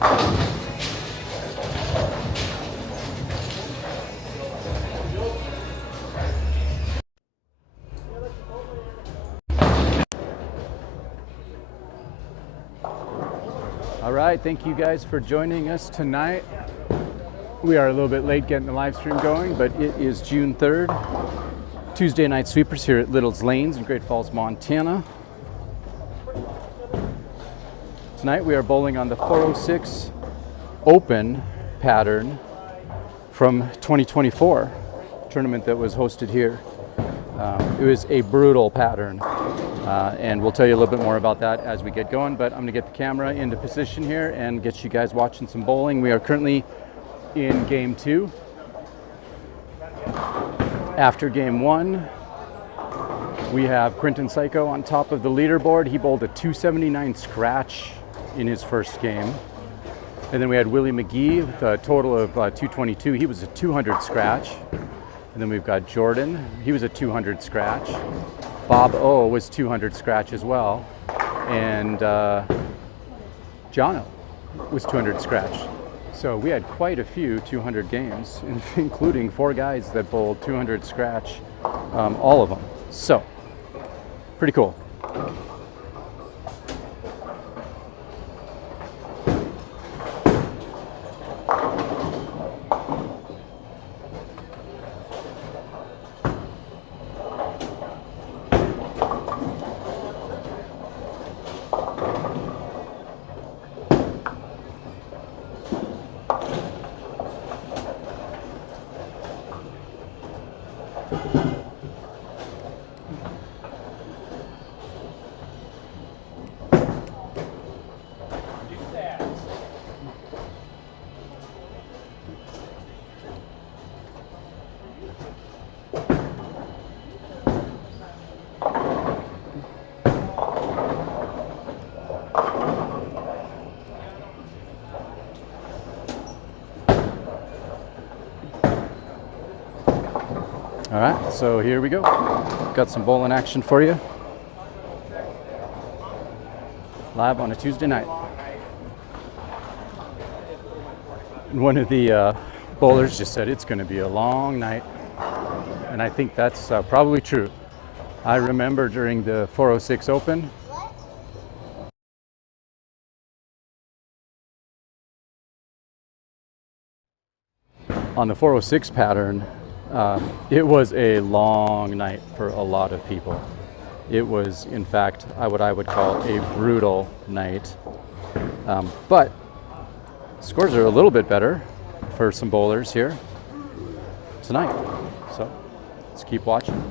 All right, thank you guys for joining us tonight. We are a little bit late getting the live stream going, but it is June 3rd, Tuesday night sweepers here at Little's Lanes in Great Falls, Montana. Tonight we are bowling on the 406 Open pattern from 2024 tournament that was hosted here. It was a brutal pattern, and we'll tell you a little bit more about that as we get going, but I'm gonna get the camera into position here and get you guys watching some bowling. We are currently in game 2. After game 1, we have Quinton Psycho on top of the leaderboard. He bowled a 279 scratch in his first game. And then we had Willie McGee with a total of 222. He was a 200 scratch. And then we've got Jordan. He was a 200 scratch. Bob O was 200 scratch as well. And Jono was 200 scratch. So we had quite a few 200 games, including 4 guys that bowled 200 scratch, all of them. So, pretty cool. All right, so here we go. Got some bowling action for you. Live on a Tuesday night. One of the bowlers just said it's going to be a long night. And I think that's probably true. I remember during the 406 Open, on the 406 pattern, it was a long night for a lot of people. It was, in fact, what I would call a brutal night. But scores are a little bit better for some bowlers here tonight. So let's keep watching.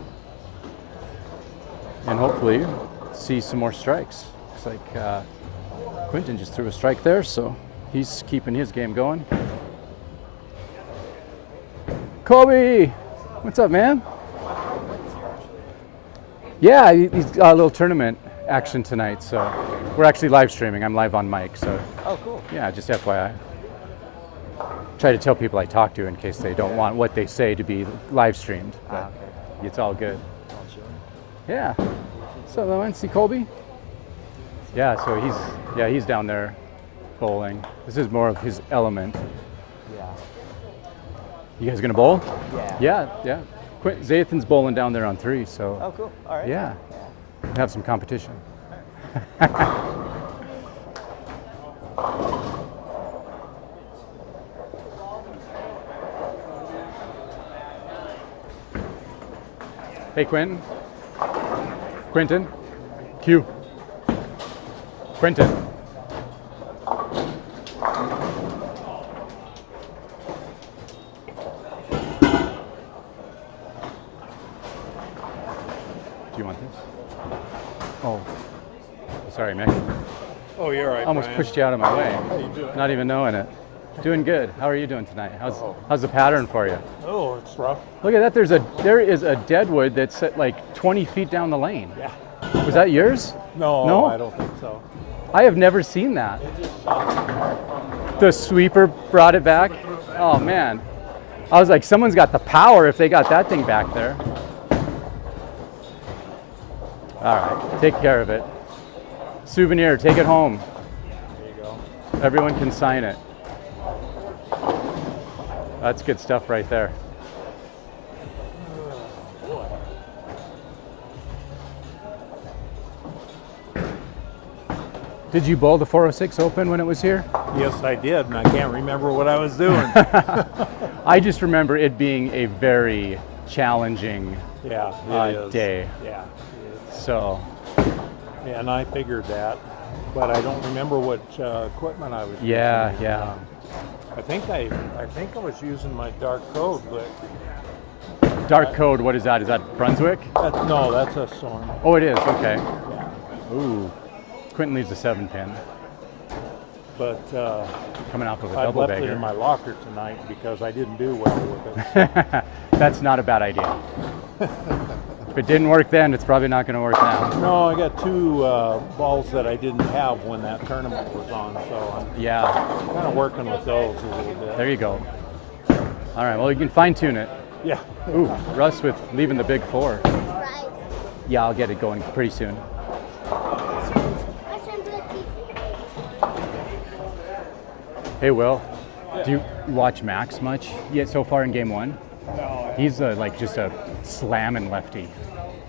And hopefully see some more strikes. Looks like Quinton just threw a strike there, so he's keeping his game going. Kobe, what's up, man? Yeah, he's got a little tournament action tonight, so we're actually live streaming. I'm live on mic, so. Oh, cool. Yeah, just FYI. Try to tell people I talk to in case they don't want what they say to be live streamed, but okay. It's all good. Yeah. So, man, see Colby? Yeah, so he's down there bowling. This is more of his element. You guys gonna bowl? Yeah. Zathan's bowling down there on 3, so. Oh, cool. All right. Yeah. Have some competition. Hey, Quinton. Quinton. Q. Quinton. Do you want this? Oh, sorry, Mick. Oh, you're right. Almost Brian. pushed you out of my way. How you doing? Not even knowing it. Doing good. How are you doing tonight? How's the pattern for you? Oh, it's rough. Look at that. There is a deadwood that's at like 20 feet down the lane. Yeah. Was that yours? No, I don't think so. I have never seen that. The sweeper brought it back. Oh man. I was like, someone's got the power if they got that thing back there. All right, take care of it. Souvenir, take it home. There you go. Everyone can sign it. That's good stuff right there. Did you bowl the 406 Open when it was here? Yes, I did, and I can't remember what I was doing. I just remember it being a very challenging Yeah, it is. day. Yeah. So, Yeah, and I figured that, but I don't remember what equipment I was using. yeah. I think I was using my dark code, but Dark code, what is that? Is that Brunswick? no, that's a Storm. Oh, it is, okay. Yeah. Ooh, Quinton leaves a 7-pin. But Coming off of a I double left it bagger. in my locker tonight because I didn't do well with it. That's not a bad idea. If it didn't work then, it's probably not going to work now. No, I got two balls that I didn't have when that tournament was on, so Yeah, I'm kind of working with those a little bit. there you go. All right, well, you can fine tune it. Yeah. Ooh, Russ with leaving the big 4. Right. Yeah, I'll get it going pretty soon. Hey, Will, do you watch Max much yet so far in game 1? No. He's like just a slamming lefty.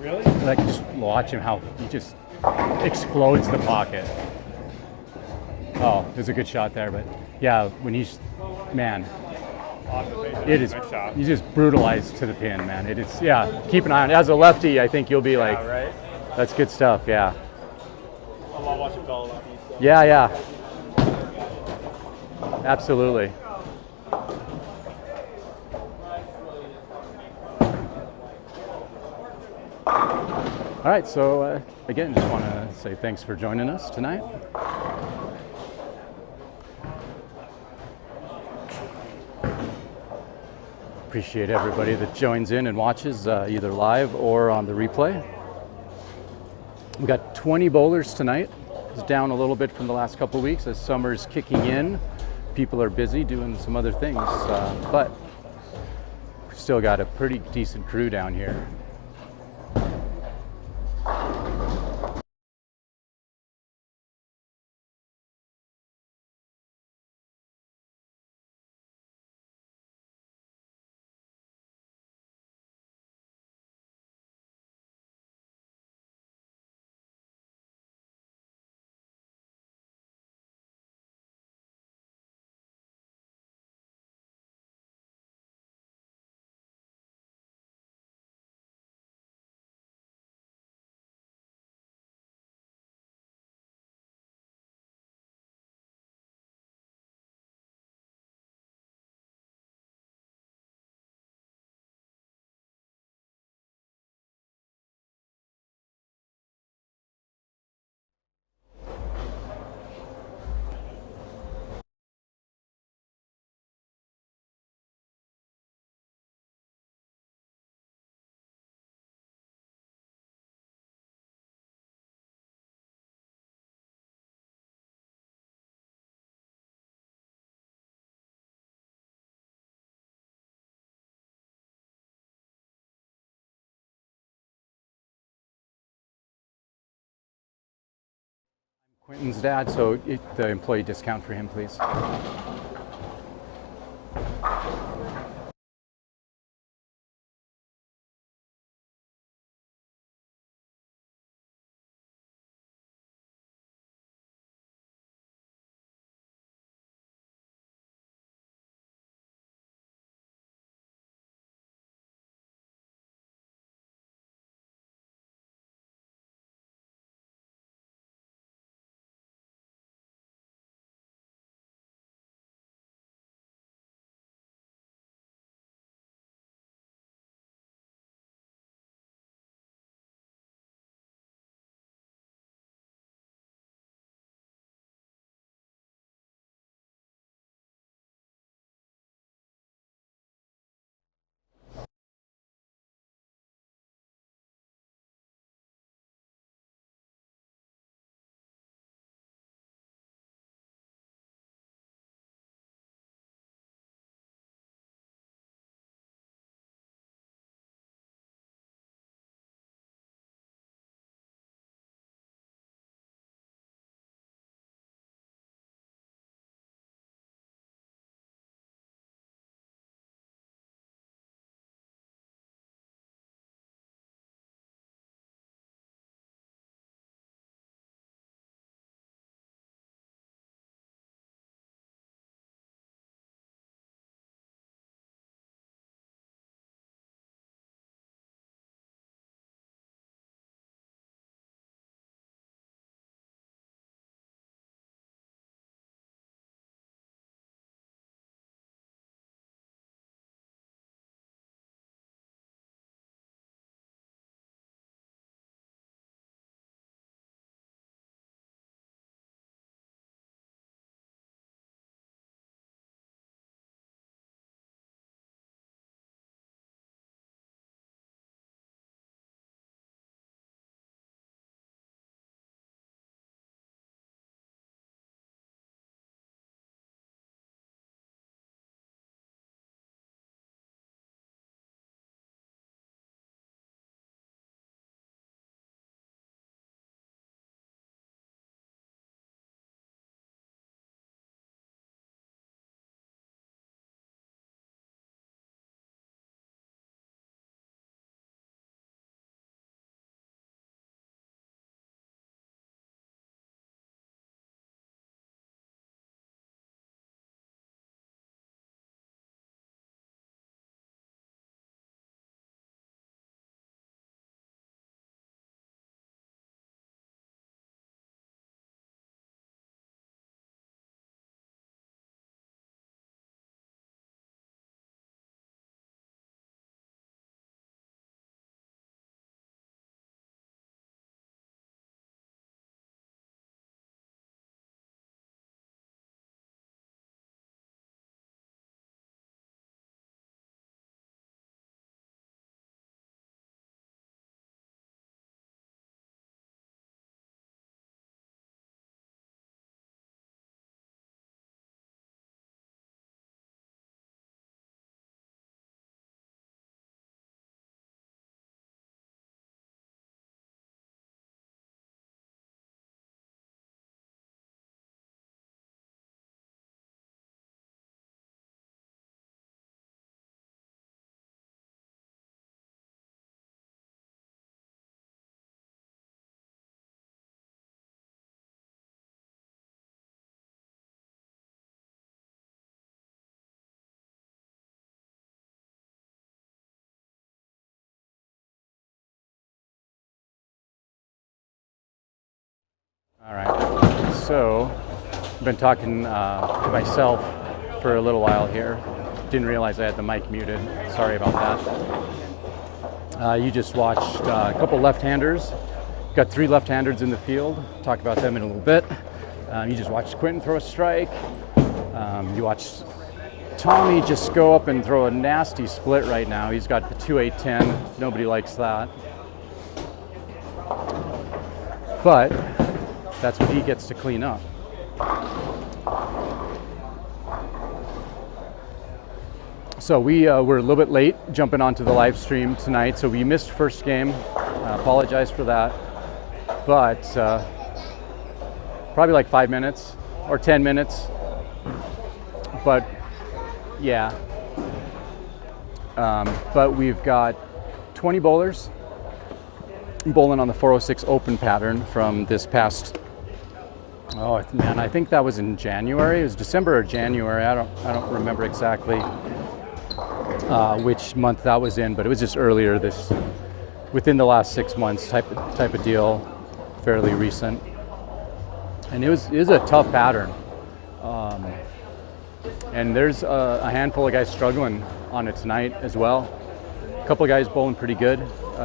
Really? Like just watch him how he just explodes the pocket. Oh, there's a good shot there, but yeah, when he's, man, it is, he's just brutalized to the pin, man. It is, yeah, keep an eye on it. As a lefty, I think you'll be like, Right? that's good stuff, yeah. I'm not watching fellow lefties. So. Yeah. Absolutely. All right, so again, just want to say thanks for joining us tonight. Appreciate everybody that joins in and watches either live or on the replay. We got 20 bowlers tonight. It's down a little bit from the last couple of weeks as summer's kicking in. People are busy doing some other things, but we've still got a pretty decent crew down here. Quinton's dad, so the employee discount for him, please. All right, so I've been talking to myself for a little while here. Didn't realize I had the mic muted. Sorry about that. You just watched a couple left-handers. Got 3 left-handers in the field. Talk about them in a little bit. You just watched Quinton throw a strike. You watched Tommy just go up and throw a nasty split right now. He's got the 2-8-10. Nobody likes that. But that's what he gets to clean up. So we were a little bit late jumping onto the live stream tonight, so we missed first game. Apologize for that. But probably like 5 minutes or 10 minutes. But yeah. But we've got 20 bowlers bowling on the 406 open pattern from this past, oh man, I think that was in January. It was December or January. I don't remember exactly which month that was in, but it was just earlier within the last 6 months type of deal, fairly recent. And it was a tough pattern. And there's a handful of guys struggling on it tonight as well. A couple of guys bowling pretty good.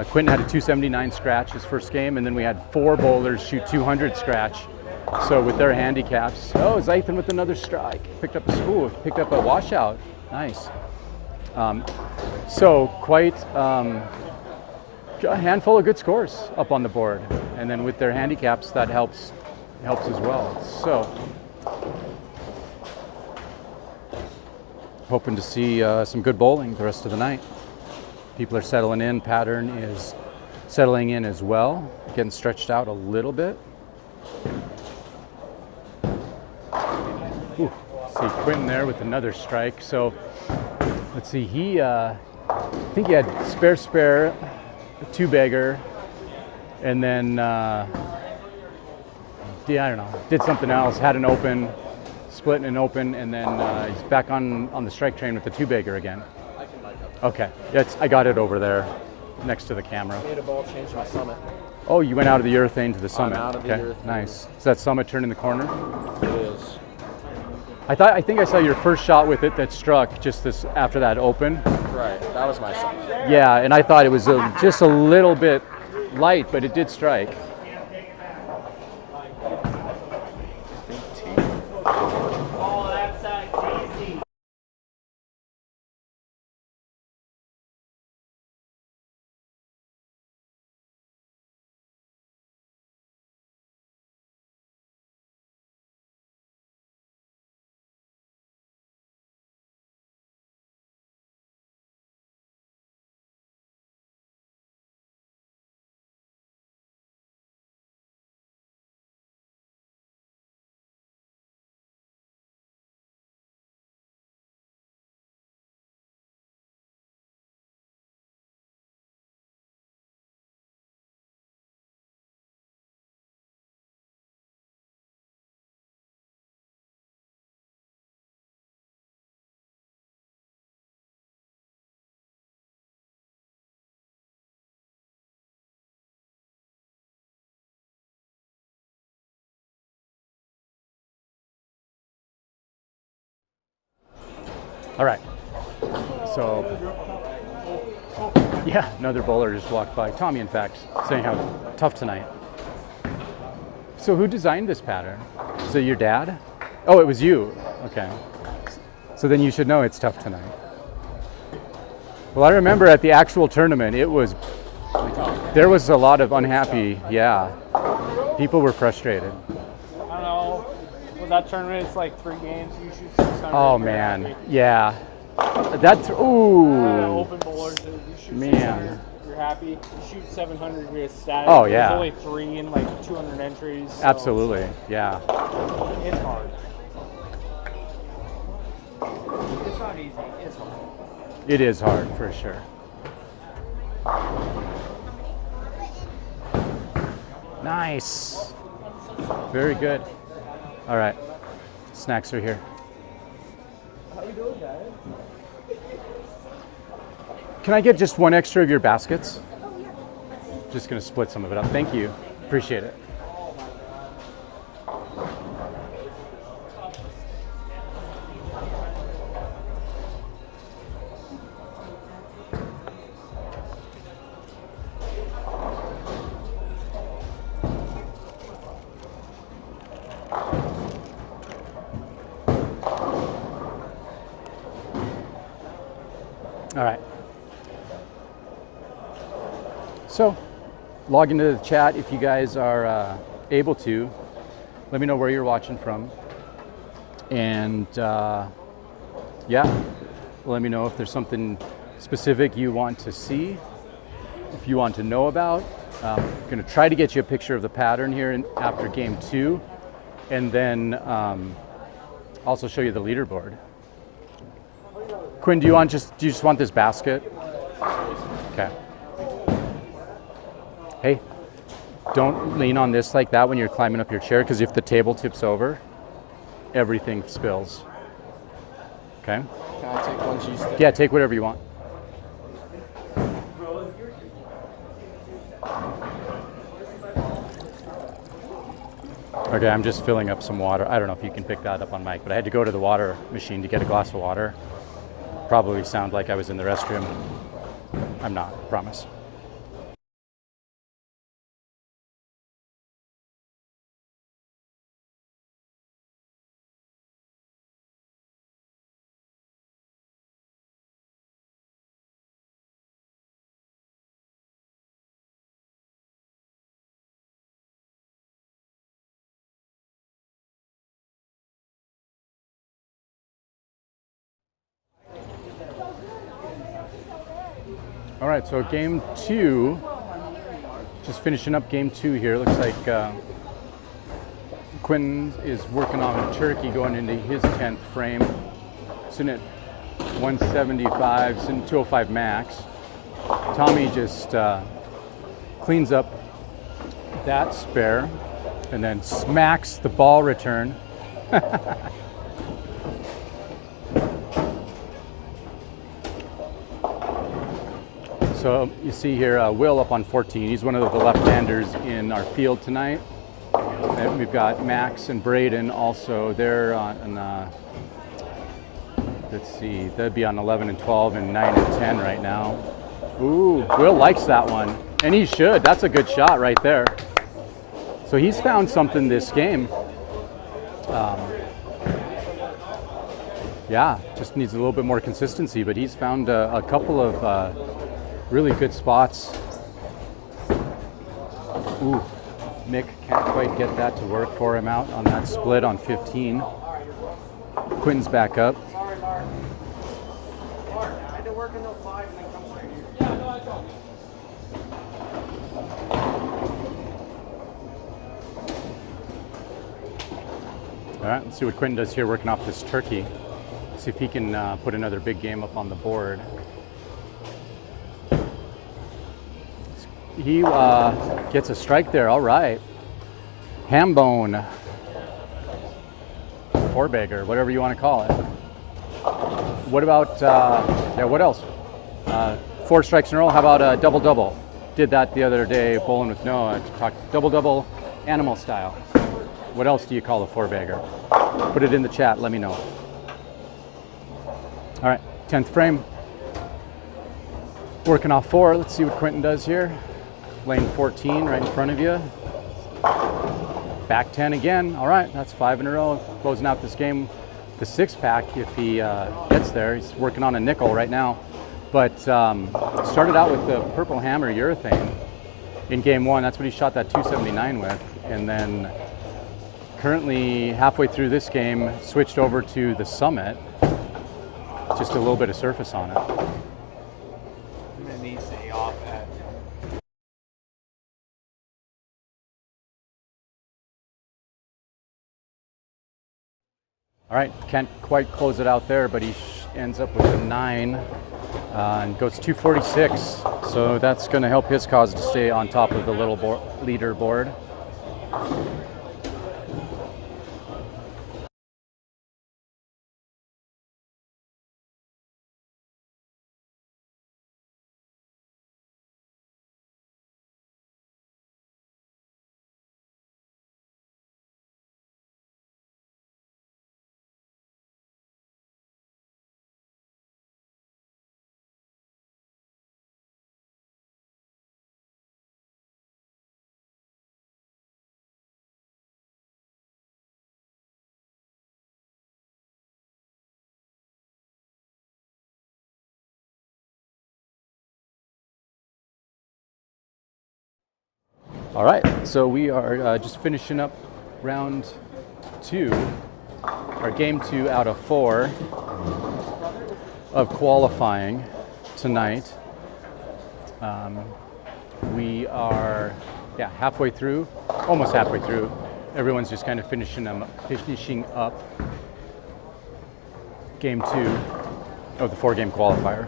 Quinton had a 279 scratch his first game, and then we had 4 bowlers shoot 200 scratch. So with their handicaps, oh, Zythan with another strike. Picked up a washout. Nice. So quite a handful of good scores up on the board. And then with their handicaps, that helps as well. So hoping to see some good bowling the rest of the night. People are settling in. Pattern is settling in as well, getting stretched out a little bit. Ooh, see Quinton there with another strike. So let's see, I think he had spare, a 2-bagger, and then I don't know, did something else, had an open, split in an open, and then he's back on the strike train with the 2-bagger again. Okay, I got it over there next to the camera. I made a ball change to my summit. Oh, you went out of the urethane to the summit. I'm out of the urethane. Nice. Is that summit turning the corner? It is. I think I saw your first shot with it that struck just after that open. Right, that was my summit. Yeah, and I thought it was just a little bit light, but it did strike. All right, so yeah, another bowler just walked by. Tommy, in fact, saying how tough tonight. So who designed this pattern? Is it your dad? Oh, it was you. Okay. So then you should know it's tough tonight. Well, I remember at the actual tournament, there was a lot of unhappy, yeah. People were frustrated. I don't know. With that tournament, it's like 3 games. You shoot 600. Oh man, yeah. That's Open bowlers, you shoot Man. 600, you're happy. You shoot 700, you're ecstatic. Oh, yeah. There's only 3 in like 200 entries. So Absolutely, yeah. It's hard. It's not easy. It's hard. It is hard for sure. Nice. Very good. All right. Snacks are here. How you doing, guys? Can I get just one extra of your baskets? Just gonna split some of it up. Thank you. Appreciate it. All right. So, log into the chat if you guys are able to. Let me know where you're watching from. And yeah, let me know if there's something specific you want to see, if you want to know about. I'm going to try to get you a picture of the pattern here after game 2, and then also show you the leaderboard. Quinn, do you just want this basket? Okay. Hey, don't lean on this like that when you're climbing up your chair, because if the table tips over, everything spills. Okay? Can I take one cheese stick? Yeah, take whatever you want. Okay, I'm just filling up some water. I don't know if you can pick that up on mic, but I had to go to the water machine to get a glass of water. Probably sound like I was in the restroom. I'm not, I promise. All right, so game 2, just finishing up game 2 here. Looks like Quinton is working on a turkey going into his 10th frame. Sitting at 175, sitting at 205 max. Tommy just cleans up that spare and then smacks the ball return. So you see here Will up on 14. He's one of the left-handers in our field tonight. And we've got Max and Braden also. They're on, let's see, they'd be on 11 and 12 and 9 and 10 right now. Ooh, Will likes that one. And he should. That's a good shot right there. So he's found something this game. Yeah, just needs a little bit more consistency, but he's found a couple of really good spots. Ooh, Mick can't quite get that to work for him out on that split on 15. Quinton's back up. All right, let's see what Quinton does here working off this turkey. See if he can put another big game up on the board. He gets a strike there, all right. Hambone. Four-bagger, whatever you want to call it. What about, yeah, what else? 4 strikes in a row, how about a double-double? Did that the other day, bowling with Noah, talked double-double animal style. What else do you call a four-bagger? Put it in the chat, let me know. All right, 10th frame. Working off 4, let's see what Quinton does here. Lane 14 right in front of you. Back 10 again. All right, that's 5 in a row. Closing out this game, the 6-pack if he gets there. He's working on a nickel right now. But started out with the purple hammer urethane in game 1. That's what he shot that 279 with. And then currently halfway through this game, switched over to the Summit. Just a little bit of surface on it. And then needs to off at. All right, can't quite close it out there, but he ends up with a 9 and goes 246. So that's going to help his cause to stay on top of the little leaderboard. All right, so we are just finishing up round 2, or game 2 out of 4 of qualifying tonight. We are halfway through, almost halfway through. Everyone's just kind of finishing up game 2 of the 4-game qualifier.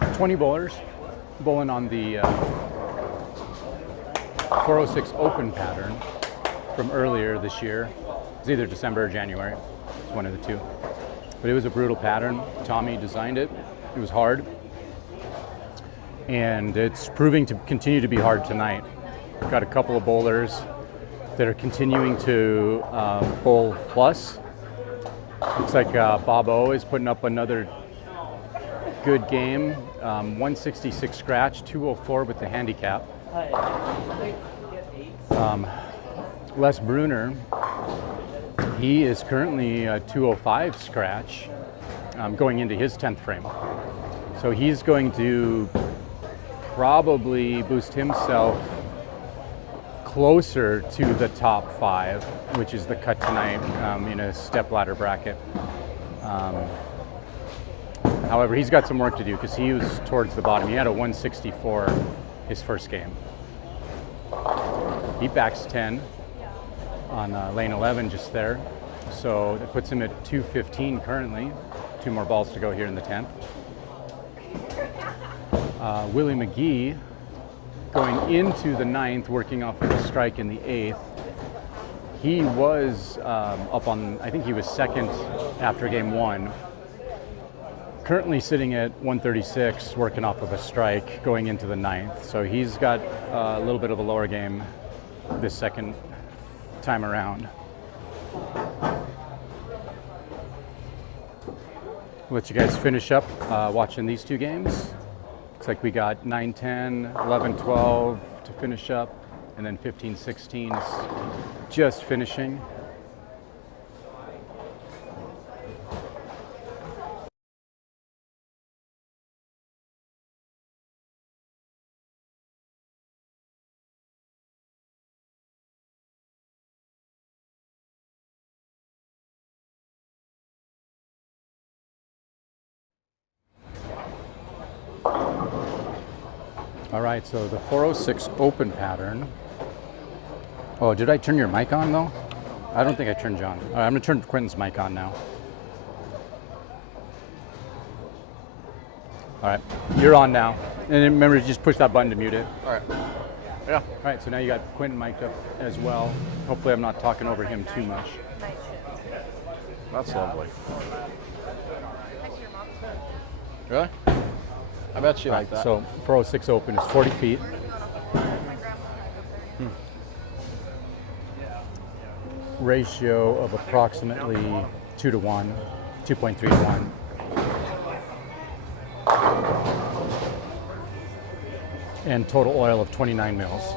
$20 bowling on the 406 Open pattern from earlier this year. It's either December or January. It's one of the two. But it was a brutal pattern. Tommy designed it. It was hard. And it's proving to continue to be hard tonight. Got a couple of bowlers that are continuing to bowl plus. Looks like Bob O is putting up another good game. 166 scratch, 204 with the handicap. Les Bruner, he is currently a 205 scratch going into his 10th frame. So he's going to probably boost himself closer to the top 5, which is the cut tonight in a step ladder bracket. However, he's got some work to do because he was towards the bottom. He had a 164 his first game. He backs 10 on lane 11 just there. So that puts him at 215 currently. 2 more balls to go here in the 10th. Willie McGee going into the 9th, working off of a strike in the 8th. He was up on, I think he was second after game 1. Currently sitting at 136, working off of a strike going into the 9th. So he's got a little bit of a lower game this second time around. We'll let you guys finish up watching these 2 games. Looks like we got 9-10, 11-12 to finish up, and then 15-16 is just finishing. All right, so the 406 Open pattern. Oh, did I turn your mic on though? I don't think I turned John. All right, I'm gonna turn Quinton's mic on now. All right, you're on now. And remember to just push that button to mute it. All right. Yeah. All right, so now you got Quinton mic'd up as well. Hopefully I'm not talking over him too much. That's lovely. Really? I bet you like that. So 406 Open is 40 feet. Ratio of approximately 2 to 1, 2.3 to 1. And total oil of 29 mils.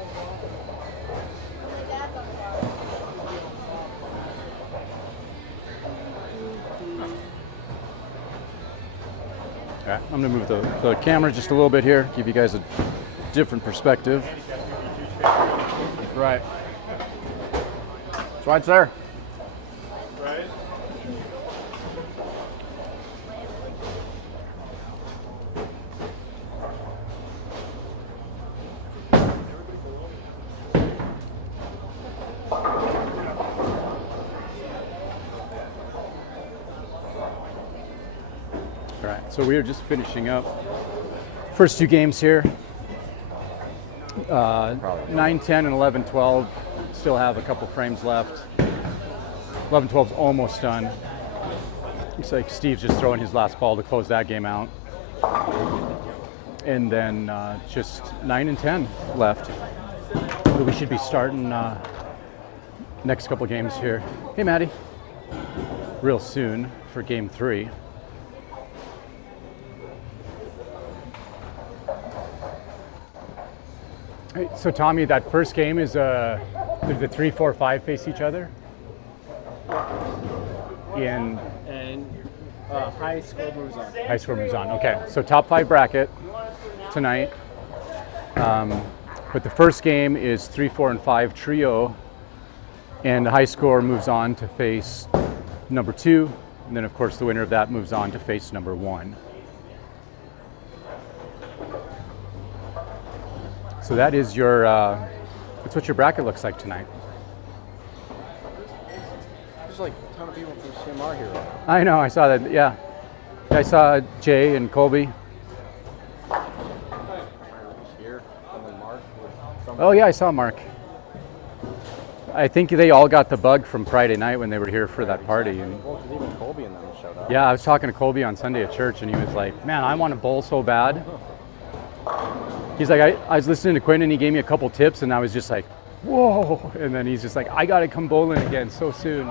Okay, I'm gonna move the camera just a little bit here, give you guys a different perspective. Right. That's why it's there. Right? All right, so we are just finishing up first 2 games here. 9-10 and 11-12 still have a couple frames left. 11-12's almost done. Looks like Steve's just throwing his last ball to close that game out. And then just 9 and 10 left. So we should be starting next couple games here. Hey, Maddie. Real soon for game 3. Hey, so Tommy, that first game is the 3, 4, 5 face each other. In And high score moves on. high score moves on. Okay, so top 5 bracket tonight. But the first game is 3, 4, and 5 trio, and the high score moves on to face number 2, and then of course the winner of that moves on to face number 1. So that is your, that's what your bracket looks like tonight. There's like a ton of people from CMR here. I know, I saw that, yeah. I saw Jay and Colby. Here, and then Mark. Oh yeah, I saw Mark. I think they all got the bug from Friday night when they were here for that party. And Well, because even Colby and them showed up. yeah, I was talking to Colby on Sunday at church, and he was like, "Man, I want to bowl so bad." He's like, I was listening to Quinton, and he gave me a couple tips, and I was just like, "Whoa!" And then he's just like, "I got to come bowling again so soon."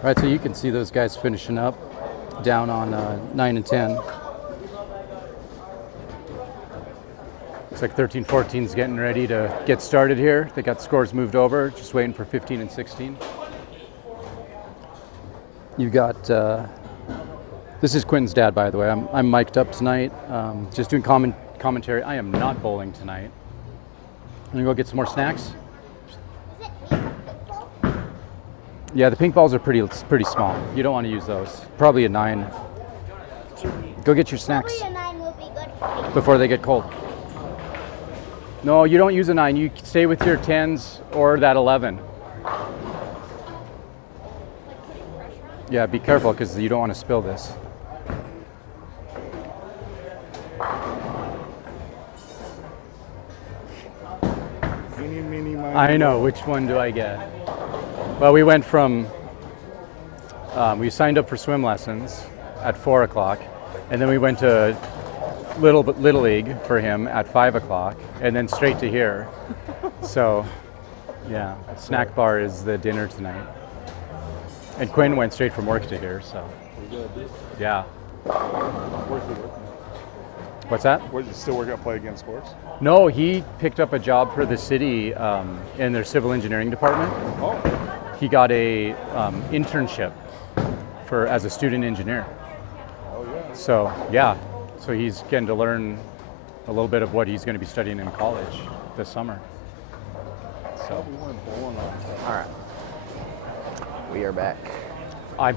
All right, so you can see those guys finishing up down on 9 and 10. Looks like 13, 14 is getting ready to get started here. They got scores moved over, just waiting for 15 and 16. You got, this is Quinton's dad, by the way. I'm mic'd up tonight, just doing commentary. I am not bowling tonight. I'm gonna go get some more snacks. Yeah, the pink balls are pretty small. You don't want to use those. Probably a 9. Go get your snacks Probably a 9 will be good for me. before they get cold. No, you don't use a 9. You stay with your 10s or that 11. Yeah, be careful because you don't want to spill this. Eeny, meeny, miny, I know, which one do I get? Well, we went from, we signed up for swim lessons at 4 o'clock, and then we went to Little League for him at 5 o'clock, and then straight to here. So, yeah, snack bar is the dinner tonight. And Quinn went straight from work to here, so. Yeah. Where's he working? What's that? Where's he still working at Play Again Sports? No, he picked up a job for the city in their civil engineering department. Oh, He got a internship as a student engineer. oh yeah. So yeah, so he's getting to learn a little bit of what he's going to be studying in college this summer. So We went bowling on. All right. We are back.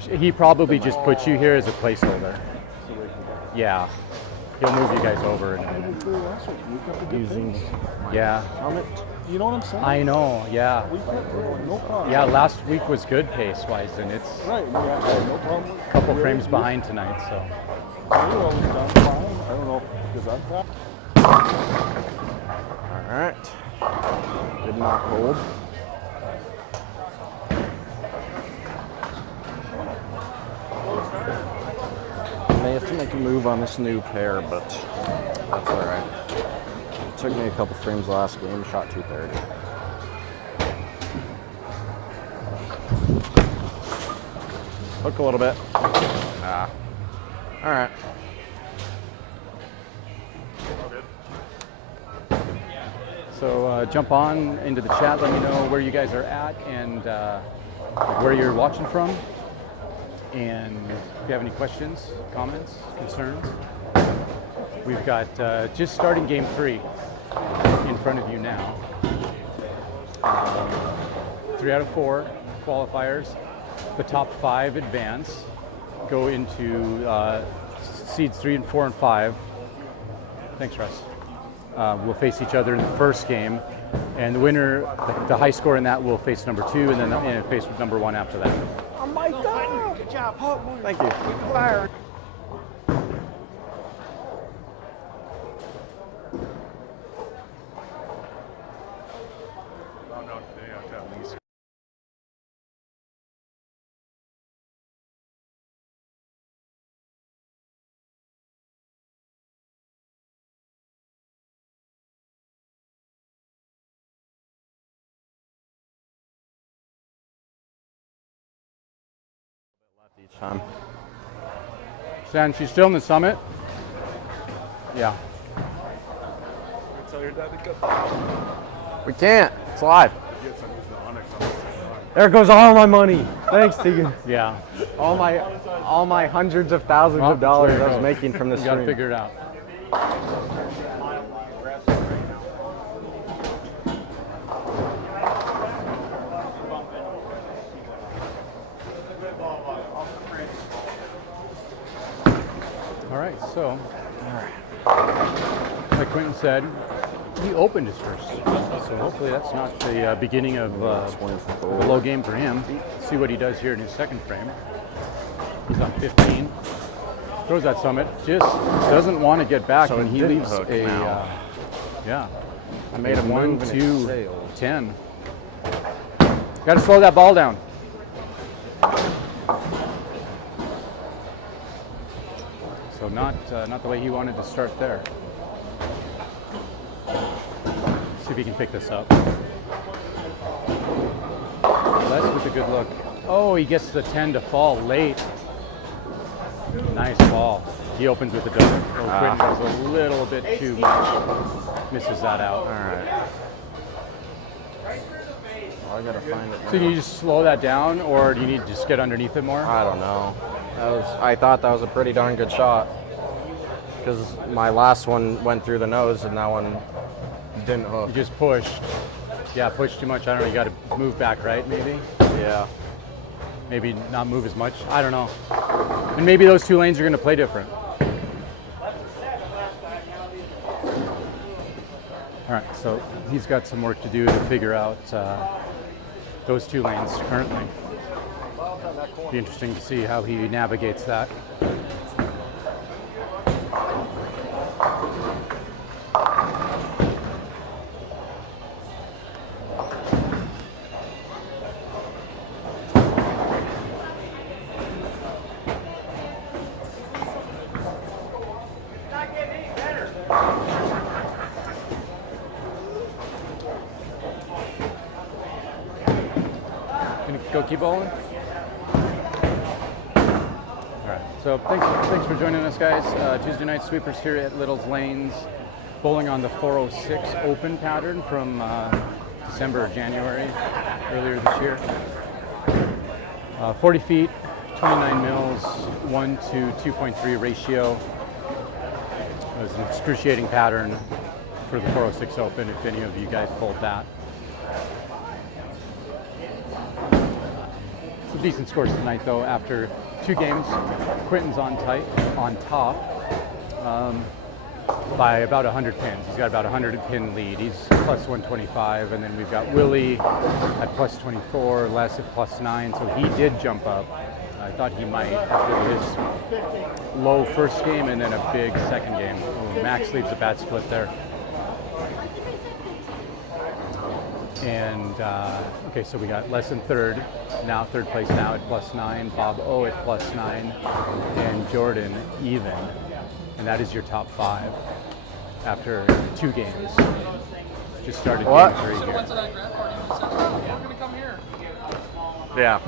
he probably just put you here as a placeholder. So we can Yeah, he'll move you guys over in a minute. go last week. We got the good Using things. Yeah, helmet. You know what I'm saying? I know. Yeah, We kept going, no problem. yeah. Last week was good pace-wise, and it's Right, we had no problem. a couple frames behind tonight. So We were always done fine. I don't know because I'm fast. All right. Did not hold. May have to make a move on this new pair, but that's all right. Took me a couple frames last game, shot 230. Hook a little bit. Ah. All right. So jump on into the chat. Let me know where you guys are at and where you're watching from. And if you have any questions, comments, concerns, we've got just starting game 3 in front of you now. 3 out of 4 qualifiers. The top 5 advance, go into seeds 3 and 4 and 5. Thanks, Russ. Will face each other in the first game, and the winner, the high score in that, will face number 2, and then face number 1 after that. Oh my God! Good job. Thank you. Fire. Each time. Stan, she's still in the summit? Yeah. We can't. It's live. There goes all my money. Thanks, Tegan. Yeah. All my hundreds of thousands of dollars I was making from this You gotta stream. figure it out. All right, so like Quinton said, he opened his first. So hopefully that's not the beginning of a low game for him. Let's see what he does here in his second frame. He's on 15. Throws that summit. Just doesn't want to get back, So and it he didn't leaves hook a now. yeah. I made a 1, move and it 2, sailed. 10. Got to slow that ball down. So not the way he wanted to start there. See if he can pick this up. Les with a good look. Oh, he gets the 10 to fall late. Nice ball. He opens with the double. Oh, Quinton goes a little bit too much. Misses that out. All right. Well, I gotta find it. So now. you just slow that down, or do you need to just get underneath it more? I don't know. I thought that was a pretty darn good shot because my last one went through the nose and that one didn't hook. You just pushed. Yeah, pushed too much. I don't know. You got to move back, right? Maybe. Yeah. Maybe not move as much. I don't know. And maybe those two lanes are going to play different. All right, so he's got some work to do to figure out those two lanes currently. Be interesting to see how he navigates that. Gonna go keep bowling? Alright, so thanks for joining us, guys. Tuesday night sweepers here at Little's Lanes, bowling on the 406 open pattern from December or January, earlier this year. 40 feet, 29 mils, 1 to 2.3 ratio. It was an excruciating pattern for the 406 open, if any of you guys bowled that. Some decent scores tonight, though. After 2 games, Quinton's on top by about 100 pins. He's got about a 100 pin lead. He's plus 125, and then we've got Willie at plus 24, Les at plus 9. So he did jump up. I thought he might after his low first game and then a big second game. Oh, Max leaves a bad split there. And okay, so we got Les in third, now third place now at plus 9, Bob O at plus 9, and Jordan even. And that is your top 5 after 2 games. Just started game 3 here. Went to that grad party and said, oh, we're gonna come here. Yeah.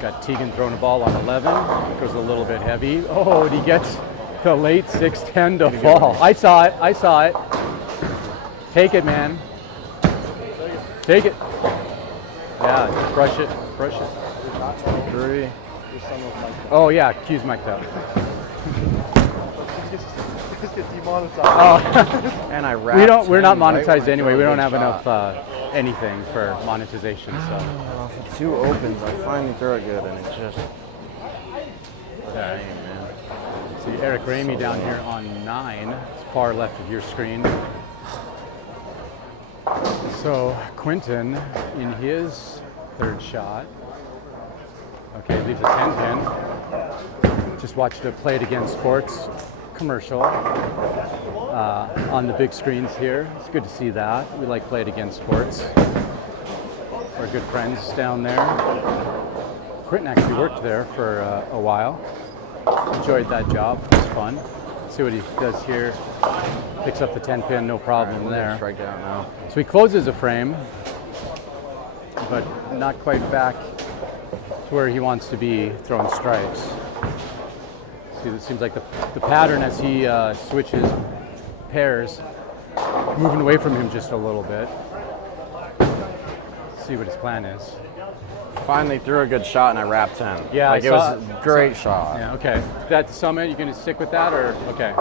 Got Tegan throwing a ball on 11, goes a little bit heavy. Oh, and he gets the late 6-10 to fall. I saw it. Take it, man. Take it. Yeah, crush it. 23. Oh yeah, Q's mic'd up. Just get demonetized. Oh, And I wrapped we're not him right when monetized I anyway. threw we a don't good have shot. enough anything for monetization. So. 2 opens, I finally threw it good, and it just. Okay. See Eric Ramey down here on 9, far left of your screen. So Quinton in his third shot. Okay, leaves a 10 pin. Just watched a Play It Again Sports commercial on the big screens here. It's good to see that. We like Play It Again Sports. Our good friends down there. Quinton actually worked there for a while. Enjoyed that job. It was fun. See what he does here. Picks up the 10 pin, no problem there. Strike out now. So he closes a frame, but not quite back It's where he wants to be throwing strikes. See, it seems like the pattern as he switches pairs, moving away from him just a little bit. See what his plan is. Finally threw a good shot and I wrapped 10. Yeah, like I it was saw a great shot. Yeah, okay. That summit, you gonna stick with that or okay?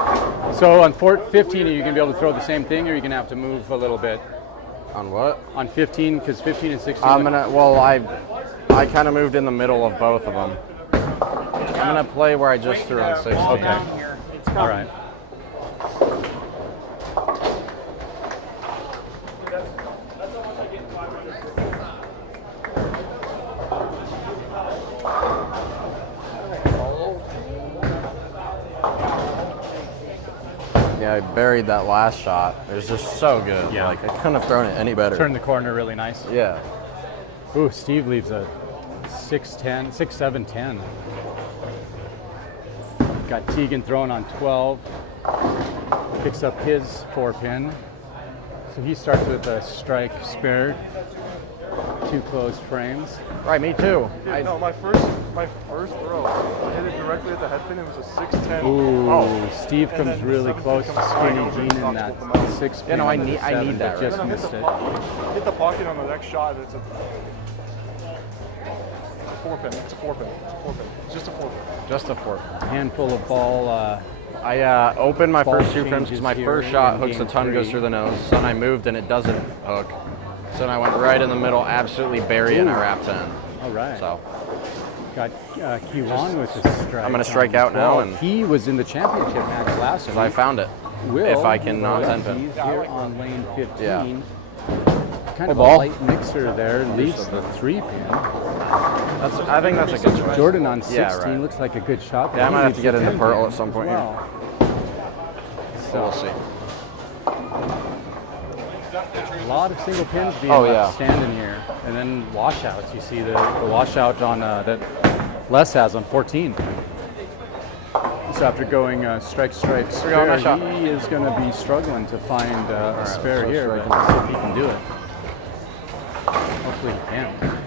So on 15, are you gonna be able to throw the same thing, or are you gonna have to move a little bit? On what? On 15, because 15 and 16. I'm gonna. Well, I kind of moved in the middle of both of them. I'm gonna play where I just threw on 16. Okay. Down here. It's coming. All right. Yeah, I buried that last shot. It was just so good. Yeah. Like I couldn't have thrown it any better. Turn the corner really nice. Yeah. Ooh, Steve leaves a 6-10, 6-7-10. Got Tegan throwing on 12. Picks up his 4-pin. So he starts with a strike spared. 2 closed frames. Right, me too. No, my first throw, I hit it directly at the head pin. It was a 6-10. Ooh, Steve And comes then the really 7-pin close comes to flying Skinny over Jean and in knocks that both of them out. 6 pin. Yeah, no, I under the need 7, that but right just Then I missed it. hit the pocket on the next shot. And it's a 4-pin. It's a 4-pin. It's a 4-pin. It's just a 4-pin. Just a 4. Handful of ball. I opened my Ball first 2 frames because my changes first here shot in hooks a game ton, goes 3. through the nose. So then I moved and it doesn't hook. So then I went right in the middle, absolutely bury it, and I wrapped 10. All right. So Got Kiwan with the strike. I'm gonna strike on out now 12. and- he was in the championship match last I week. found it. Will, if I can not he's 10 pin. here on lane 15. Yeah. Kind of ball. a light mixer there. Leaves the 3-pin. I think that's a good choice. Jordan on 16 Yeah, right. looks like a good shot. Yeah, I He might have leaves to get the into 10 Pearl pin at some point as here. well. So we'll see. A lot of single pins being Oh, left yeah. standing here. And then washouts. You see the washout on that Les has on 14. So after going strike, We're going spare, that shot. he is going to be struggling to find a spare so here. striking. But see if he can do it. Hopefully he can.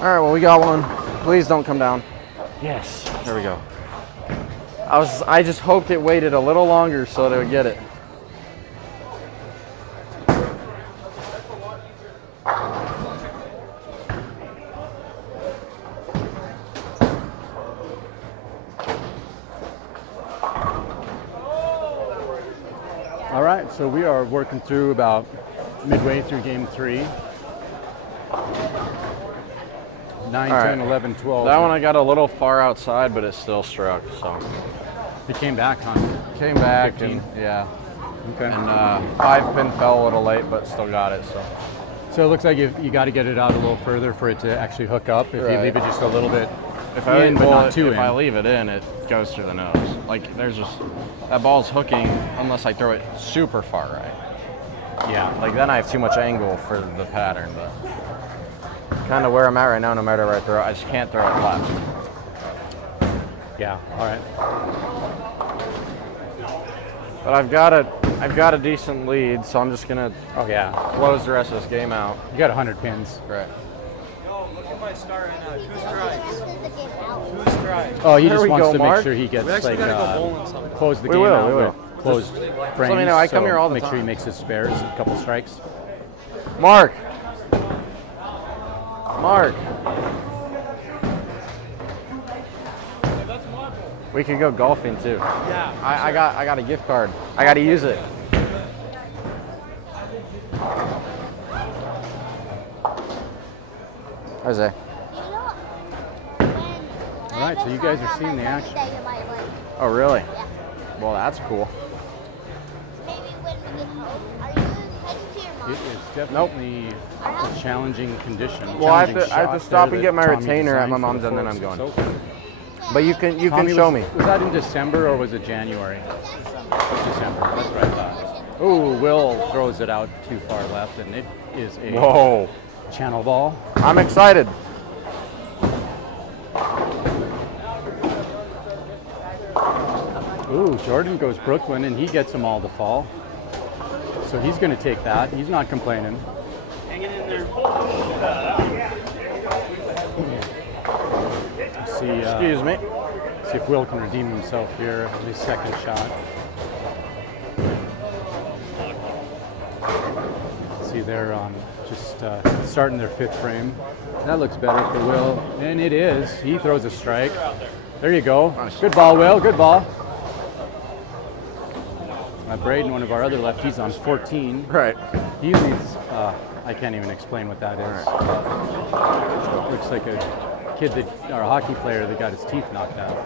All right, well, we got one. Please don't come down. Yes. There we go. I just hoped it waited a little longer so that it would get it. All right, so we are working through about midway through game 3. 9, All 10, right. 11, 12. That one I got a little far outside, but it still struck. So He came back, huh? came back 15. and yeah, Okay. and 5-pin fell a little late, but still got it. So So it looks like you got to get it out a little further for it to actually hook up. If you Right. leave it just a little bit if I in, but not too if in. I leave it in, it goes through the nose. Like there's just that ball's hooking unless I throw it super far right. Yeah. Like then I have too much angle for the pattern, but kind of where I'm at right now, no matter where I throw it, I just can't throw it left. Yeah. All right. But I've got a decent lead, so I'm just gonna Oh yeah. close the rest of this game out. You got 100 pins. Right. Look at my star right now. 2 strikes. 2 strikes. Oh, he There just we wants go, to Mark. make sure he gets We actually like gotta go bowling sometime. close the We game will, out we will. with closed frames. let me know, I come so here all the make sure he time. makes his spares, a couple strikes. Mark. We could go golfing too. Yeah. I got a gift card. I got to use it. Jose. All right, so you guys are seeing the action. Oh really? Well, that's cool. Maybe when we get home. Are you heading to your It mom's? is definitely a challenging condition. Well, I have challenging to shot stop there and get my that Tommy retainer at my designed for mom's the and then I'm 4-6 going. open. But you can Tommy, show me. Was that in December or was it January? December. That's what I thought. Ooh, Will throws it out too far left, and it is a Whoa. channel ball. I'm excited. Ooh, Jordan goes Brooklyn, and he gets them all to fall. So he's going to take that. He's not complaining. Hanging in there. See, Excuse me. see if Will can redeem himself here. His second shot. See, they're just starting their fifth frame. That looks better for Will, and it is. He throws a strike. There you go. Good ball, Will. Good ball. Braden, one of our other lefties, on 14. Right. He leads. I can't even explain what that is. Looks like a kid or a hockey player that got his teeth knocked out.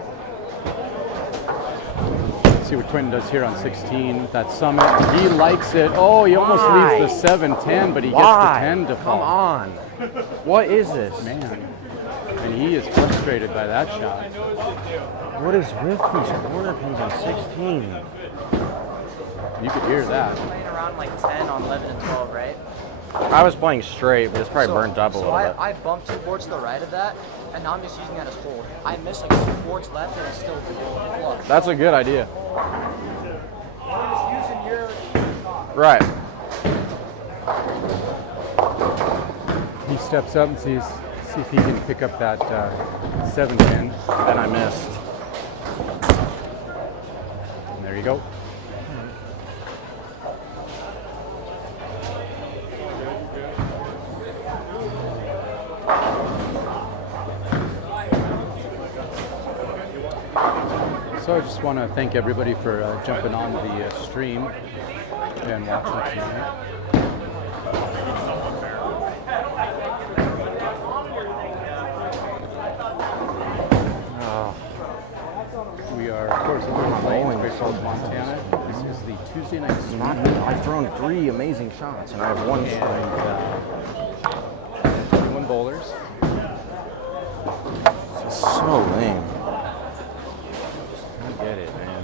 Let's see what Quinton does here on 16. That summit. He likes it. Oh, he almost leaves the 7-10, but he gets the 10 to fall. Come on. What is this? Man. And he is frustrated by that shot. What is with these corner pins on 16? You could hear that. Playing around like 10 on 11 and 12, right? I was playing straight, but it's probably burnt up a little bit. I bumped 2 boards to the right of that, and now I'm just using that as hold. I missed like 2 boards left, and it's still flush. That's a good idea. Right. He steps up and see if he can pick up that 7-10. And I missed. And there you go. So I just want to thank everybody for jumping on the stream and watching tonight. We are, of course, playing Great Falls, Montana. This is the Tuesday night stream. I've thrown 3 amazing shots, and I have 1 strike. And 21 bowlers. This is so lame. I get it, man.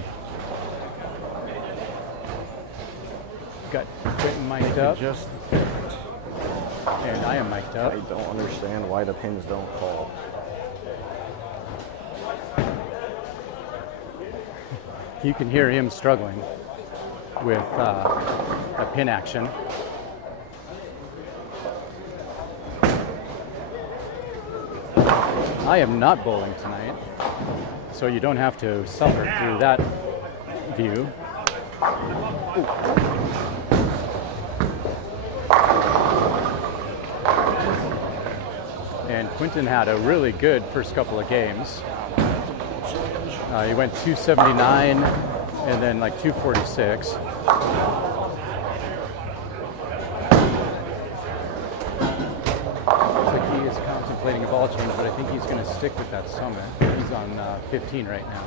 Got Quinton mic'd up, Just, and I am mic'd up. I don't understand why the pins don't fall. You can hear him struggling with a pin action. I am not bowling tonight, so you don't have to suffer through that view. And Quinton had a really good first couple of games. He went 279 and then like 246. Looks like he is contemplating a ball change, but I think he's going to stick with that summit. He's on 15 right now.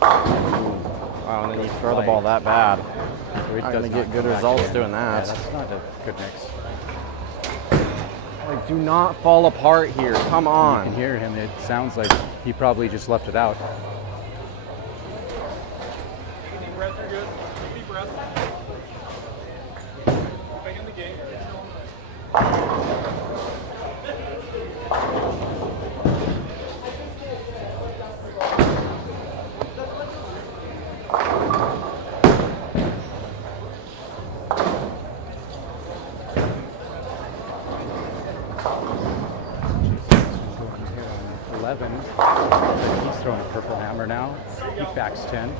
Wow, and then you throw the ball that bad. So it Not does gonna not get good come back results again. doing that. Yeah, that's not a good mix. Like, do not fall apart here. Come You on. can hear him. It sounds like he probably just left it out. Deep breath, you're good. Take a deep breath. Back in the gate. Going here on 11. He's throwing a purple hammer now. He backs 10.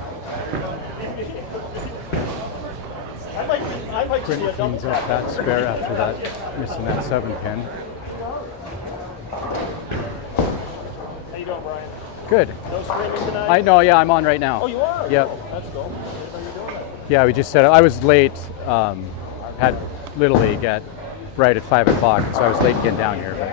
Quinton cleans up that spare after that, missing that 7 pin. How you doing, Brian? Good. No streaming tonight? I know, yeah, I'm on right now. Oh, you are? Yep. Let's go. Didn't know you were doing that. Yeah, we just said I was late. Had Little League at right at 5 o'clock, so I was late getting down here. But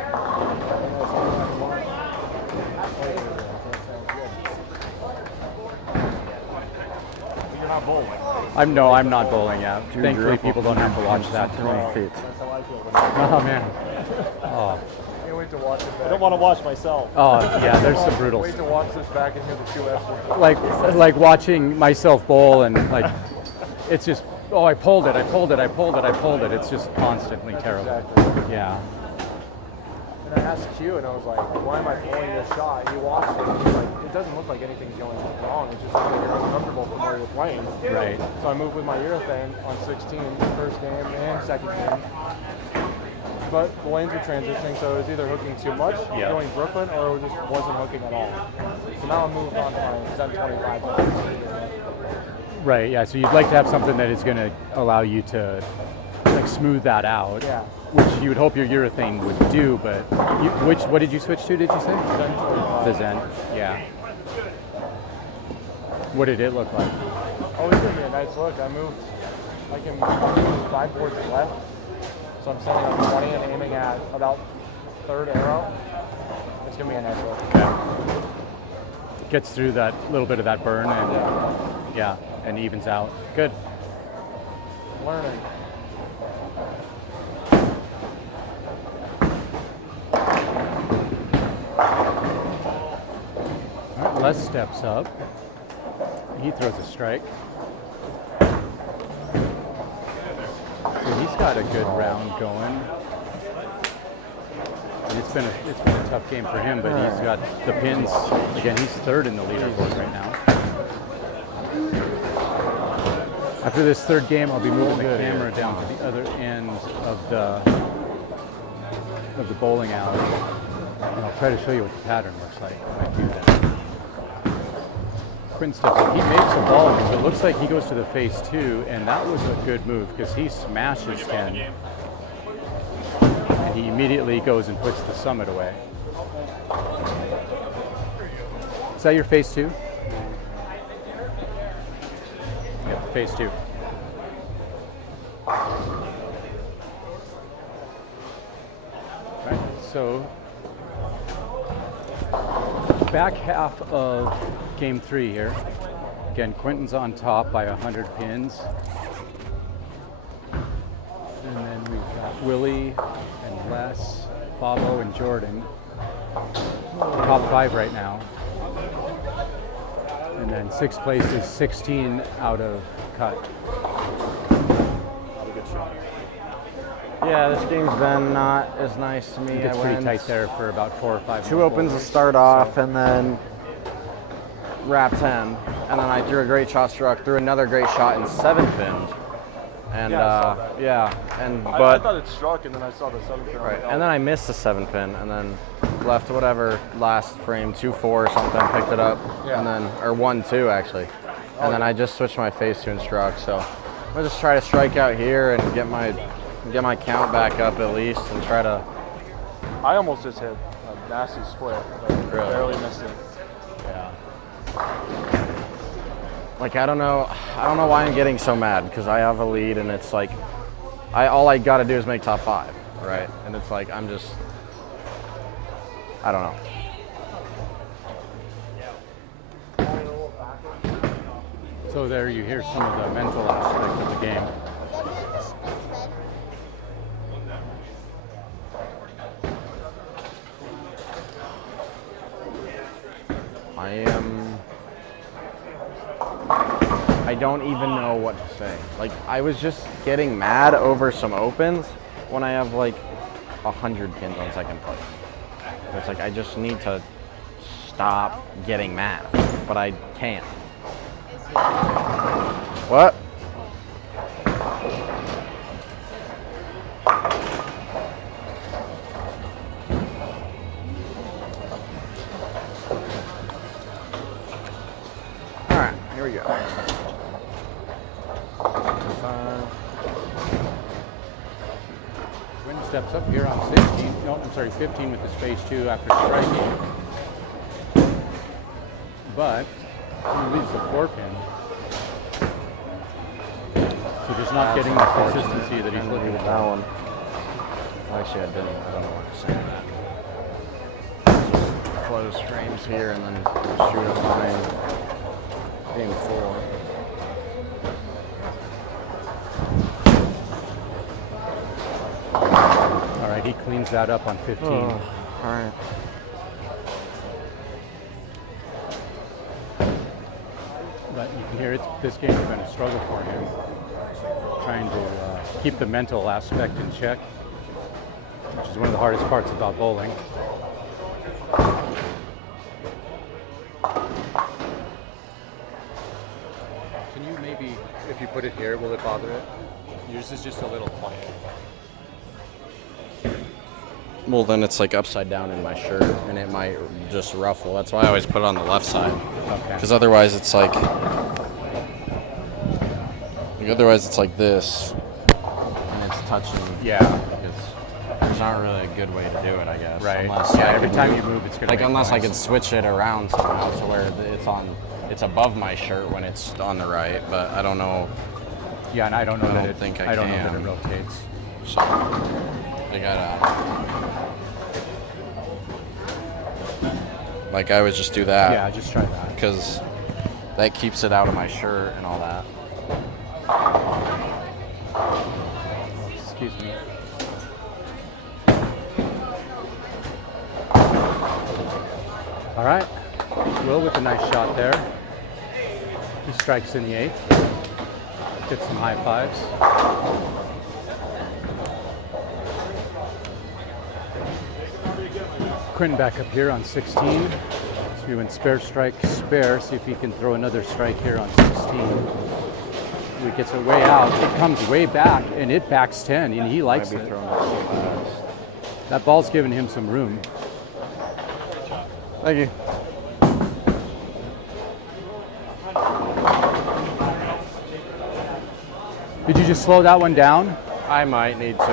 You're not bowling. I'm not bowling. Yeah, thankfully people don't have to watch that tonight. Feet. Oh man. Oh. Can't wait wait to watch it back. I don't want to watch myself. Oh yeah, there's some brutal. Wait to watch this back and hear the 2Fs. Like watching myself bowl and like it's just I pulled it. It's just constantly terrible. Exactly. Yeah. And I asked Q, and I was like, why am I pulling this shot? He watched it, and he's like, it doesn't look like anything's going wrong. It's just like you're uncomfortable from where you're playing. Right. So I moved with my urethane on 16, first game and second game. But the lanes were transitioning, so it was either hooking too much, going Brooklyn, or it just wasn't hooking at all. So now I'm moving on to my 725. Right. Yeah. So you'd like to have something that is going to allow you to like smooth that out. Yeah. Which you would hope your urethane would do, but what did you switch to? Did you say? Zen 25. The Zen. Yeah. What did it look like? Oh, it's gonna be a nice look. I'm moving 5 boards left, so I'm setting up 20 and aiming at about third arrow. It's gonna be a nice look. Okay. Gets through that little bit of that burn and and evens out. Good. Learning. All right, Les steps up. He throws a strike. So he's got a good round going. And it's been a tough game for him, but he's got the pins. Again, he's third in the leaderboard right now. After this third game, I'll be moving the camera down to the other end of the bowling alley, and I'll try to show you what the pattern looks like when I do that. Quinton steps up. He makes a ball, so it looks like he goes to the face too, and that was a good move because he smashes 10. And he immediately goes and puts the summit away. Is that your face two? Yeah, face two. Right, so back half of game 3 here. Again, Quinton's on top by 100 pins. And then we've got Willie and Les, Pablo and Jordan. Top 5 right now. And then 6th place is 16 out of cut. Yeah, this game's been not as nice to me. It gets pretty tight there for about 4 or 5 2 opens to start off, and then wrap 10. And then I threw a great shot, threw another great shot in 7th pin. And I thought it struck, and then I saw the 7th pin. Right, and then I missed the 7th pin, and then left whatever last frame 2-4 or something, picked it up, and then or 1-2 actually, and then I just switched my face to and struck. So I'm gonna just try to strike out here and get my count back up at least, and try to. I almost just hit a nasty split, but barely missed it. Yeah. Like I don't know why I'm getting so mad, because I have a lead and it's like, all I got to do is make top 5, right? And it's like I don't know. So there you hear some of the mental aspect of the game. I don't even know what to say. Like, I was just getting mad over some opens when I have like 100 pins on 2nd place. It's like I just need to stop getting mad, but I can't. What? All right, here we go. Quinton steps up here on 16. No, I'm sorry, 15 with the space 2 after striking. But he leaves the 4 pin. So just not getting the consistency that he's looking that for. one. Actually, I don't know what I'm saying that. Just close frames here and then shoot a fine game 4. All right, he cleans that up on 15. All right. But you can hear this game has been a struggle for him, trying to keep the mental aspect in check, which is one of the hardest parts about bowling. Can you maybe, if you put it here, will it bother it? Yours is just a little quiet. Well, then it's like upside down in my shirt, and it might just ruffle. That's why I always put it on the left side. Okay. Because otherwise it's like this, and it's touching. Yeah. There's not really a good way to do it, I guess. Right. Unless Yeah, I every can time you move, it's gonna like make unless I noise. can switch it around somehow to where it's above my shirt when it's on the right, but I don't know. Yeah, and I don't know I that don't it. think I don't know that can. it rotates. So I gotta. Like I would just do that. Yeah, just try that. Because that keeps it out of my shirt and all that. Excuse me. All right. Will with a nice shot there. He strikes in the 8th. Gets some high fives. Quinton back up here on 16. So he went spare, strike, spare. See if he can throw another strike here on 16. He gets it way out. It comes way back, and it backs 10, and he likes Might be it. throwing it too fast. That ball's giving him some room. Thank you. Did you just slow that one down? I might need to.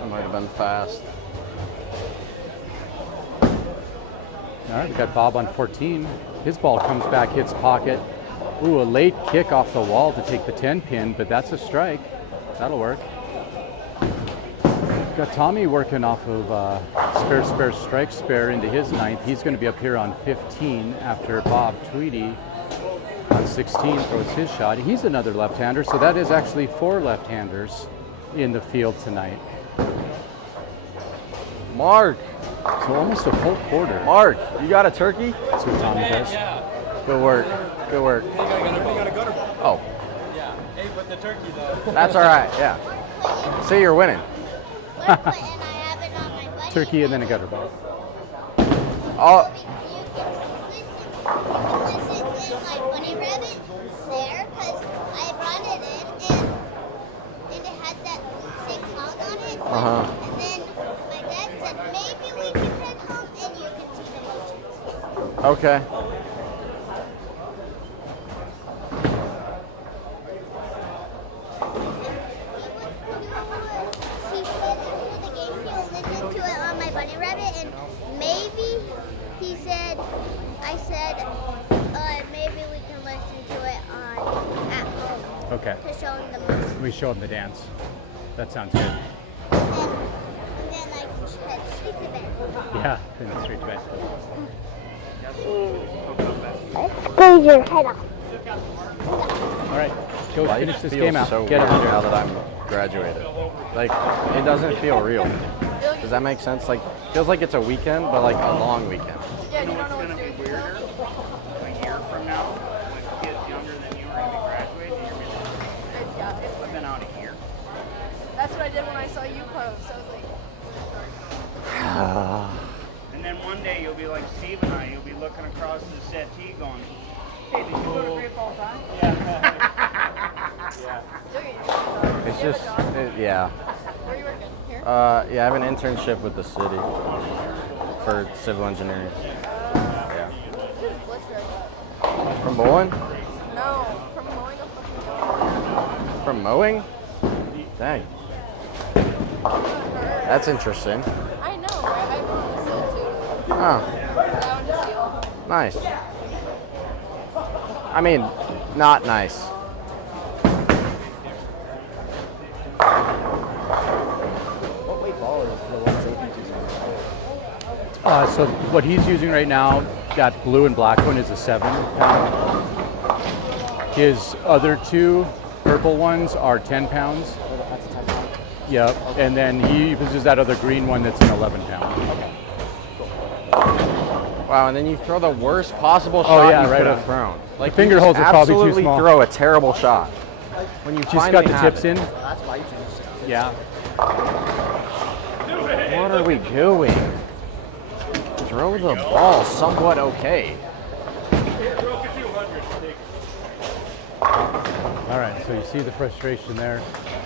I might have been fast. All right, we got Bob on 14. His ball comes back, hits pocket. Ooh, a late kick off the wall to take the 10 pin, but that's a strike. That'll work. Got Tommy working off of spare, spare, strike, spare into his 9th. He's going to be up here on 15 after Bob Tweedy on 16 throws his shot. He's another left-hander, so that is actually 4 left-handers in the field tonight. Mark! So almost a full quarter. Mark, you got a turkey? That's what Tommy does. Good work. Good work. I got a gutter ball. Oh, Yeah. Hey, but the turkey though. that's all right. Yeah. See, you're winning. We're putting, I have it on my buddy. Turkey and then a gutter ball. Oh, You can listen in my bunny rabbit there, because I brought it in and it has that same song on it. Uh-huh. And then my dad said maybe we can head home and you can see the motions. okay. On my bunny rabbit, and maybe he said, I said, maybe we can listen to it at home Okay. to show him the motion. We show him the dance. That sounds good. And then I can head straight to bed. Yeah, then it's straight to bed. Squeeze your head off. All right, go Life finish this feels game out. so Get weird out now that I'm graduated. Like, it doesn't feel real. Does that make sense? Like, feels like it's a weekend, but like a long weekend. Yeah, you don't know what to do. A year from now, with kids younger than you are going to be graduating, you're going to Yeah, it's have been out a year. That's what I did when I saw you post. I was like, And then one day you'll be like Steve and I, you'll be looking across the settee going, hey, did you go to Grip all the time? It's just, yeah. where are you working? Here? Yeah, I have an internship with the city for civil engineering. Yeah. What's your From bowling? No, from mowing a fucking From mowing? Dang. That's interesting. I know, right? I mow on the seal too. Oh, Down to seal. nice. I mean, not nice. What weight ball is the one Sophie's using? So what he's using right now, that blue and black one, is a 7-pound. His other 2 purple ones are 10 pounds. That's a 10 pound. Yep. And then he uses that other green one that's an 11 pound. Wow, and then you throw the worst possible shot yeah, you right could on. have thrown. Like The finger you holes just are probably too absolutely small. throw a terrible shot. When you Just finally got the have tips it. in. That's why you changed it. Yeah. What are we doing? Throw the ball somewhat okay. All right. So you see the frustration there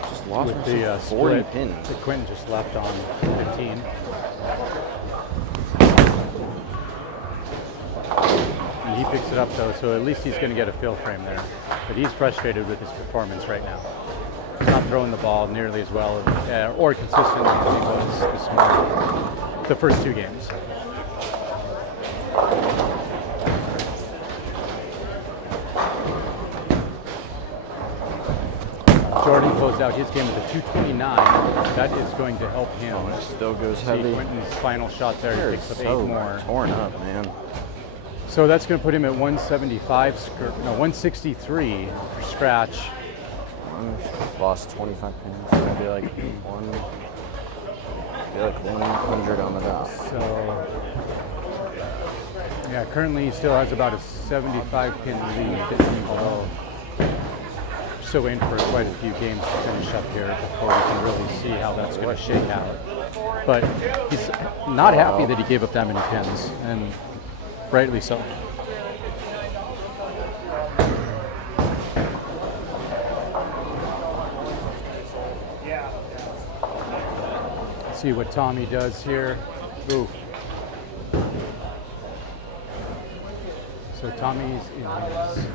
Just lost with the 40 split pins. that Quinton just left on 15. And he picks it up though, so at least he's going to get a fill frame there. But he's frustrated with his performance right now. He's not throwing the ball nearly as well or consistently as he was this morning. The first two games. Jordan closed out his game with a 229. That is going to help him. It still goes See heavy. Quinton's final shot there. They're He picks up so 8 more. torn up, man. So that's going to put him at 163 for scratch. Lost 25 pins. So it'll be like 100 on the dot. So yeah, currently he still has about a 75 pin lead. So in for quite a few games to finish up here before we can really see how that's going to shake out. But he's not happy that he gave up that many pins, and rightly so. Let's see what Tommy does here. Ooh. So Tommy's in his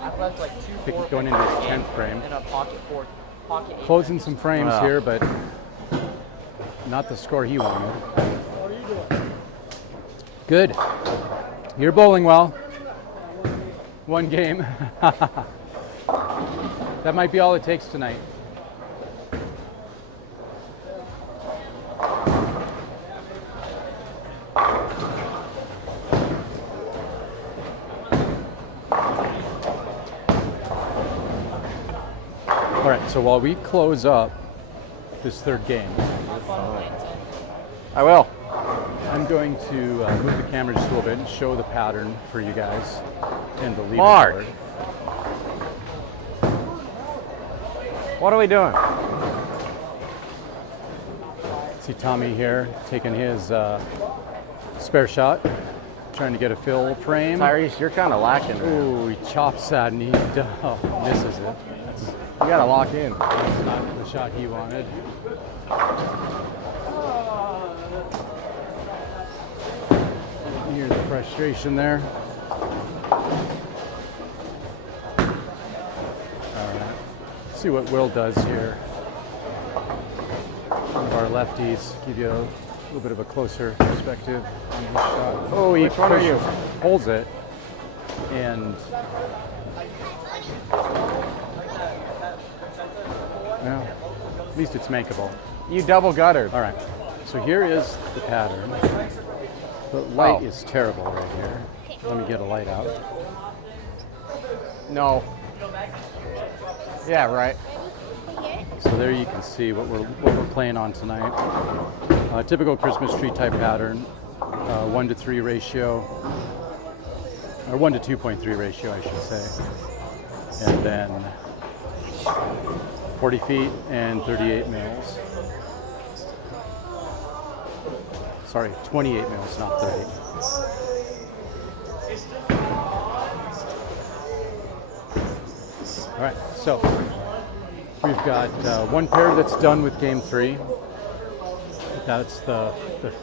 I've left like 2 4 going into his 10th frame. and a pocket 4, pocket 8. Closing some frames Wow. here, but not the score he wanted. Good. You're bowling well. 1 game. That might be all it takes tonight. All right, so while we close up this 3rd game, I will. I'm going to move the camera just a little bit and show the pattern for you guys and the leaderboard. Mark. What are we doing? See Tommy here taking his spare shot, trying to get a fill frame. Tyrese, you're kind of lacking. Man. Ooh, he chops that and he misses it. You gotta lock in. That's not the shot he wanted. You hear the frustration there. All right. Let's see what Will does here. One of our lefties, give you a little bit of a closer perspective on his shot. Oh, he Which one are you? holds it, and well, at least it's makeable. You double guttered. All right, so here is the pattern. The light is terrible right here. Let me get a light out. No. Yeah, right. So there you can see what we're playing on tonight. Typical Christmas tree type pattern, 1-to-3 ratio, or 1-to-2.3 ratio, I should say. And then 40 feet and 38 mils. Sorry, 28 mils, not 30. All right, so we've got 1 pair that's done with game 3. That's the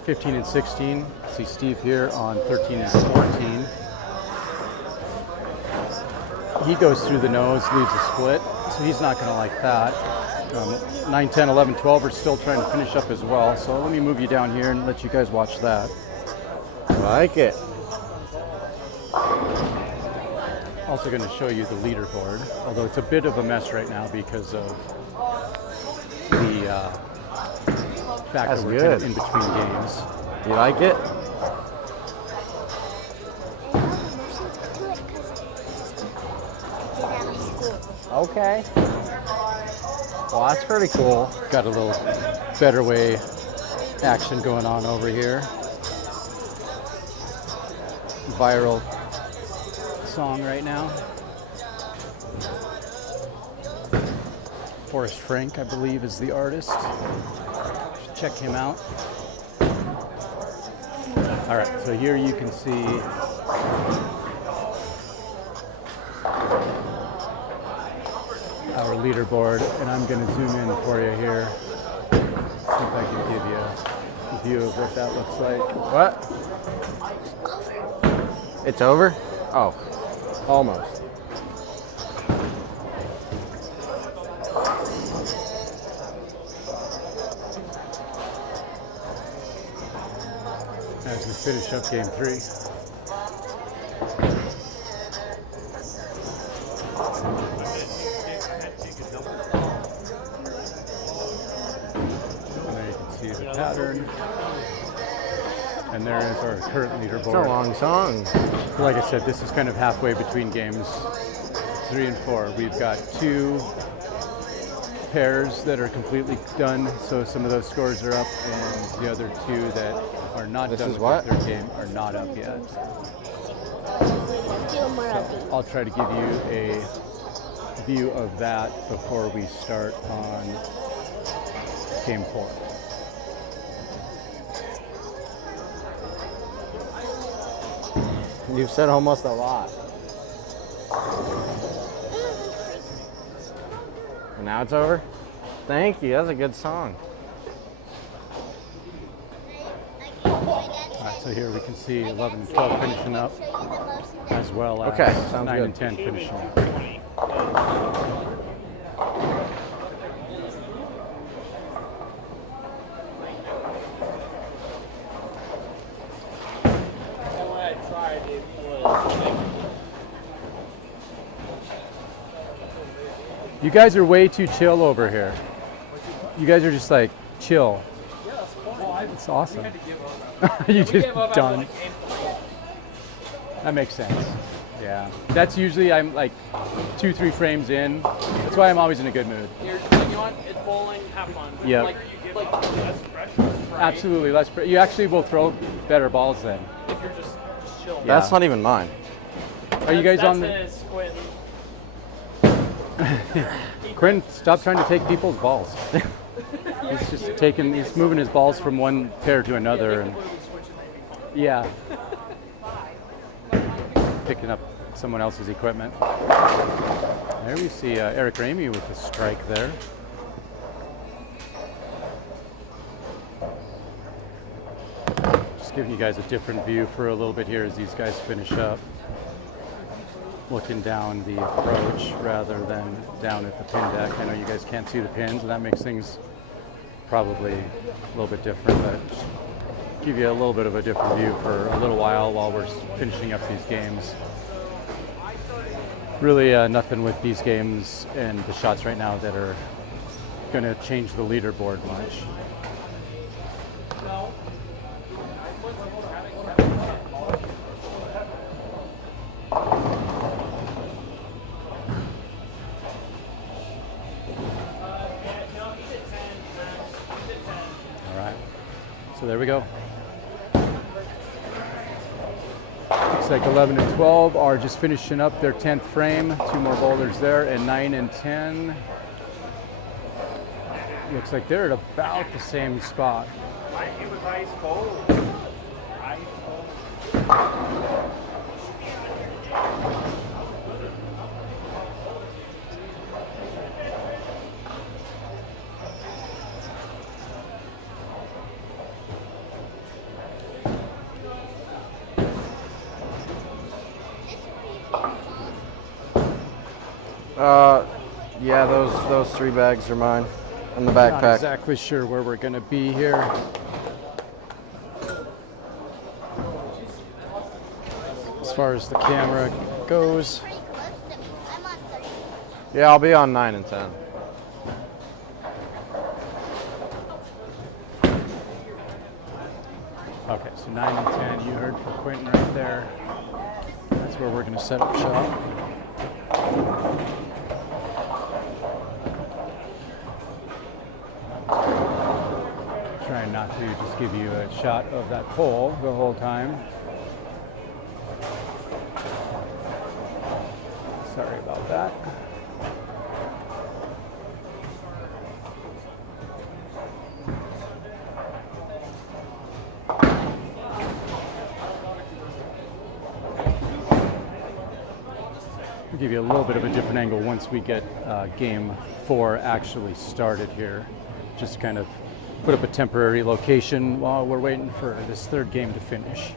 15 and 16. See Steve here on 13 and 14. He goes through the nose, leaves a split, so he's not going to like that. 9, 10, 11, 12 are still trying to finish up as well. So let me move you down here and let you guys watch that. Like it. Also going to show you the leaderboard, although it's a bit of a mess right now because of the fact That's that we're good. in between games. You like it? Did at my school. Okay. Well, that's pretty cool. Got a little better way action going on over here. Viral song right now. Forrest Frank, I believe, is the artist. Check him out. All right, so here you can see our leaderboard, and I'm going to zoom in for you here. See if I can give you a view of what that looks like. What? It's over? Oh, almost. As we finish up game 3. And there you can see the pattern. And there is our current leaderboard. It's a long song. Like I said, this is kind of halfway between games 3 and 4. We've got 2 pairs that are completely done, so some of those scores are up, and the other 2 that are not done with their third game are not up yet. So I'll try to give you a view of that before we start on game 4. You've said almost a lot. And now it's over? Thank you, that's a good song. Alright, so here we can see 11 and 12 finishing up, as well as Okay, sounds 9 good. and 10 finishing up. You guys are way too chill over here. You guys are just like chill. It's awesome. You just done. That makes sense. Yeah. That's usually I'm like 2-3 frames in. That's why I'm always in a good mood. You want it's bowling, have fun. Yeah. Like you get like less pressure. Right? Absolutely. You actually will throw better balls then. If you're just chill. Yeah. That's not even mine. Are you guys on the? That's Quinton. Quinton, stop trying to take people's balls. He's just he's moving his balls from one pair to another, and yeah, picking up someone else's equipment. There we see Eric Ramey with the strike there. Just giving you guys a different view for a little bit here as these guys finish up. Looking down the approach rather than down at the pin deck. I know you guys can't see the pins, and that makes things probably a little bit different, but just give you a little bit of a different view for a little while we're finishing up these games. Really nothing with these games and the shots right now that are going to change the leaderboard much. So there we go. Looks like 11 and 12 are just finishing up their 10th frame. 2 more boulders there, and 9 and 10. Looks like they're at about the same spot. It was ice cold. Ice cold. Yeah, those 3 bags are mine in the Not backpack. exactly sure where we're going to be here. As far as the camera goes. Yeah, I'll be on 9 and 10. Okay, so 9 and 10, you heard from Quinton right there. That's where we're going to set up shop. not to just give you a shot of that pole the whole time. Sorry about that. We'll give you a little bit of a different angle once we get game 4 actually started here. Just kind of put up a temporary location while we're waiting for this third game to finish.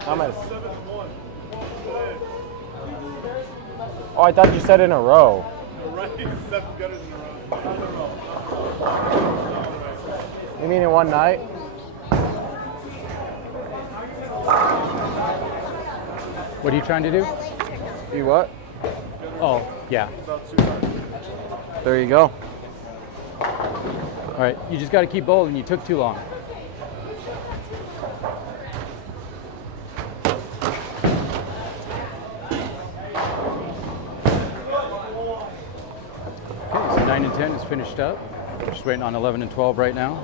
How much? Oh, I thought you said in a row. Right, 7 gutters in a row. You mean in one night? What are you trying to do? You what? Oh, yeah. There you go. All right, you just got to keep bowling. You took too long. Okay, so 9 and 10 is finished up. We're just waiting on 11 and 12 right now.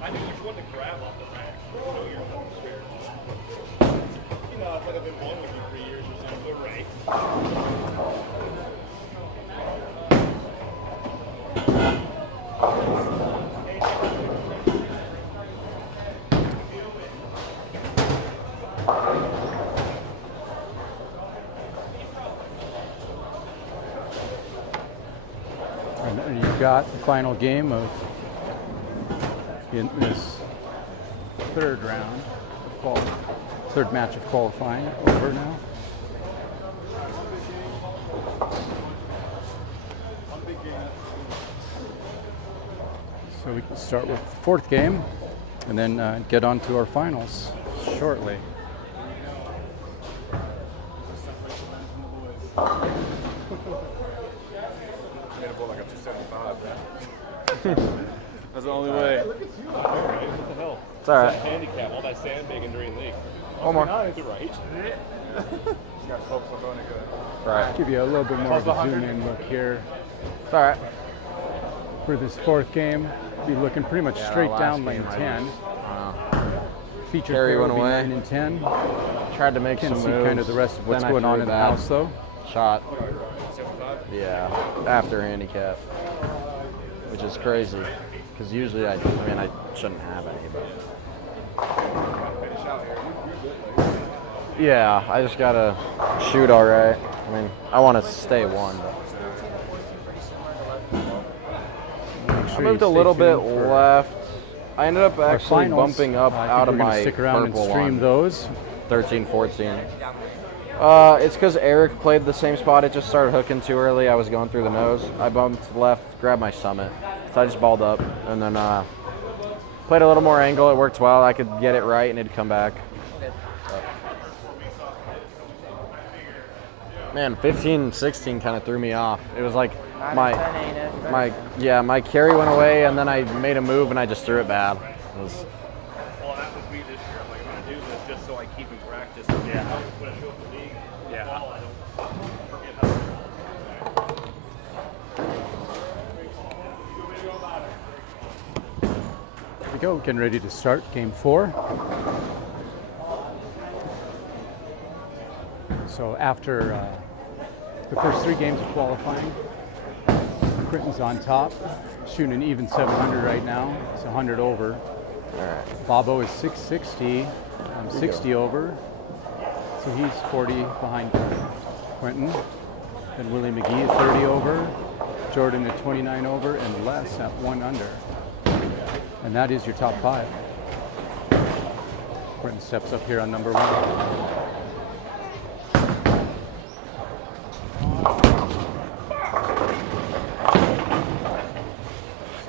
I knew which one to grab off the rack. You know you're unprepared. You know, I thought I've been bowling with you for years or something, but right. And you've got the final game of in this third round, third match of qualifying over now. So we can start with the fourth game and then get on to our finals shortly. Made a bowl like a 275. That's the only way. What the hell? It's all right. Handicap, all that sandbagging during league. One more. Right. Got folks on going to go. Right. Give you a little bit more of a zoom in look here. It's all right. For this fourth game, be looking pretty much straight down lane 10. Feature Carry pair went will be away. 9 and 10. Tried to make Can't some see moves. kind of the rest of what's then I going threw on it in the bad. house though. Shot. Yeah, after handicap, which is crazy because usually I shouldn't have any, but yeah, I just gotta shoot all right. I mean, I want to stay one, but Make I sure moved you a stay little bit tuned for left. I ended up our actually finals. bumping up I think out of we're gonna my stick around and purple stream one. those. 13, 14. It's because Eric played the same spot. It just started hooking too early. I was going through the nose. I bumped left, grabbed my summit. So I just balled up and then played a little more angle. It worked well. I could get it right and it'd come back. Man, 15, 16 kind of threw me off. It was like my carry went away and then I made a move and I just threw it bad. It was, Well, that was me this year. I'm like, I'm going to do this just so I keep in practice. Yeah. When I show up in the league, I don't forget how to Here we go, getting ready to start game 4. So after the first 3 games of qualifying, Quinton's on top, shooting an even 700 right now. It's 100 over. all right. Bobo is 660. I'm 60 over. So he's 40 behind Quinton. Then Willie McGee is 30 over. Jordan at 29 over and Les at 1 under. And that is your top 5. Quinton steps up here on number 1.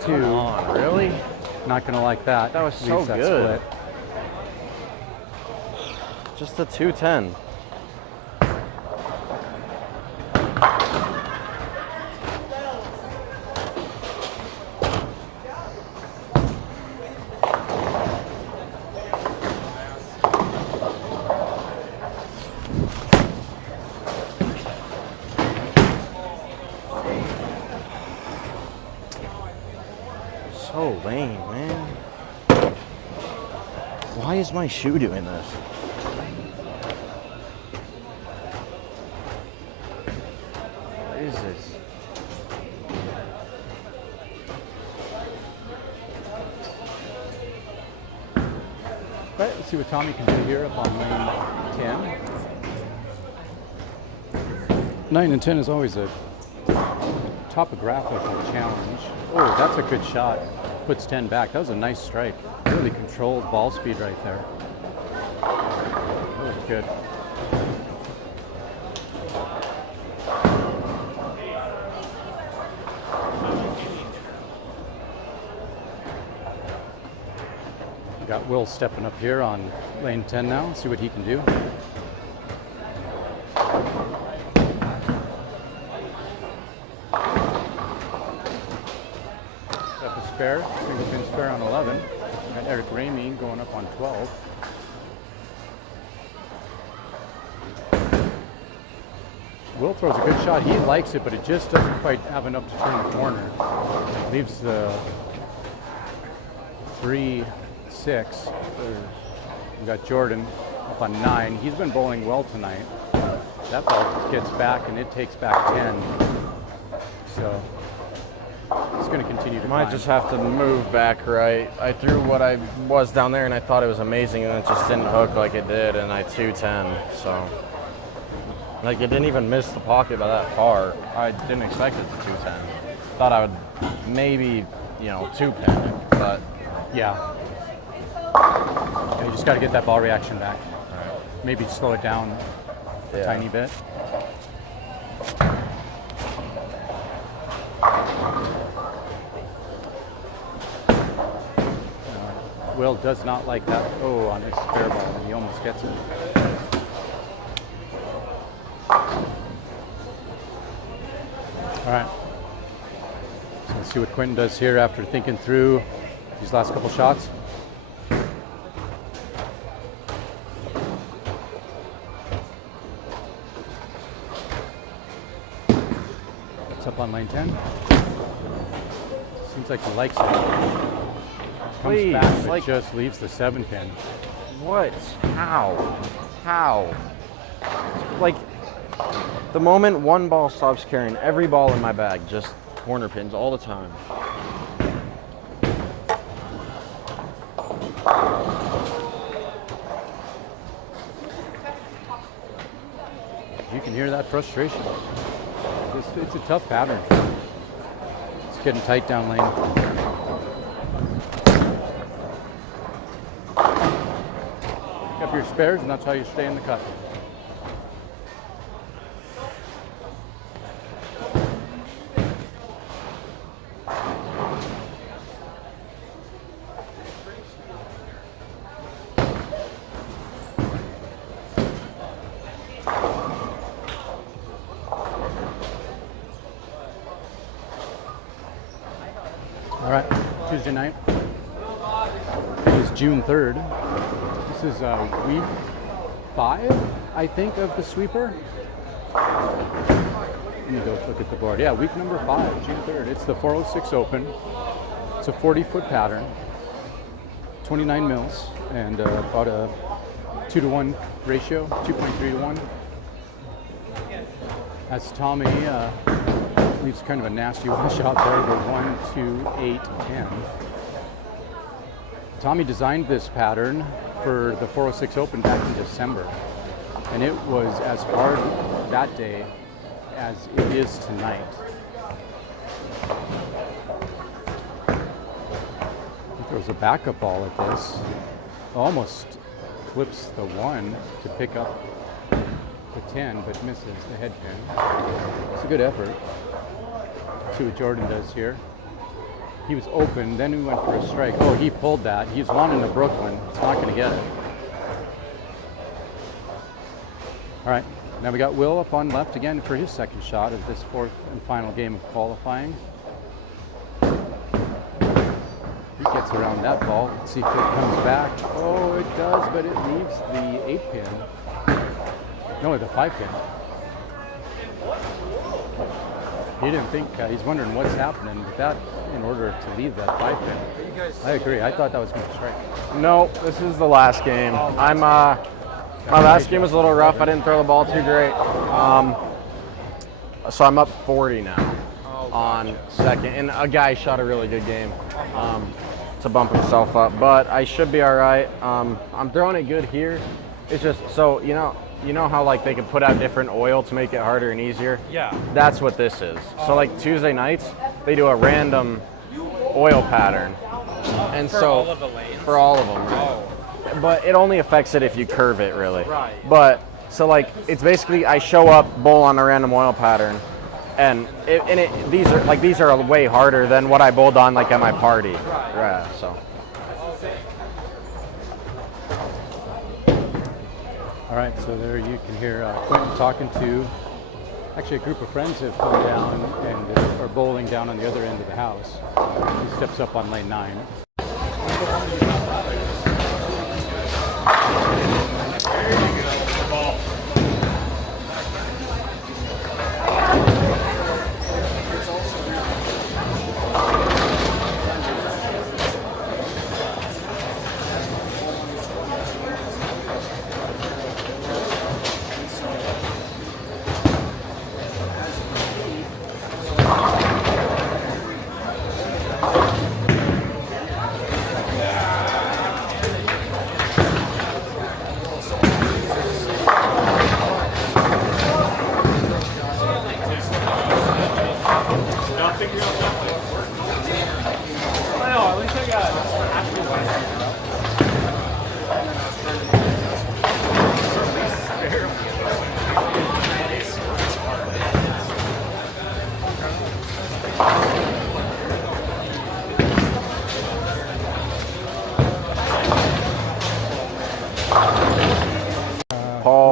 2. Come on, really? Not gonna like that. That was so Leaves that good. split. Just the 210. So lame, man. Why is my shoe doing this? What is this? Right, let's see what Tommy can do here up on lane 10. 9 and 10 is always a topographical challenge. Oh, that's a good shot. Puts 10 back. That was a nice strike. Really controlled ball speed right there. That was good. We got Will stepping up here on lane 10 now. See what he can do. Spare, single pin spare on 11. We got Eric Ramey going up on 12. Will throws a good shot. He likes it, but it just doesn't quite have enough to turn the corner. Leaves the 3-6. We got Jordan up on 9. He's been bowling well tonight. That ball gets back and it takes back 10. So it's going to continue to Might climb. just have to move back right. I threw what I was down there and I thought it was amazing and it just didn't hook like it did and I 210. So, like, it didn't even miss the pocket by that far. I didn't expect it to 210. Thought I would maybe, 2-pin it, but Yeah. You just got to get that ball reaction back. Maybe slow it down a tiny bit. Will does not like that. Oh, on his spare ball, and he almost gets it. All right. So let's see what Quinton does here after thinking through these last couple shots. It's up on lane 10. Seems like he likes it. Comes Please, back, but just leaves the 7-pin. what? How? Like, the moment one ball stops carrying, every ball in my bag just corner pins all the time. You can hear that frustration. It's a tough pattern. It's getting tight down lane. Pick up your spares, and that's how you stay in the cut. All right, Tuesday night. It is June 3rd. This is week 5, I think, of the sweeper. Let me go look at the board. Yeah, week number 5, June 3rd. It's the 406 Open. It's a 40-foot pattern, 29 mils, and about a 2-to-1 ratio, 2.3 to 1. That's Tommy. Leaves kind of a nasty washout there, but 1, 2, 8, 10. Tommy designed this pattern for the 406 Open back in December, and it was as hard that day as it is tonight. He throws a backup ball at this, almost flips the 1 to pick up the 10, but misses the head pin. It's a good effort. See what Jordan does here. He was open, then we went for a strike. Oh, he pulled that. He's wanting the Brooklyn. It's not going to get it. All right, now we got Will up on left again for his second shot of this fourth and final game of qualifying. He gets around that ball. Let's see if it comes back. Oh, it does, but it leaves the 8-pin. No, the 5-pin. He didn't think, he's wondering what's happening with that in order to leave that 5-pin. I agree. I thought that was going to strike. No, this is the last game. My last game was a little rough. I didn't throw the ball too great. So I'm up 40 now on second. And a guy shot a really good game to bump himself up. But I should be all right. I'm throwing it good here. It's just, so, you know how like they can put out different oil to make it harder and easier? Yeah. That's what this is. So like Tuesday nights, they do a random oil pattern. And For so all of the lanes? For all of them. Oh. But it only affects it if you curve it, really. Right. But so like it's basically I show up, bowl on a random oil pattern, and these are way harder than what I bowled on like at my party. Right. So. All right, so there you can hear Quinton talking to actually a group of friends have come down and are bowling down on the other end of the house. He steps up on lane 9.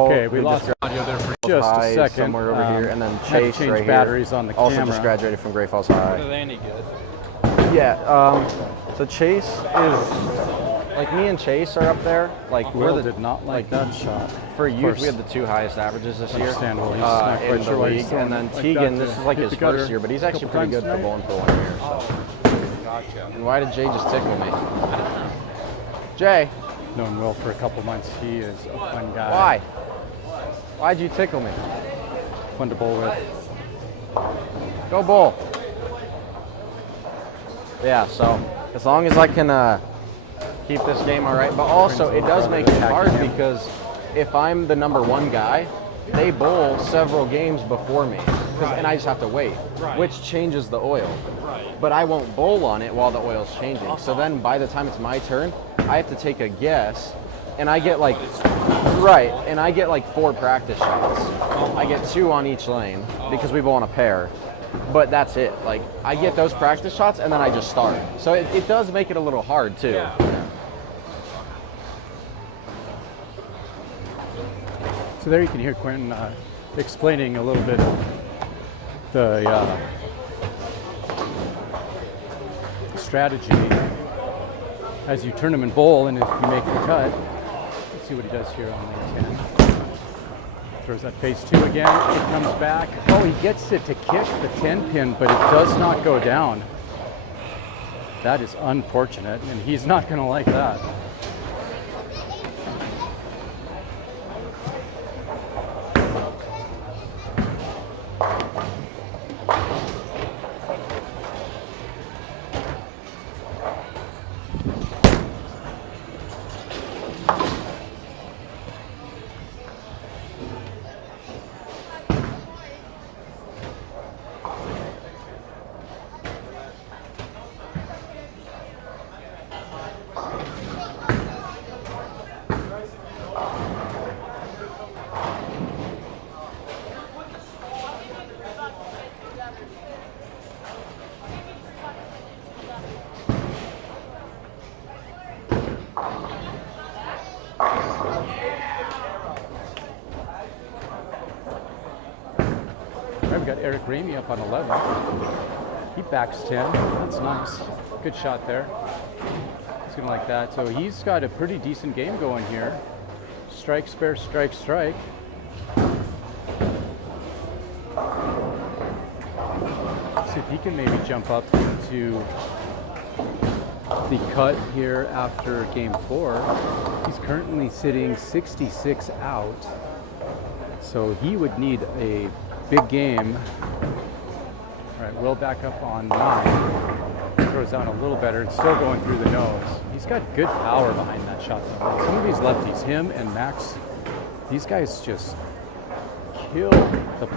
Okay, we lost audio there for just a second. Somewhere over here, and then had to Chase change right batteries here. on the Also camera. just graduated from Great Falls High. Are they any good? Yeah. So Chase is like me and Chase are up there. Like Will we're the, did not like that shot. for Of youth. course. We have the 2 highest averages this year. Understandable. He's not quite in sure the why he's league. throwing And then like Tegan, that this to is like hit his the gutter first year, but he's a actually couple pretty good times for bowling tonight. for 1 year. Gotcha. And why did Jay just tickle me? Jay, Known Will for a couple months. He is a fun guy. why? Why'd you tickle me? Fun to bowl with. Go bowl. Yeah, so as long as I can keep this game all right, but also it does make it hard because if I'm the number 1 guy, they bowl several games before me, and I just have to wait, which changes the oil. Right. But I won't bowl on it while the oil's changing. So then by the time it's my turn, I have to take a guess, and I get like, and I get like 4 practice shots. I get 2 on each lane because we bowl on a pair. But that's it. Like I get those practice shots and then I just start. So it does make it a little hard too. Yeah. So there you can hear Quinton explaining a little bit of the strategy as you turn them in bowl, and if you make the cut. Let's see what he does here on lane 10. Throws that face 2 again. It comes back. Oh, he gets it to kick the 10 pin, but it does not go down. That is unfortunate, and he's not going to like that. got Eric Ramey up on 11. He backs 10. That's nice. Good shot there. He's gonna like that. So he's got a pretty decent game going here. Strike, spare, strike, strike. See if he can maybe jump up to the cut here after game 4. He's currently sitting 66 out. So he would need a big game. All right, Will back up on 9. Throws down a little better. It's still going through the nose. He's got good power behind that shot though. Some of these lefties, him and Max, these guys just kill the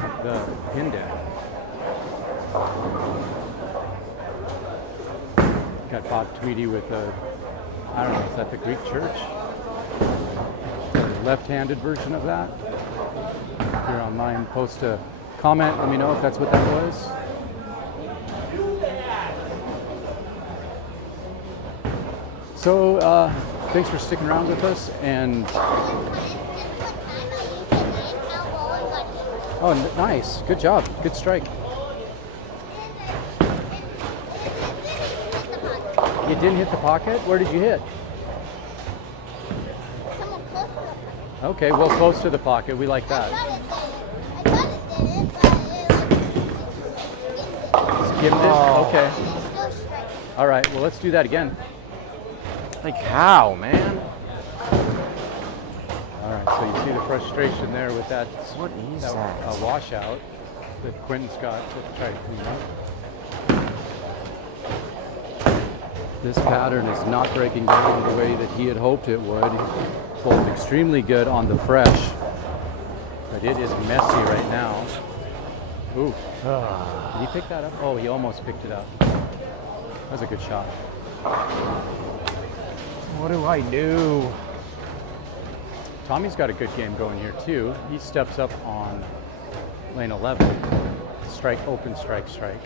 pin down. Got Bob Tweedy with a, I don't know, is that the Greek church? Left-handed version of that. If you're online, post a comment, let me know if that's what that was. So, thanks for sticking around with us, and oh, nice, good job, good strike. You didn't hit the pocket? Where did you hit? Okay, well, close to the pocket. We like that. Skimmed it? Okay. All right, well, let's do that again. Like how, man? All right, so you see the frustration there with that. What is that? Washout that Quinton's got to try to clean up. This pattern is not breaking down the way that he had hoped it would. He pulled extremely good on the fresh, but it is messy right now. Ooh, did he pick that up? Oh, he almost picked it up. That was a good shot. What do I do? Tommy's got a good game going here too. He steps up on lane 11. Strike, open, strike, strike.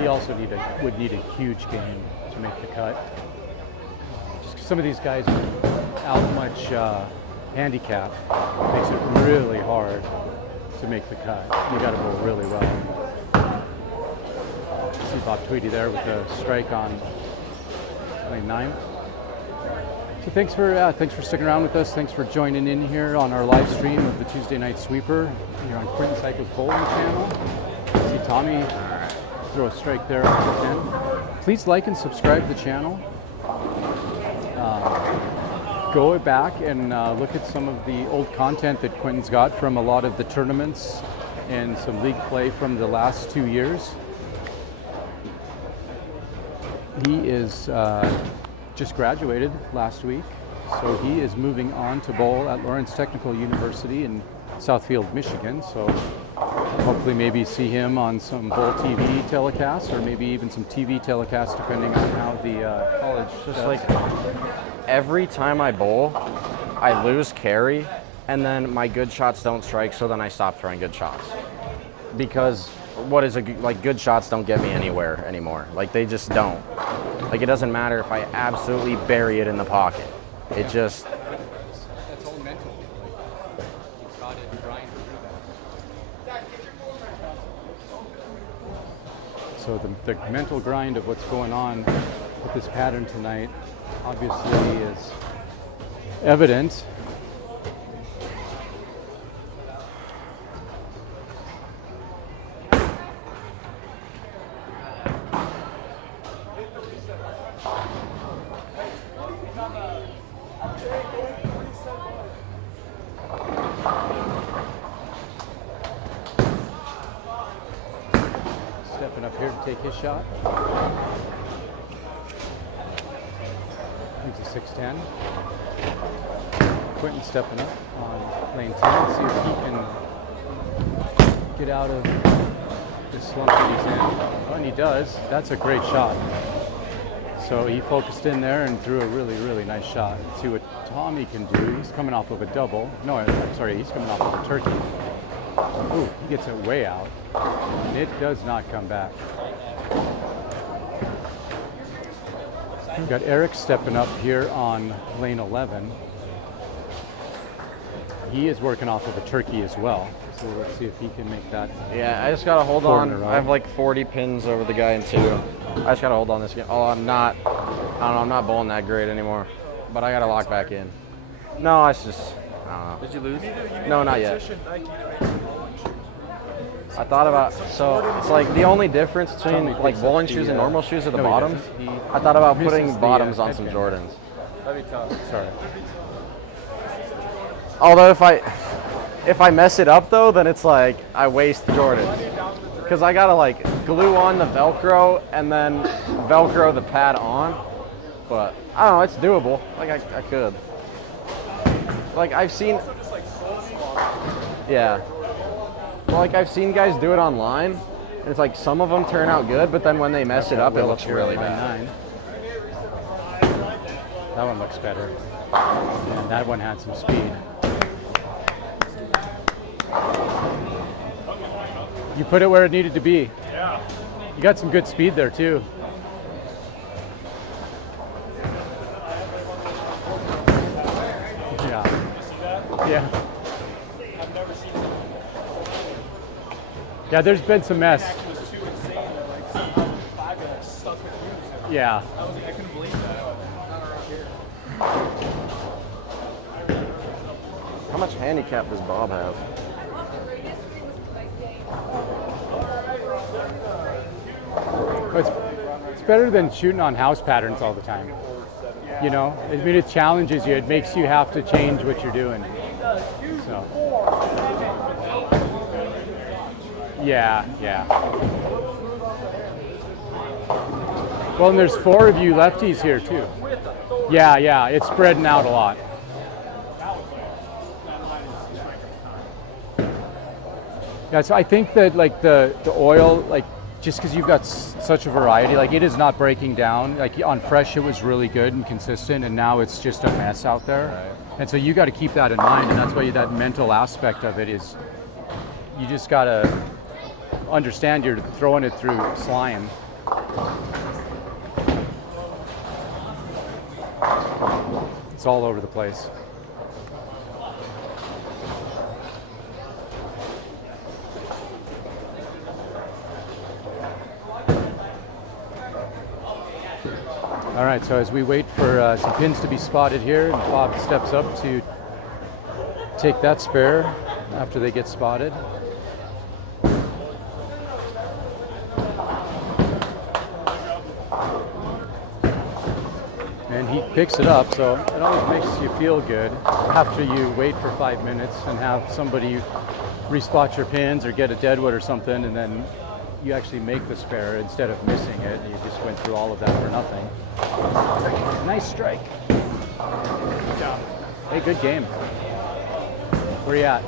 He also would need a huge game to make the cut. Just 'cause some of these guys without much handicap makes it really hard to make the cut. You got to roll really well. See Bob Tweedy there with a strike on lane 9. So thanks for sticking around with us. Thanks for joining in here on our live stream of the Tuesday Night Sweeper here on Quinton Psycho's bowling channel. See Tommy throw a strike there on the 10. Please like and subscribe to the channel. Go back and look at some of the old content that Quinton's got from a lot of the tournaments and some league play from the last 2 years. He is just graduated last week, so he is moving on to bowl at Lawrence Technical University in Southfield, Michigan. So hopefully maybe see him on some bowl TV telecasts, or maybe even some TV telecasts, depending on how the college Just does. like every time I bowl, I lose carry, and then my good shots don't strike, so then I stop throwing good shots. Because what is like good shots don't get me anywhere anymore. Like they just don't. Like it doesn't matter if I absolutely bury it in the pocket. It just. That's all mental. Like, you've got to grind through that. So the mental grind of what's going on with this pattern tonight obviously is evident. Stepping up here to take his shot. He's a 6'10". Quinton stepping up on lane 10. See if he can get out of this slump that he's in. Oh, and he does. That's a great shot. So he focused in there and threw a really, really nice shot. Let's see what Tommy can do. He's coming off of a double. No, I'm sorry, he's coming off of a turkey. Ooh, he gets it way out. And it does not come back. We've got Eric stepping up here on lane 11. he is working off of a turkey as well. So let's see if he can make that. Yeah, I just gotta hold Four in on. a row. I have like 40 pins over the guy in 2. I just gotta hold on this game. Oh, I don't know, I'm not bowling that great anymore. But I gotta lock back in. No, it's just, I don't know. Did you lose? No, not yet. I thought about, so it's like the only difference between like bowling shoes and normal shoes are the No, he bottoms. doesn't. He I thought about misses putting the, bottoms on head some pin. Jordans. That'd be tough. Sorry. Although if I mess it up though, then it's like I waste Jordans. Because I gotta like glue on the Velcro and then Velcro the pad on. But I don't know, it's doable. Like I could. Like I've seen, yeah. Well, like I've seen guys do it online. And it's like some of them turn out good, but then when they mess it up, it looks really bad. 9. That one looks better. And that one had some speed. You put it where it needed to be. Yeah. You got some good speed there too. Yeah. Yeah. Yeah, there's been some mess. Yeah. I couldn't believe that. Not around here. How much handicap does Bob have? It's better than shooting on house patterns all the time. You know, I mean, it challenges you. It makes you have to change what you're doing. So. Yeah, yeah. Well, and there's 4 of you lefties here too. Yeah, yeah, it's spreading out a lot. Yeah, so I think that like the oil, like just because you've got such a variety, like it is not breaking down. Like on fresh, it was really good and consistent, and now it's just a mess out there. Right. And so you got to keep that in mind, and that's why that mental aspect of it is, you just got to understand you're throwing it through slime. It's all over the place. All right, so as we wait for some pins to be spotted here, and Bob steps up to take that spare after they get spotted. And he picks it up, so it always makes you feel good after you wait for 5 minutes and have somebody respot your pins or get a deadwood or something, and then you actually make the spare instead of missing it. You just went through all of that for nothing. Nice strike. Good job. Hey, good game. Where you at?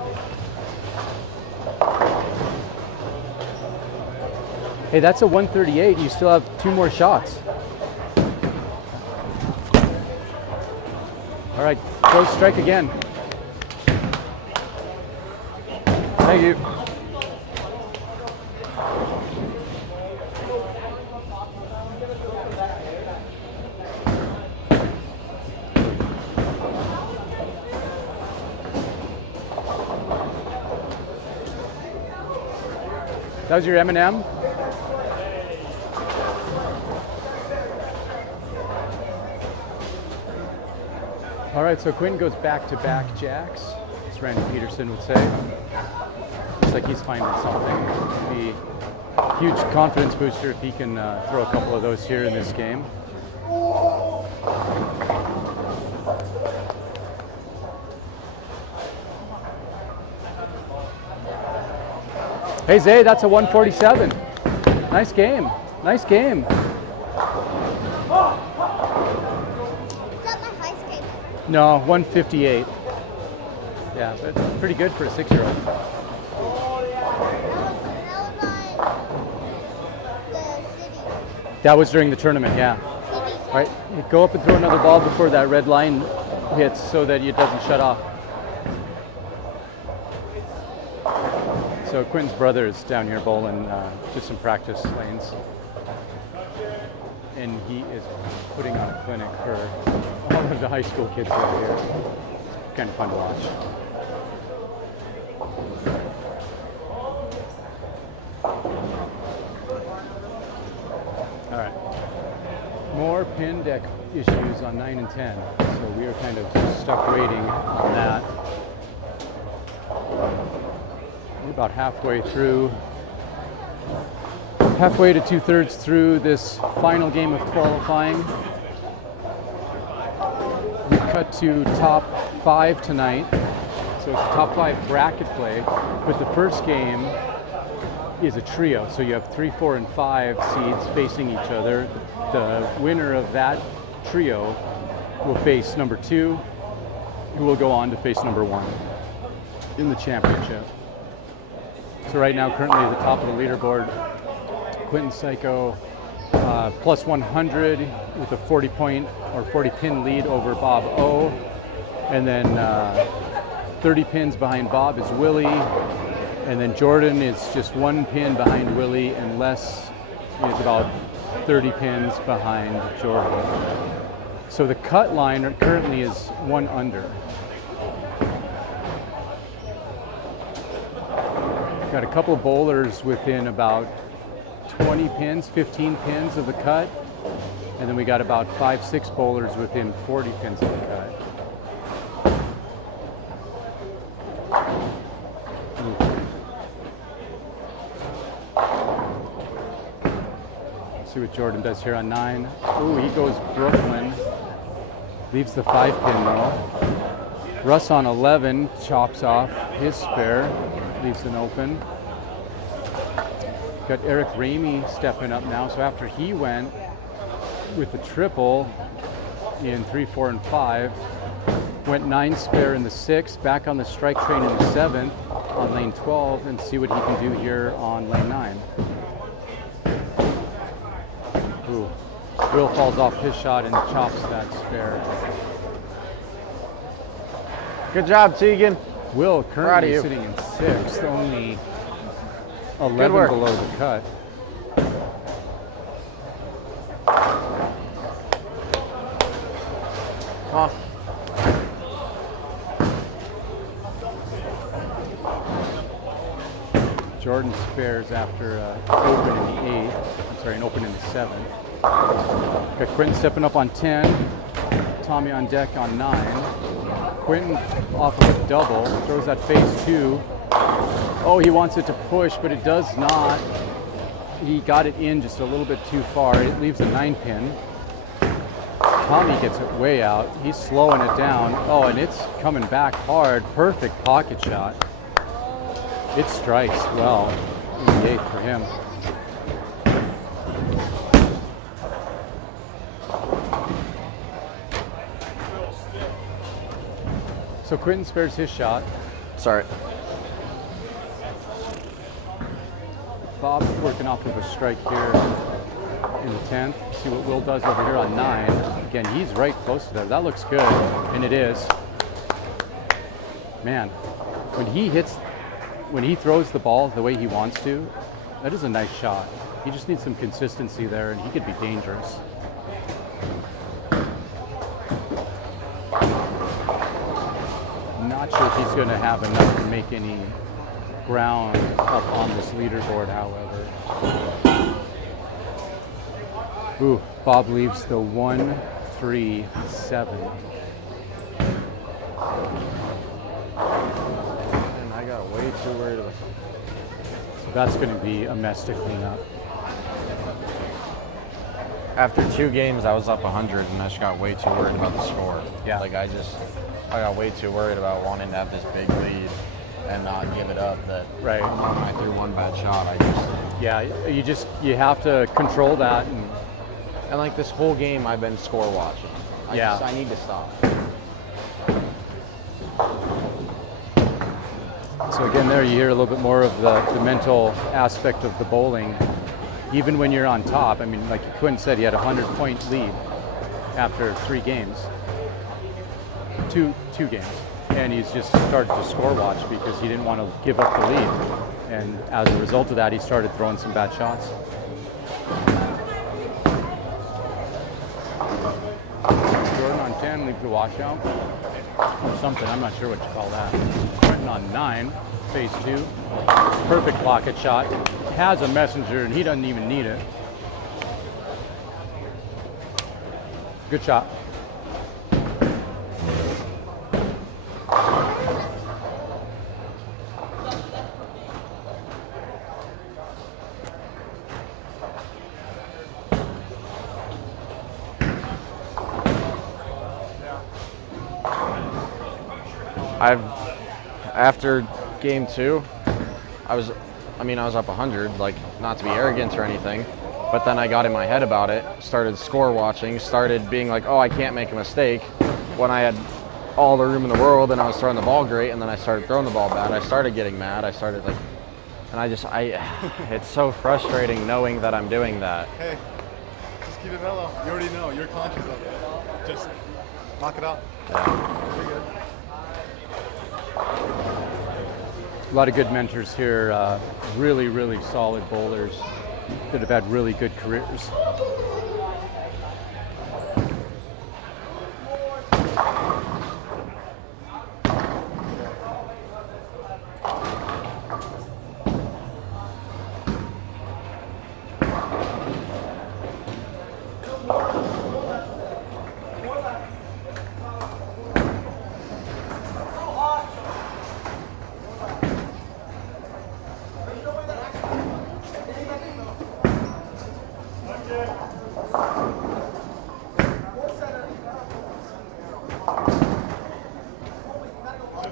Hey, that's a 138. You still have 2 more shots. All right, go strike again. Thank you. That was your M&M? All right, so Quinton goes back-to-back jacks, as Randy Peterson would say. Looks like he's finding something. It'll be a huge confidence booster if he can throw a couple of those here in this game. Hey Zay, that's a 147. Nice game. Nice game. No, 158. Yeah, but pretty good for a 6-year-old. That was during the tournament, yeah. All right, go up and throw another ball before that red line hits so that it doesn't shut off. So Quinton's brother is down here bowling just some practice lanes. And he is putting on a clinic for all of the high school kids out here. It's kind of fun to watch. pin deck issues on 9 and 10, so we are kind of stuck waiting on that. We're about halfway to 2/3 through this final game of qualifying. We cut to top 5 tonight, so it's top 5 bracket play, but the first game is a trio, so you have 3, 4, and 5 seeds facing each other. The winner of that trio will face number 2, who will go on to face number 1 in the championship. So right now, currently at the top of the leaderboard, Quinton Psycho plus 100 with a 40-point or 40-pin lead over Bob O. And then 30 pins behind Bob is Willie. And then Jordan is just 1 pin behind Willie, and Les is about 30 pins behind Jordan. So the cut line currently is 1 under. Got a couple of bowlers within about 20 pins, 15 pins of the cut, and then we got about 5, 6 bowlers within 40 pins of the cut. Let's see what Jordan does here on 9. Ooh, he goes Brooklyn. Leaves the 5-pin though. Russ on 11 chops off his spare, leaves an open. Got Eric Ramey stepping up now, so after he went with the triple in 3, 4, and 5, went 9 spare in the 6th, back on the strike train in the 7th on lane 12, and see what he can do here on lane 9. Ooh, Will falls off his shot and chops that spare. Good job, Tegan. Will currently sitting in 6th, only 11 below the cut. Huh. Jordan spares after open in the 8th. I'm sorry, an open in the 7th. Got Quinton stepping up on 10. Tommy on deck on 9. Quinton off of a double, throws that phase 2. Oh, he wants it to push, but it does not. He got it in just a little bit too far. It leaves a 9-pin. Tommy gets it way out. He's slowing it down. Oh, and it's coming back hard. Perfect pocket shot. It strikes well in the 8th for him. So Quinton spares his shot. Sorry. Bob's working off of a strike here in the 10th. See what Will does over here on 9. Again, he's right close to that. That looks good, and it is. Man, when he throws the ball the way he wants to, that is a nice shot. He just needs some consistency there, and he could be dangerous. Not sure if he's going to have enough to make any ground up on this leaderboard, however. Ooh, Bob leaves the 1, 3, 7. And I got way too worried about it. So that's going to be a mess to clean up. After 2 games, I was up 100, and I just got way too worried about the score. Yeah. Like I got way too worried about wanting to have this big lead and not give it up. That Right. when I threw 1 bad shot, Yeah, you have to control that. And like this whole game, I've been score watching. I need to stop. So again, there you hear a little bit more of the mental aspect of the bowling. Even when you're on top, I mean, like Quinn said, he had a 100-point lead after 3 games. Two games. And he's just started to score watch because he didn't want to give up the lead. And as a result of that, he started throwing some bad shots. Jordan on 10, leave the washout. Or something, I'm not sure what you call that. Quinton on 9, phase 2. Perfect pocket shot. Has a messenger and he doesn't even need it. Good shot. After game 2, I was up 100, like, not to be arrogant or anything, but then I got in my head about it, started score watching, started being like, oh, I can't make a mistake, when I had all the room in the world and I was throwing the ball great, and then I started throwing the ball bad. I started getting mad. I started like, and it's so frustrating knowing that I'm doing that. Hey, just keep it mellow. You already know. You're conscious of it. Just knock it out. Yeah. You're good. A lot of good mentors here, really, really solid bowlers that have had really good careers.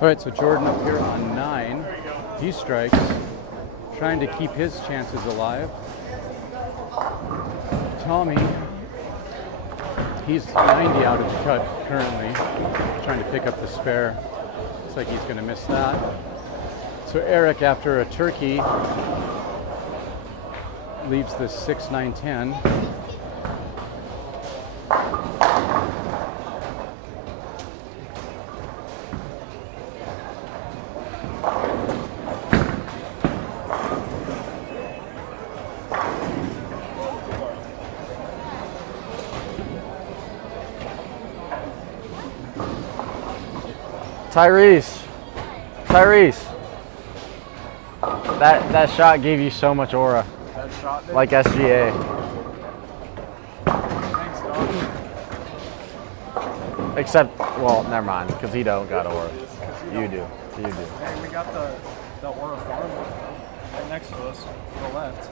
All right, so Jordan up here on 9. He strikes, trying to keep his chances alive. Tommy, he's 90 out of the cut currently, trying to pick up the spare. Looks like he's going to miss that. So Eric, after a turkey, leaves the 6, 9, 10. Tyrese, that shot gave you so much aura. That shot did? Like SGA. Thanks, dog. Except, well, never mind, because he don't got aura. You do. Hey, we got the aura farm right next to us, to the left.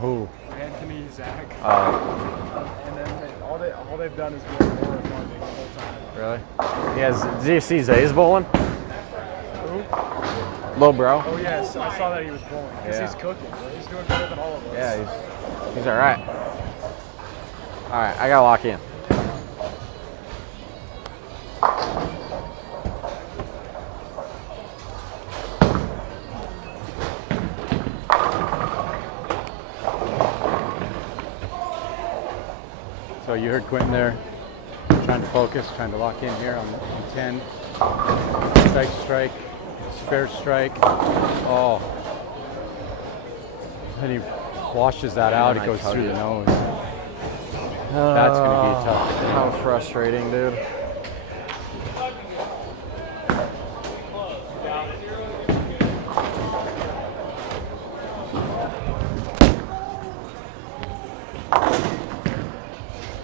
Who? Anthony, Zach. And then all they've done is been aura farming the whole time. Really? Do you see Zay's bowling? Who? Little bro. Oh yes, I saw that he was bowling. Because he's cooking, bro. He's doing better than all of us. Yeah, he's all right. All right, I gotta lock in. So you heard Quinton there, trying to focus, trying to lock in here on 10. Strike, spare strike. Oh. And he washes that out, it goes through the nose. That's going to be tough. How frustrating, dude.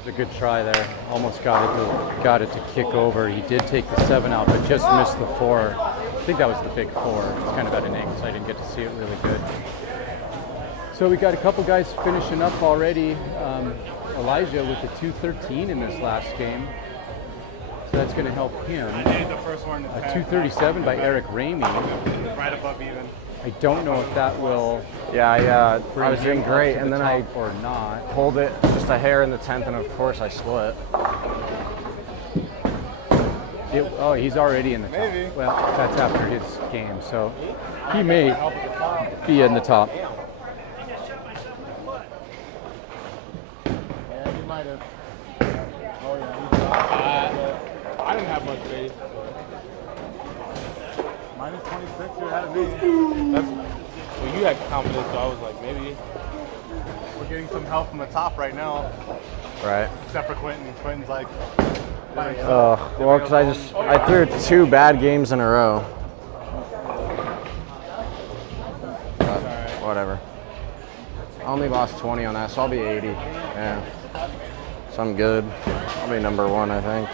A good try there. Almost got it to kick over. He did take the 7 out, but just missed the 4. I think that was the big 4. It's kind of at an angle, so I didn't get to see it really good. So we got a couple guys finishing up already. Elijah with the 213 in this last game. So that's going to help him. I made the first one. A 237 by Eric Ramey. Right above even. I don't know if that will. Yeah, I was doing great, and then I or not. pulled it just a hair in the 10th, and of course I split. Oh, he's already in the top. Maybe. Well, that's after his game, so he may be in the top. Yeah, he might have. Oh yeah. I didn't have much faith. Minus 26, you're ahead of me. Well, you had confidence, so I was like, maybe. We're getting some help from the top right now, Right. except for Quinton. Quinton's like, Well, because I threw 2 bad games in a row. But whatever. I only lost 20 on that, so I'll be 80. Yeah. So I'm good. I'll be number 1, I think.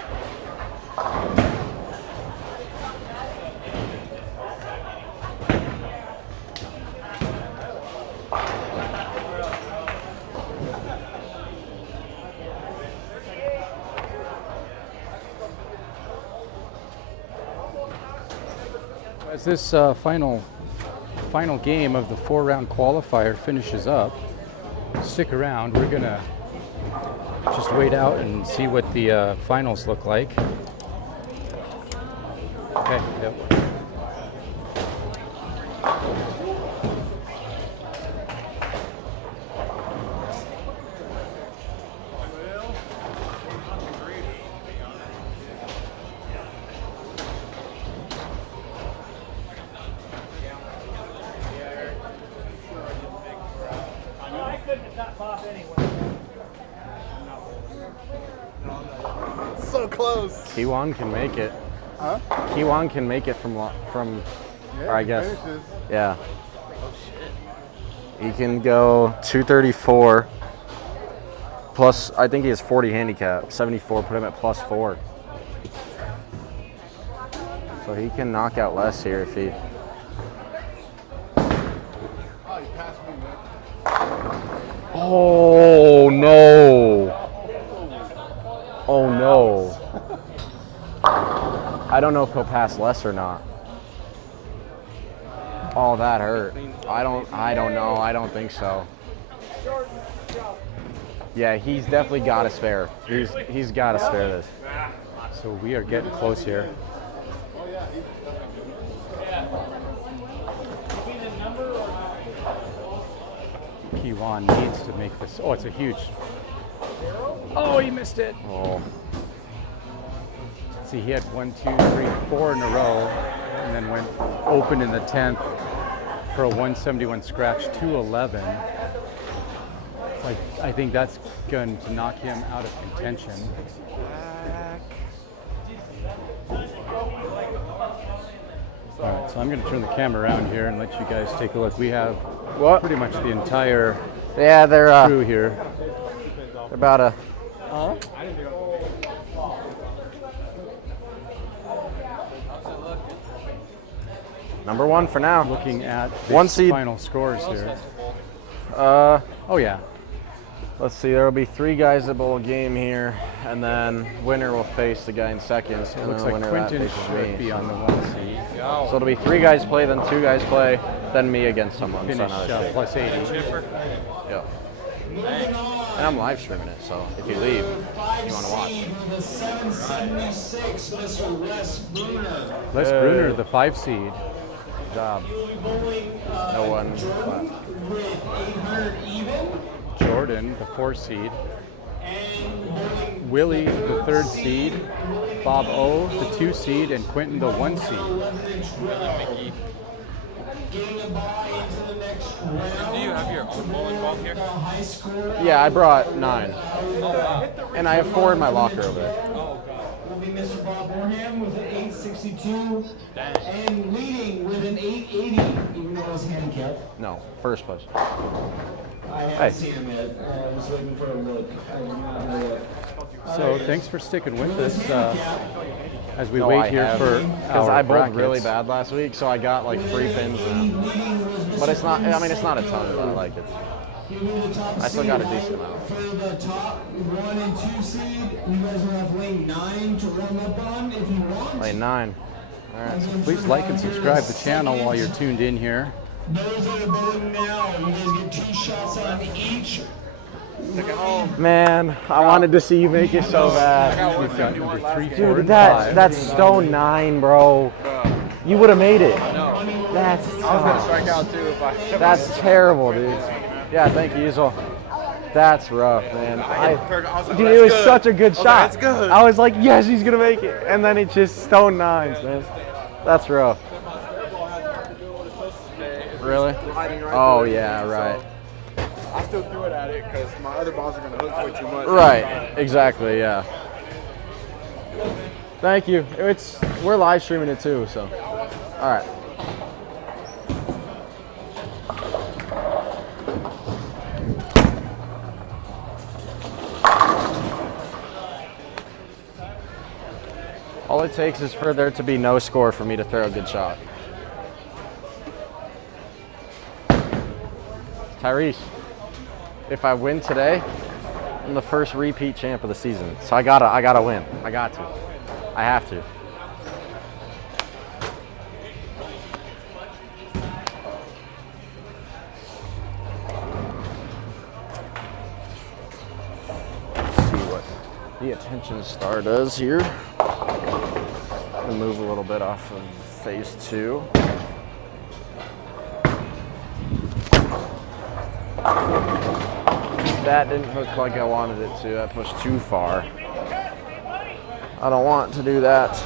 As this final game of the 4-round qualifier finishes up, stick around. We're gonna just wait out and see what the finals look like. Okay. Yep. So close. Kiwan can make it. Huh? Kiwan can make it from Yeah, or I guess. finishes. Yeah. He can go 234 plus, I think he has 40 handicap. 74, put him at +4. So he can knock out less here if he. Oh, you passed me, man. Oh no. Oh no. I don't know if he'll pass less or not. Oh, that hurt. I don't know. I don't think so. Yeah, he's definitely got to spare. He's got to spare this. So we are getting close here. Kiwan needs to make this. Oh, it's a huge. Oh, he missed it. Oh. See, he had 1, 2, 3, 4 in a row, and then went open in the 10th for a 171 scratch, 211. I think that's going to knock him out of contention. All right, so I'm going to turn the camera around here and let you guys take a look. We have pretty much the entire crew here. They're about a. Number 1 for now. Looking at the 1 seed. final scores here. Oh yeah. Let's see. There will be 3 guys that bowl a game here, and then winner will face the guy in second. It and looks then the like winner of that Quinton faces should me. be on the 1 seed. So it'll be 3 guys play, then 2 guys play, then me against someone. Finish so another seed. plus 80. Yeah. And I'm live streaming it, so if you leave, you want to watch. Les Bruner, the 5 seed. Good job. No one left. Jordan, the 4 seed. Willie, the 3rd seed. Bob O, the 2 seed, and Quinton, the 1 seed. Do you have your own bowling ball here? Yeah, I brought 9. And I have 4 in my locker over there. Will be Mr. Bob Bornham with an 862 and leading with an 880, even though it's handicapped. No, first place. I haven't seen him yet. I was waiting for a look. I did not know yet. So thanks for sticking with us as we No, wait I here have. for Because our I bowled brackets. really bad last week, so I got like 3 pins. But it's not, I mean, it's not a ton, but I like it. I still got a decent amount. For the top 1 and 2 seed, you guys will have lane 9 to warm up on if you want. Lane 9. All right. Please like and subscribe to the channel while you're tuned in here. Those that are voting now, you guys get 2 shots on each. Man, I wanted to see you make it so bad. We've got number 3, 4, Dude, and 5. that's stone 9, bro. You would have made it. No. That's I was going to strike out too if I. That's terrible, dude. Yeah, thank you, Yusel. That's rough, man. Dude, it was such a good shot. That's good. I was like, yes, he's gonna make it, and then it just stone 9s, man. That's rough. Really? Oh yeah, right. I still threw it at it because my other balls are going to hook way too much. Right. Exactly. Yeah. Thank you. We're live streaming it too, so. All right. All it takes is for there to be no score for me to throw a good shot. Tyrese, if I win today, I'm the first repeat champ of the season. So I gotta win. I got to. I have to. Let's see what the attention star does here. Move a little bit off of phase 2. That didn't hook like I wanted it to. That pushed too far. I don't want to do that.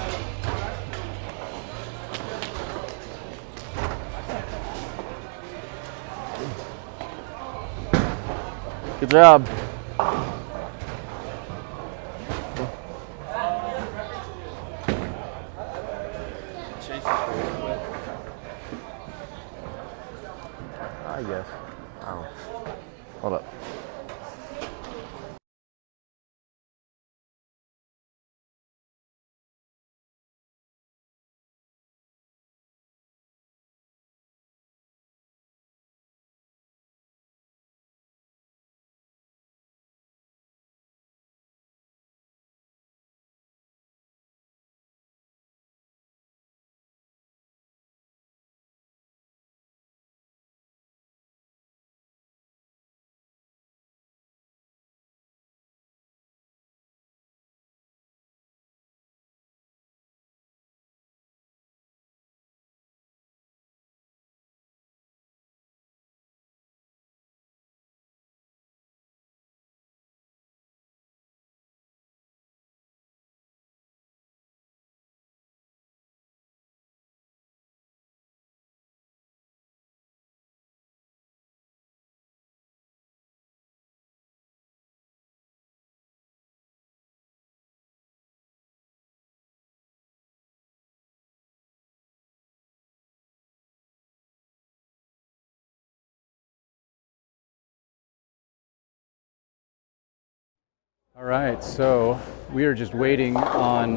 Good job. I guess. Oh. Hold up. All right, so we are just waiting on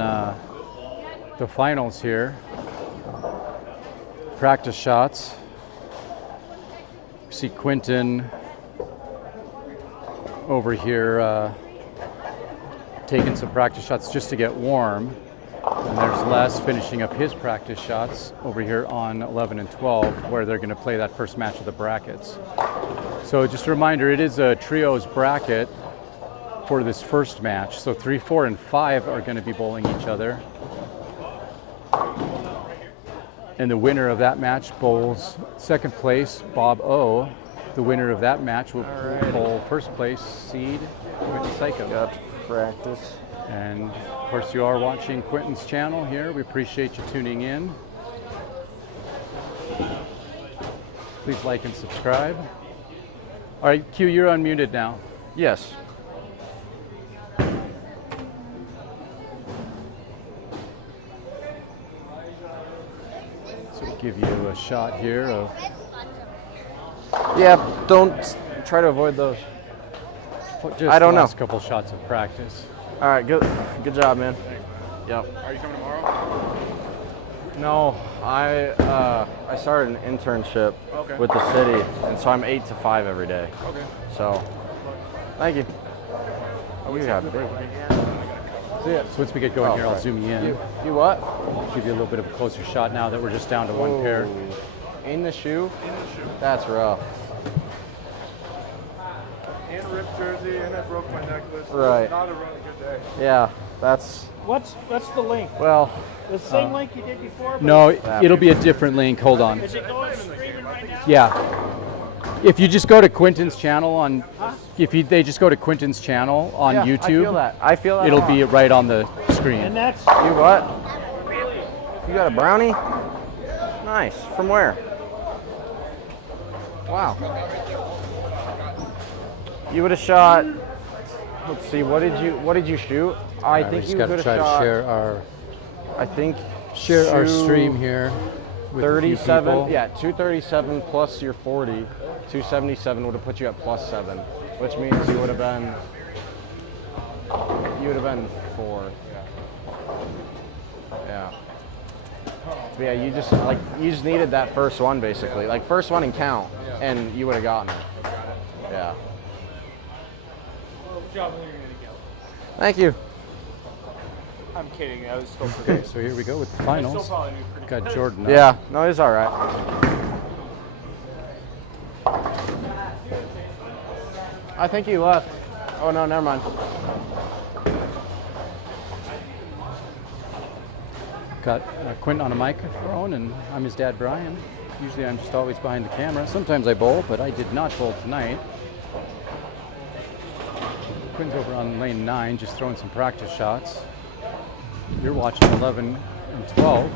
the finals here. Practice shots. We see Quinton over here taking some practice shots just to get warm. And there's Les finishing up his practice shots over here on 11 and 12, where they're going to play that first match of the brackets. So just a reminder, it is a trios bracket for this first match. So 3, 4, and 5 are going to be bowling each other. And the winner of that match bowls second place, Bob O. The winner of that match will bowl first place, seed, Quinton Psycho. Got to practice. And of course you are watching Quinton's channel here. We appreciate you tuning in. Please like and subscribe. All right, Q, you're unmuted now. Yes. So we'll give you a shot here of... Yeah, don't try to avoid those. Just I don't the know. last couple shots of practice. All right, good job, man. Yep. Are you coming tomorrow? No, I started an internship with the city, and so I'm 8 to 5 every day. Okay. So, thank you. You got big. So once we get going here, I'll sorry. zoom you in. You what? Give you a little bit of a closer shot now that we're just down to one pair. In the shoe? That's rough. And ripped jersey, and I broke my necklace. Right. Not a really good day. Yeah, that's... What's the link? Well... The same link you did before? But No, it'll be a different link. Hold on. Is it going streaming right now? Yeah. If you just go to Quinton's channel on... They just go to Quinton's channel on YouTube. I feel that. It'll be right on the screen. And that's... You what? You got a brownie? Nice. From where? Wow. You would have shot. Let's see. What did you shoot? I think you could have shot. To share our. I think our stream here. With 37. Yeah, 237 plus your 40. 277 would have put you at +7, which means you would have been 4. Yeah. But yeah, you just needed that first one basically, like first one and count, and you would have gotten it. Yeah. Good job, you're gonna go. Thank you. I'm kidding. I was still Okay, so here we go with the finals. probably do pretty Got good. Jordan up. Yeah. No, he's all right. I think he left. Oh no, never mind. Got Quinton on a microphone, and I'm his dad, Brian. Usually I'm just always behind the camera. Sometimes I bowl, but I did not bowl tonight. Quinton's over on lane 9, just throwing some practice shots. You're watching 11 and 12.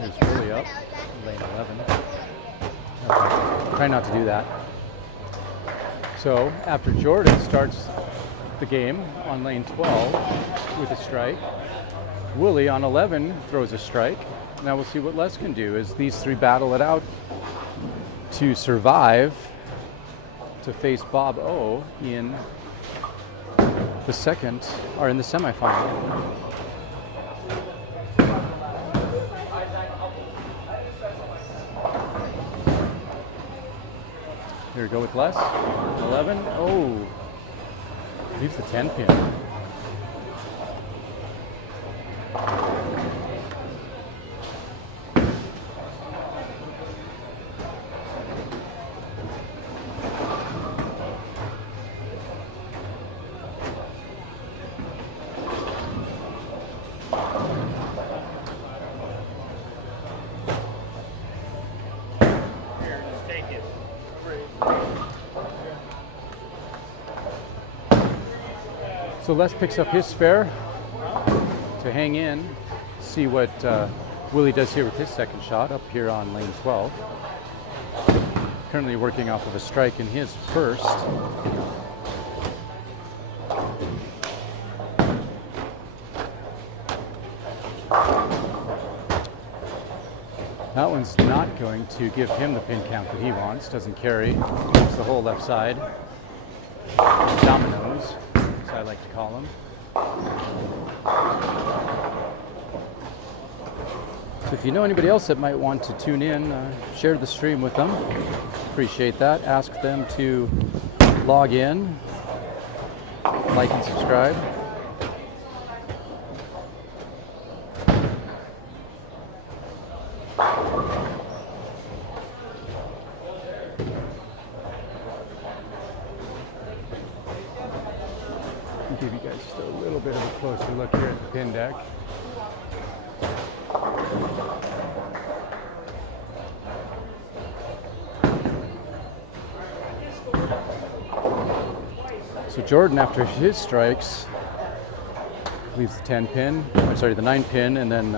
He's really up, lane 11. Okay. Try not to do that. So after Jordan starts the game on lane 12 with a strike, Willie on 11 throws a strike. Now we'll see what Les can do as these three battle it out to survive to face Bob O in the second, or in the semifinal. Here we go with Les. 11. Oh, leaves the 10 pin. So Les picks up his spare to hang in, see what Willie does here with his second shot up here on lane 12. Currently working off of a strike in his first. That one's not going to give him the pin count that he wants, doesn't carry, moves the whole left side. Dominoes, as I like to call them. So if you know anybody else that might want to tune in, share the stream with them. Appreciate that. Ask them to log in, like and subscribe. I'll give you guys just a little bit of a closer look here at the pin deck. So Jordan, after his strikes, leaves the 10 pin, or sorry, the 9 pin, and then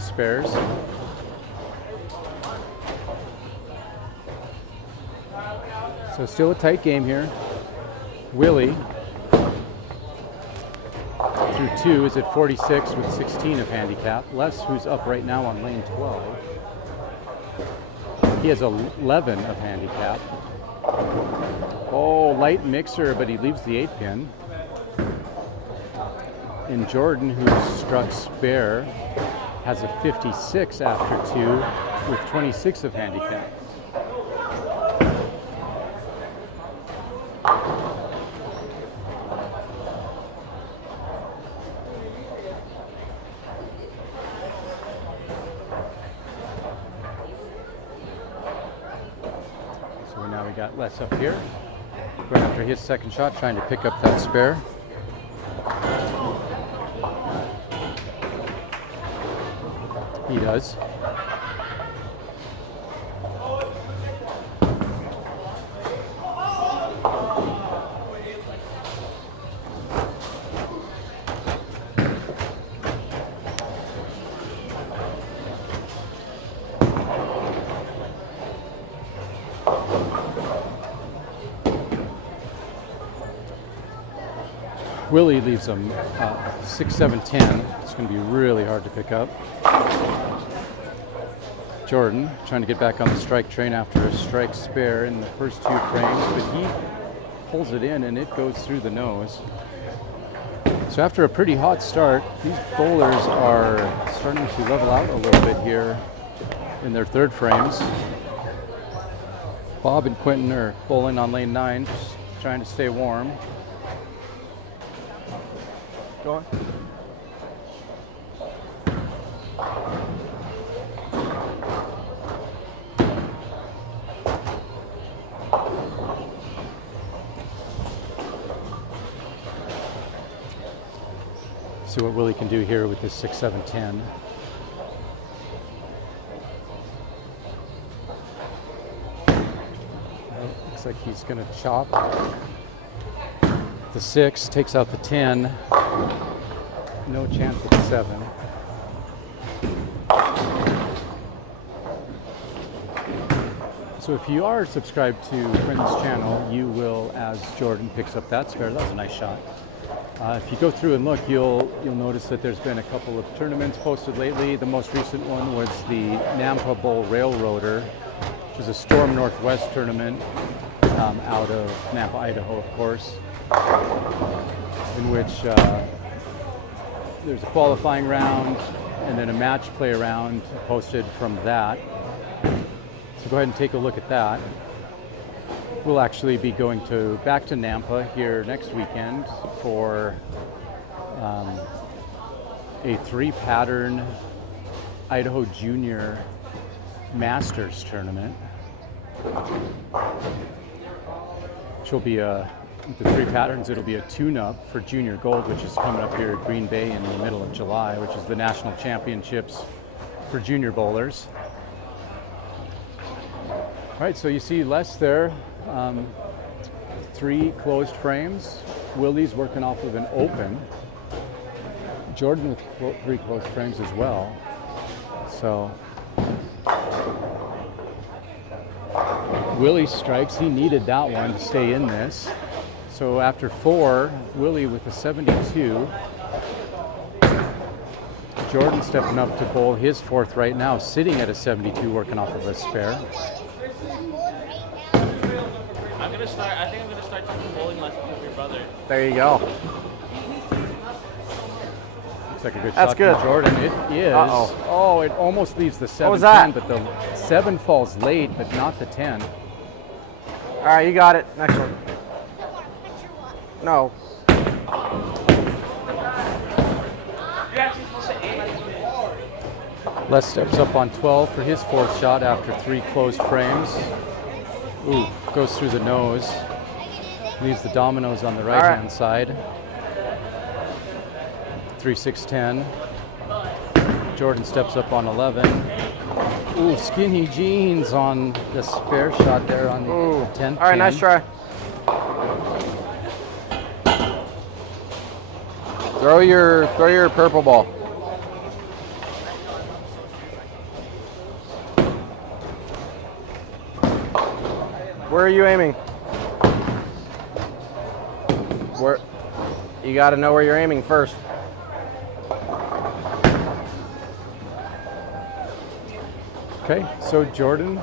spares. So still a tight game here. Willie, through 2, is at 46 with 16 of handicap. Les, who's up right now on lane 12, he has 11 of handicap. Oh, light mixer, but he leaves the 8 pin. And Jordan, who struck spare, has a 56 after 2 with 26 of handicap. So now we got Les up here. Going after his second shot, trying to pick up that spare. He does. Willie leaves him 6-7-10. It's going to be really hard to pick up. Jordan trying to get back on the strike train after a strike spare in the first 2 frames, but he pulls it in and it goes through the nose. So after a pretty hot start, these bowlers are starting to level out a little bit here in their 3rd frames. Bob and Quinton are bowling on lane 9, just trying to stay warm. Go on. See what Willie can do here with this 6-7-10. Looks like he's going to chop. The 6 takes out the 10. No chance at the 7. So if you are subscribed to Quinton's channel, you will, as Jordan picks up that spare, that was a nice shot. If you go through and look, you'll notice that there's been a couple of tournaments posted lately. The most recent one was the Nampa Bowl Railroader, which is a Storm Northwest tournament out of Nampa, Idaho, of course, in which there's a qualifying round and then a match play round posted from that. So go ahead and take a look at that. We'll actually be going back to Nampa here next weekend for a 3-pattern Idaho Junior Masters tournament, which will be the 3 patterns. It'll be a tune-up for Junior Gold, which is coming up here at Green Bay in the middle of July, which is the national championships for junior bowlers. All right, so you see Les there. 3 closed frames. Willie's working off of an open. Jordan with 3 closed frames as well. So Willie strikes. He needed that one to stay in this. So after 4, Willie with a 72. Jordan stepping up to bowl his 4th right now, sitting at a 72, working off of a spare. I think I'm gonna start taking bowling lessons with your brother. There you go. Looks like a good That's shot good. from Jordan. It is. Uh-oh. Oh, it almost leaves the 7-10, was that? but the 7 falls late, but not the 10. All right, you got it. Next one. No. Les steps up on 12 for his 4th shot after 3 closed frames. Ooh, goes through the nose. Leaves the dominoes on the right-hand side. 3-6-10. Jordan steps up on 11. Ooh, skinny jeans on the spare shot there on the 10th. All right, nice try. Throw your purple ball. Where are you aiming? Where? You got to know where you're aiming first. Okay, so Jordan,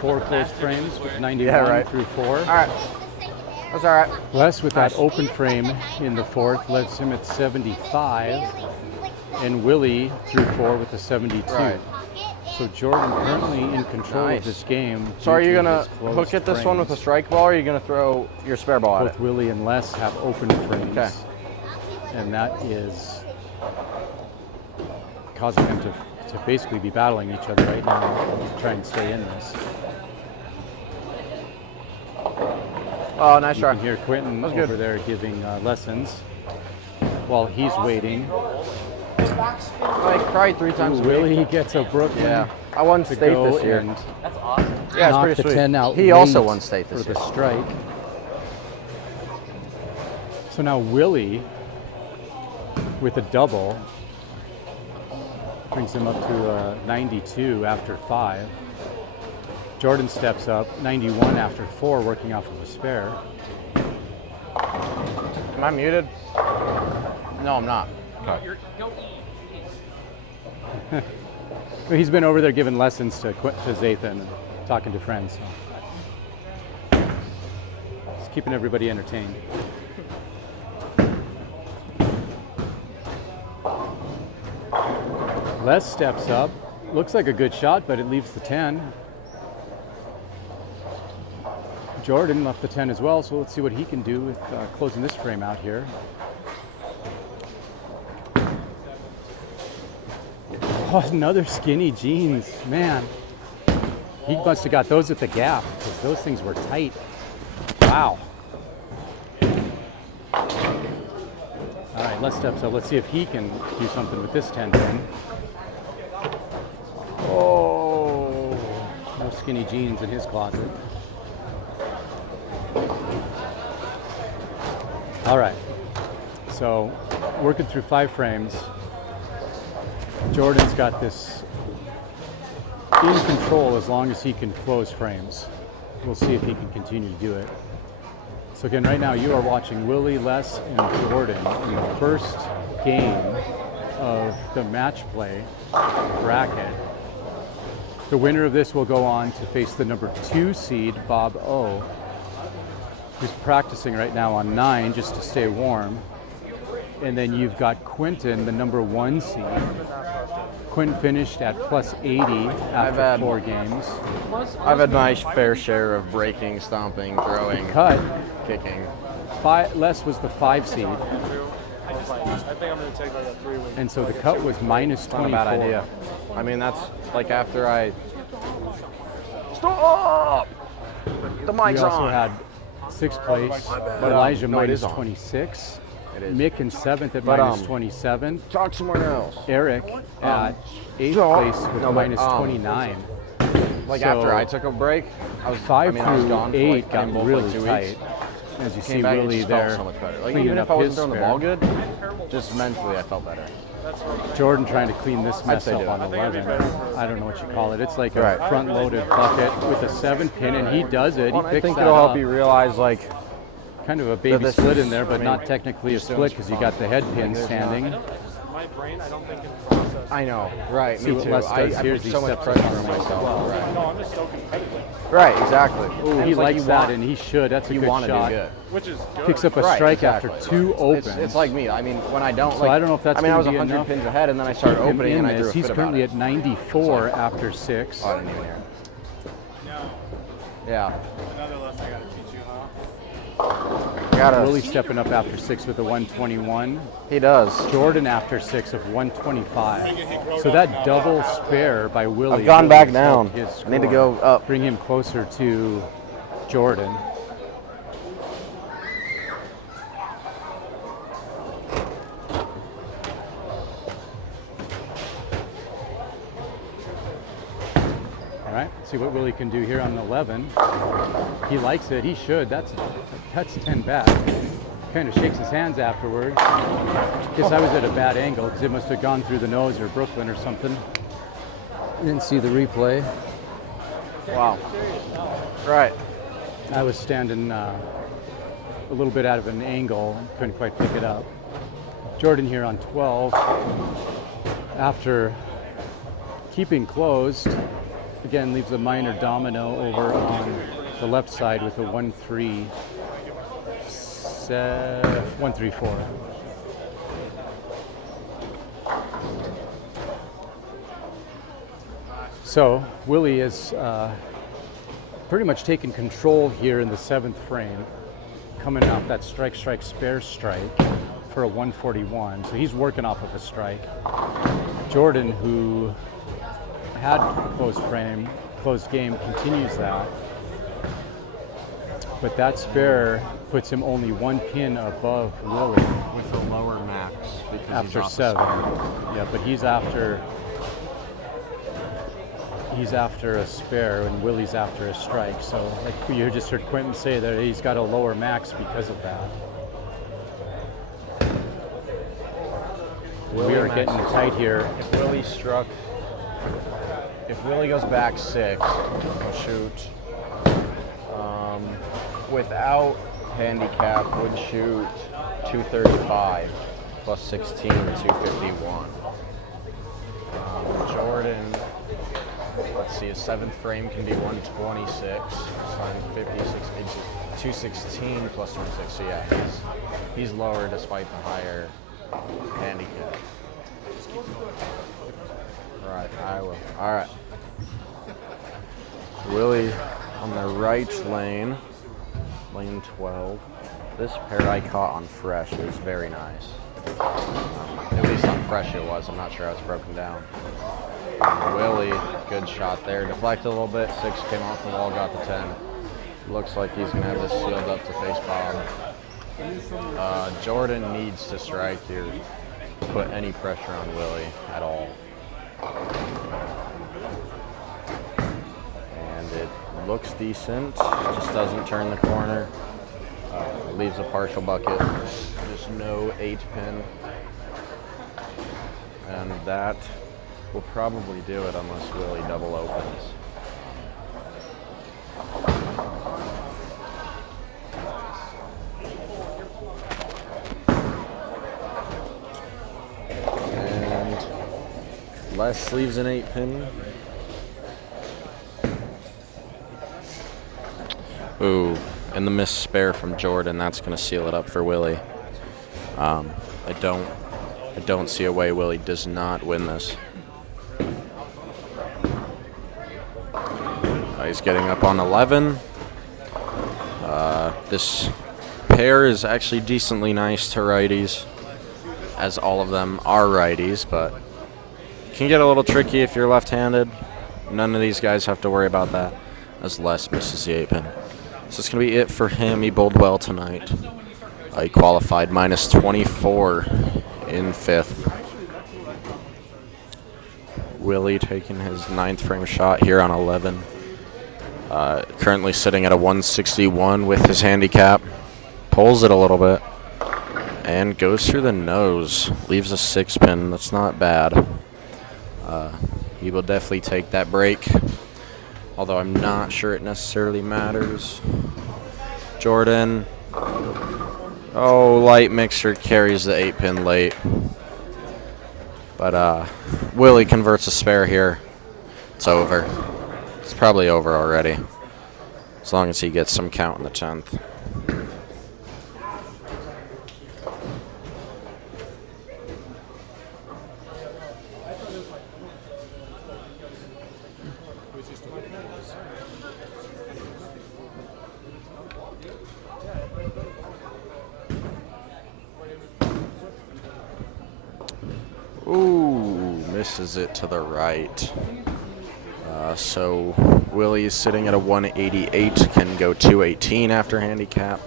4 closed frames with 91 through 4. All right. That's all right. Les with that open frame in the 4th leads him at 75, and Willie through 4 with a 72. Right. So Jordan currently in control of this game. So are you gonna hook at this one with a strike ball, or are you gonna throw your spare ball at it? Both Willie and Les have open frames. Okay. And that is causing them to basically be battling each other right now to try and stay in this. Oh, nice try. You can hear Quinton over there giving lessons while he's waiting. Like probably 3 times a week. Willie gets a Brooklyn. Yeah, I won state this year. That's awesome. Yeah, it's knock pretty the sweet. 10 out. He also late won state this for year. the strike. So now Willie with a double brings him up to 92 after 5. Jordan steps up, 91 after 4, working off of a spare. Am I muted? No, I'm not. Okay. He's been over there giving lessons to Zathan and talking to friends. So. Just keeping everybody entertained. Les steps up. Looks like a good shot, but it leaves the 10. Jordan left the 10 as well, so let's see what he can do with closing this frame out here. Oh, another skinny jeans, man. He must have got those at the Gap because those things were tight. Wow. All right, Les steps up. Let's see if he can do something with this 10 pin. Oh, no skinny jeans in his closet. All right, so working through 5 frames. Jordan's got this in control as long as he can close frames. We'll see if he can continue to do it. So again, right now you are watching Willie, Les, and Jordan in the first game of the match play bracket. The winner of this will go on to face the number 2 seed, Bob O, who's practicing right now on 9 just to stay warm. And then you've got Quinton, the number 1 seed. Quinton finished at plus 80 after 4 games. I've had my fair share of breaking, stomping, throwing, kicking. Les was the 5 seed. I think I'm going to take like a 3 win. And so the cut was minus 24. Not a bad idea. I mean, that's like after I... Stop! The mic's We also on. had 6th place, Elijah minus 26. Mick in 7th at minus 27. Talk somewhere else. Eric at 8th place with minus 29. Like so after I took a break, I was 5 I was through gone 8 for like, got both really like 2 tight. weeks. As you see Came back, it Willie just felt there so much better. Like cleaning even up if I his wasn't throwing the spare. ball good, just mentally I felt better. Jordan trying to clean this mess say up do it. on 11. I don't know what you call it. It's like a front-loaded bucket with a 7 pin, and he does it. He I picks think that it'll up. help you realize like Kind of a baby this split is- in there, but I mean, not technically a you're split because you got the head pin there's standing. My brain, I don't think can process. I know, right? See Me what too. Les does I here put is he so much steps pressure up on on those myself. as well. Right. No, I'm just so competitive. Right, exactly. Ooh, he It's like likes you that, want- and he should. That's a you good want to shot. do good. Which is good. Picks up a Right, strike exactly. after 2 opens. It's like me. I mean, when I don't So like, I don't know if that's I mean, I gonna was be 100 enough pins ahead, and then I started Keep him opening, in and I threw this. a He's fit about currently it. at 94 after 6. Oh, I didn't even hear. Yeah. Another lesson I gotta teach you, Willie stepping up after 6 with a 121. He does. Jordan after 6 of 125. So that double spare by Willie. I've gone really back helped down. his I need to score, go up. Bring him closer to Jordan. All right, see what Willie can do here on 11. He likes it. He should. That's 10 back. Kind of shakes his hands afterwards. Guess I was at a bad angle because it must have gone through the nose or Brooklyn or something. Didn't see the replay. Wow. Right. I was standing a little bit out of an angle. Couldn't quite pick it up. Jordan here on 12. After keeping closed, again leaves a minor domino over on the left side with a 1-3. 1-3-4. So Willie is pretty much taken control here in the 7th frame, coming off that strike, spare strike for a 141. So he's working off of a strike. Jordan, who had closed game, continues that. But that spare puts him only 1 pin above Willie. With a lower max. After 7. Yeah, but he's after a spare and Willie's after a strike. So like you just heard Quinton say that he's got a lower max because of that. We are getting tight here. If Willie goes back 6, he'll shoot. Without handicap, would shoot 235 plus 16, 251. Jordan, let's see, a 7th frame can be 126. So I'm 56, 216 plus 26. So yeah, he's lower despite the higher handicap. Right, I will. All right. Willie on the right lane, lane 12. This pair I caught on fresh. It was very nice. At least on fresh it was. I'm not sure how it's broken down. Willie, good shot there. Deflected a little bit. 6 came off the wall, got the 10. Looks like he's going to have this sealed up to face bomb. Jordan needs to strike here. Put any pressure on Willie at all. And it looks decent. Just doesn't turn the corner. Leaves a partial bucket. Just no 8-pin. And that will probably do it unless Willie double opens. And Les leaves an 8-pin. Ooh, and the missed spare from Jordan, that's going to seal it up for Willie. I don't see a way Willie does not win this. He's getting up on 11. This pair is actually decently nice to righties, as all of them are righties, but it can get a little tricky if you're left-handed. None of these guys have to worry about that, as Les misses the 8-pin. So it's going to be it for him. He bowled well tonight. He qualified minus 24 in 5th. Willie taking his 9th frame shot here on 11. Currently sitting at a 161 with his handicap. Pulls it a little bit and goes through the nose. Leaves a 6-pin. That's not bad. He will definitely take that break, although I'm not sure it necessarily matters. Jordan. Oh, light mixer carries the 8-pin late. But Willie converts a spare here. It's over. It's probably over already, as long as he gets some count in the 10th. Ooh, misses it to the right. So Willie is sitting at a 188, can go 218 after handicap.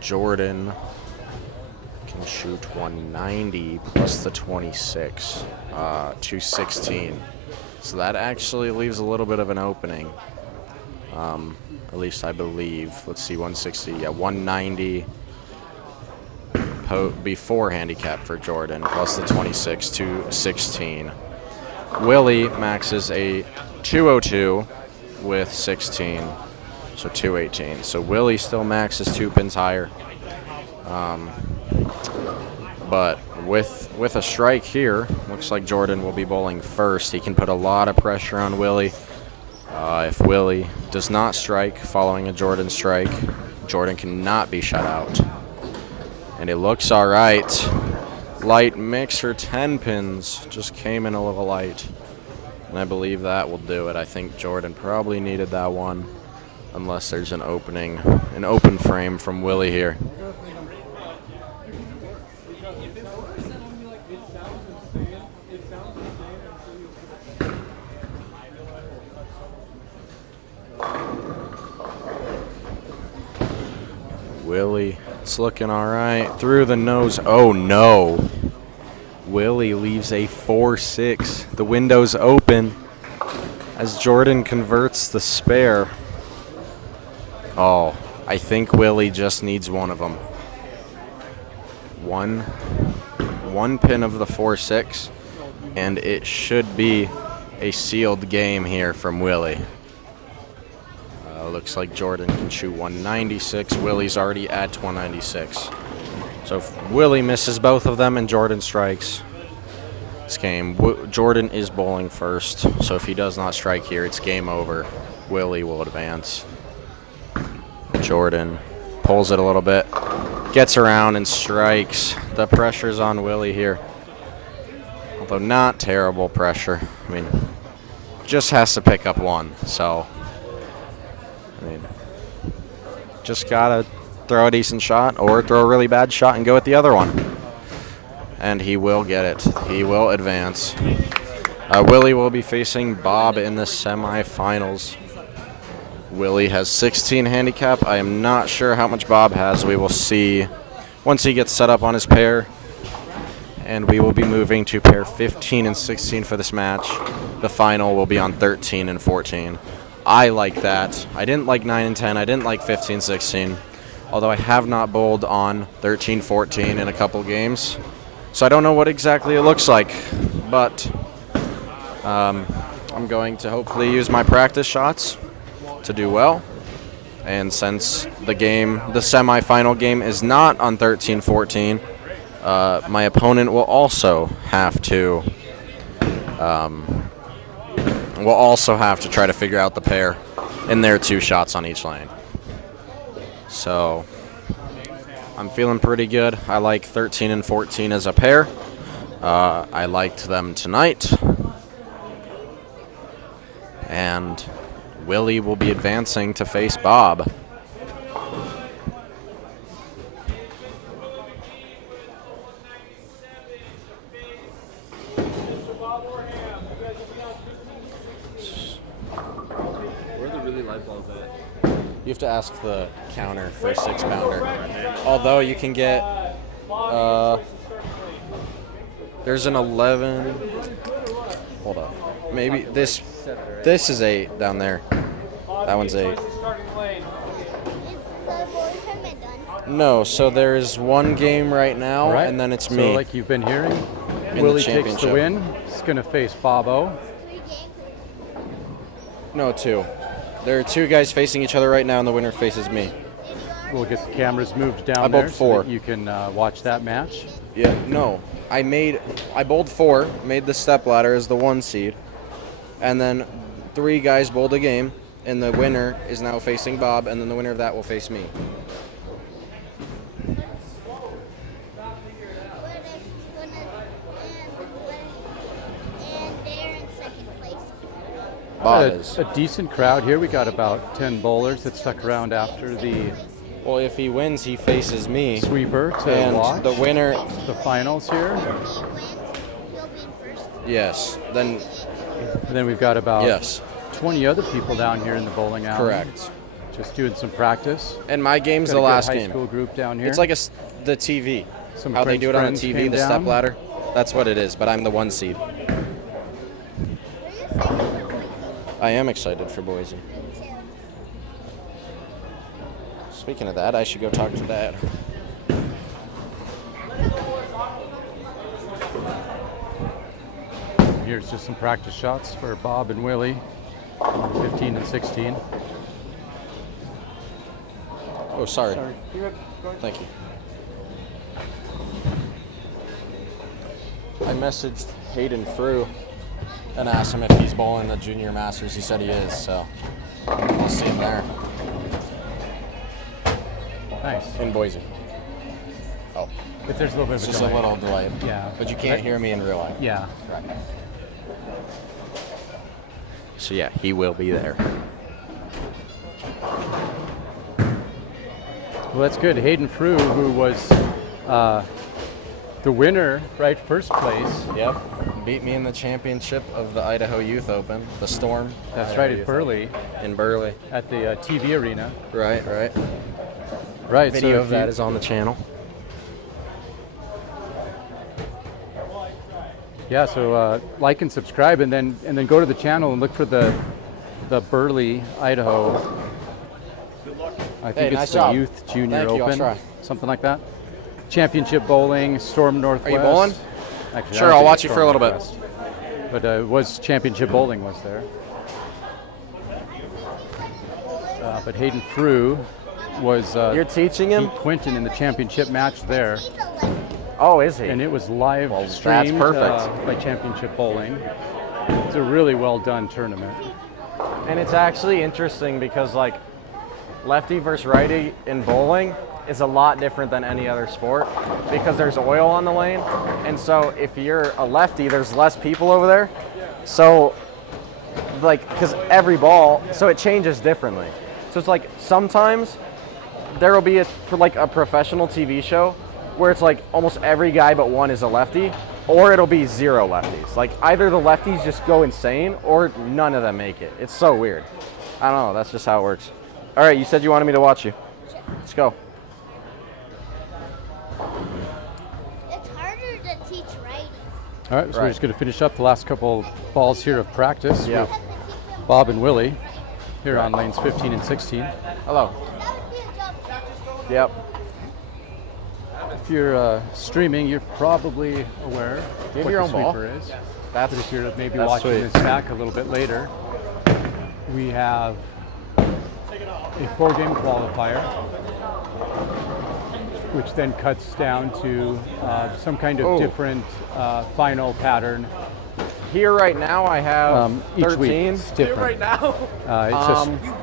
Jordan can shoot 190 plus the 26, 216. So that actually leaves a little bit of an opening. At least I believe. Let's see, 160, yeah, 190 before handicap for Jordan, plus the 26, 216. Willie maxes a 202 with 16, so 218. So Willie still maxes 2 pins higher. But with a strike here, looks like Jordan will be bowling first. He can put a lot of pressure on Willie. If Willie does not strike following a Jordan strike, Jordan cannot be shut out. And it looks all right. Light mixer 10 pins just came in a little light. And I believe that will do it. I think Jordan probably needed that one, unless there's an opening, an open frame from Willie here. Willie, it's looking all right. Through the nose. Oh, no. Willie leaves a 4-6. The window's open as Jordan converts the spare. Oh, I think Willie just needs one of them. One pin of the 4-6, and it should be a sealed game here from Willie. Looks like Jordan can shoot 196. Willie's already at 196. So if Willie misses both of them and Jordan strikes this game, Jordan is bowling first. So if he does not strike here, it's game over. Willie will advance. Jordan pulls it a little bit, gets around and strikes. The pressure's on Willie here. Although not terrible pressure. I mean, just has to pick up one. So, I mean, just gotta throw a decent shot or throw a really bad shot and go with the other one. And he will get it. He will advance. Willie will be facing Bob in the semifinals. Willie has 16 handicap. I am not sure how much Bob has. We will see once he gets set up on his pair. And we will be moving to pair 15 and 16 for this match. The final will be on 13 and 14. I like that. I didn't like 9 and 10. I didn't like 15, 16. Although I have not bowled on 13, 14 in a couple games. So I don't know what exactly it looks like. But I'm going to hopefully use my practice shots to do well. And since the semifinal game is not on 13, 14, my opponent will also have to try to figure out the pair in their 2 shots on each lane. So I'm feeling pretty good. I like 13 and 14 as a pair. I liked them tonight. And Willie will be advancing to face Bob. Where are the really light balls at? You have to ask the counter for a 6-pounder. Although you can get, there's an 11. Hold up. Maybe this is 8 down there. That one's 8. No, so there's one game right now, Right. and then it's So me. like you've been hearing, in Willie the takes the championship. win. He's going to face Bobo. No, 2. There are 2 guys facing each other right now, and the winner faces me. We'll get the cameras moved down I there bowled so 4. that you can watch that match. Yeah, no. I bowled 4, made the step ladder as the 1 seed, and then 3 guys bowled a game, and the winner is now facing Bob, and then the winner of that will face me. Bob is. A decent crowd here. We got about 10 bowlers that stuck around after the Well, if he wins, he faces me. sweeper to And watch the winner, the finals here. yes. Then And then we've got about yes, 20 other people down here in the bowling alley. correct. Just doing some practice. And my game's Got the a good last high game. school group down here. It's like the TV. Some How they do it on the friends TV, came the down. step ladder. That's what it is, but I'm the 1 seed. I am excited for Boise. Speaking of that, I should go talk to Dad. Here's just some practice shots for Bob and Willie, 15 and 16. Oh, sorry. Sorry. You're good. Go ahead. Thank you. I messaged Hayden Frew and asked him if he's bowling the Junior Masters. He said he is, so we'll see him there. Nice. In Boise. Oh. If there's a little bit It's of a just delay. a little delayed. Yeah. But you can't hear me in real life. Yeah. Right. So yeah, he will be there. Well, that's good. Hayden Frew, who was the winner, right, first place. Yep. Beat me in the championship of the Idaho Youth Open, the Storm. That's Idaho right, at Youth Burley. Open. In Burley. At the TV arena. Right. Right. Video so of that is on the channel. Yeah, so like and subscribe, and then go to the channel and look for the Burley, Idaho. I think it's nice the job. Youth Junior Thank you, I'll Open, try. something like that. Championship bowling, Storm Northwest. Are you bowling? Actually, Sure, I don't I'll think watch it's you for a Storm little bit. Northwest. But it was championship bowling was there. But Hayden Frew was You're teaching him? beat Quinton in the championship match there. Oh, is he? And it was live That's streamed perfect. by Championship Bowling. It's a really well done tournament. And it's actually interesting because like lefty versus righty in bowling is a lot different than any other sport because there's oil on the lane. And so if you're a lefty, there's less people over there. So like, because every ball, so it changes differently. So it's like sometimes there will be for like a professional TV show where it's like almost every guy but one is a lefty, or it'll be 0 lefties. Like either the lefties just go insane or none of them make it. It's so weird. I don't know, that's just how it works. All right, you said you wanted me to watch you. Let's go. It's harder to teach righty. All right, so we're just going to finish up the last couple balls here of practice Yeah. with Bob and Willie here on lanes 15 and 16. Hello. Yep. If you're streaming, you're probably aware Do you have what your the own ball? sweeper is. That's, But if you're maybe that's watching sweet. this back a little bit later, we have a 4-game qualifier, which then cuts down to some kind of different final pattern. Here right now I have Each 13. week it's different. Right now.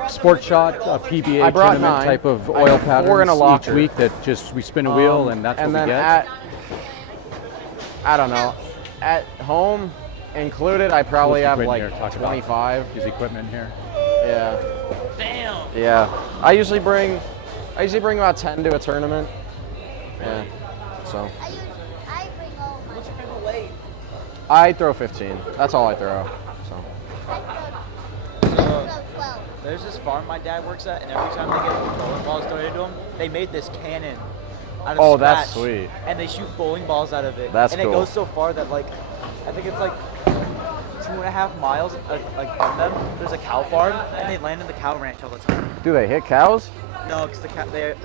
It's a sport shot, a PBA I brought tournament 9. type of I oil have 4 patterns in a locker. each week that just we spin a wheel and that's and what we then get. I don't know, at home included, I probably Who's have Quinton like here talking 25. His equipment here. Yeah. Damn. Yeah. I usually bring about 10 to a tournament. Yeah. So I bring all my. What's your favorite weight? I throw 15. That's all I throw. So I throw 12. There's this farm my dad works at, and every time they get bowling balls donated to them, they made this cannon out of Oh, scratch, that's sweet. and they shoot bowling balls out of it. That's and cool. it goes so far that like, I think it's like 2.5 miles like from them. There's a cow farm, and they land in the cow ranch all the time. do they hit cows? No, because the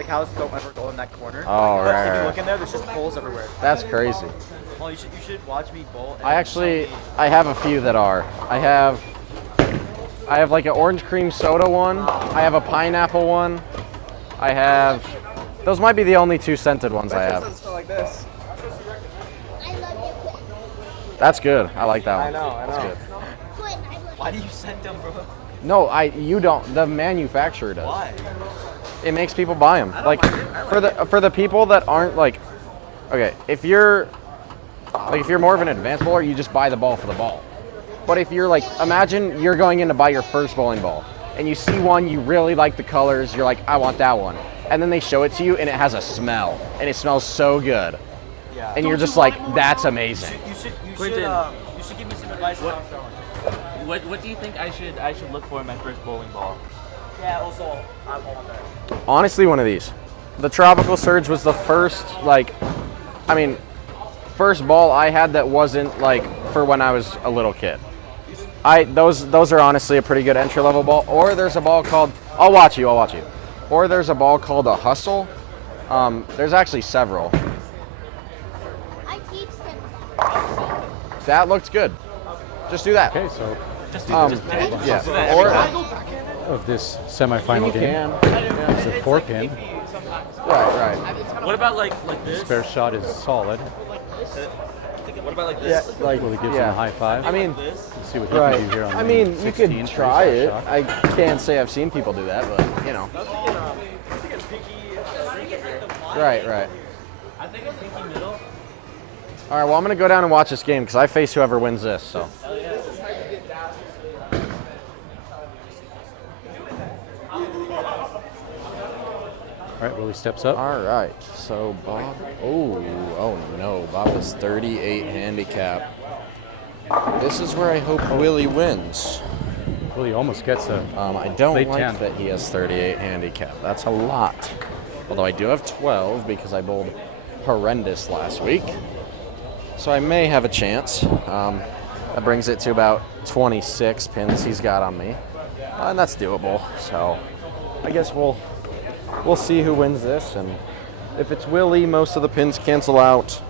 cows don't ever go in that corner. Oh, but right, if you right. look in there, there's just holes everywhere. That's crazy. Well, you should watch me bowl. and I have a few that are. I have like an orange cream soda one. I have a pineapple one. I have. Those might be the only 2 scented ones I have. like this. I love you, Quinton. That's good. I like that one. I know. That's good. Quinton, I love you. Why do you send them, bro? No, you don't. The manufacturer does. Why? It makes people buy them. Like for the people that aren't like, okay, if you're more of an advanced bowler, you just buy the ball for the ball. But if you're like, imagine you're going in to buy your first bowling ball, and you see one, you really like the colors, you're like, I want that one, and then they show it to you, and it has a smell, and it smells so good, Yeah. and you're just like, that's amazing. You should Quinton. give me some advice on throwing. What do you think I should look for in my first bowling ball? Yeah. Also, I want that. Honestly, one of these. The Tropical Surge was the first, first ball I had that wasn't like for when I was a little kid. Those are honestly a pretty good entry level ball. Or there's a ball called, I'll watch you. Or there's a ball called a Hustle. There's actually several. I teach them. That looked good. Just do that. Okay, so Just Yeah. Or of this semifinal you game, can. it's a 4-pin. Right. What about like this? Spare shot is solid. What about like Yeah, this? like Willie gives him a high five. I mean, This? Let's see what he right. can do here on I lane mean, you 16 could for try his it. spare shot. I can't say I've seen people do that, but you know. Right. I think I'm thinking middle. All right, well, I'm going to go down and watch this game because I face whoever wins this. So. All right, Willie steps up. All right, so Bob. Oh no, Bob is 38 handicap. This is where I hope Willie wins. Willie almost gets a I don't late like 10. that he has 38 handicap. That's a lot. Although I do have 12 because I bowled horrendous last week. So I may have a chance. That brings it to about 26 pins he's got on me. And that's doable. So I guess we'll see who wins this. And if it's Willie, most of the pins cancel out.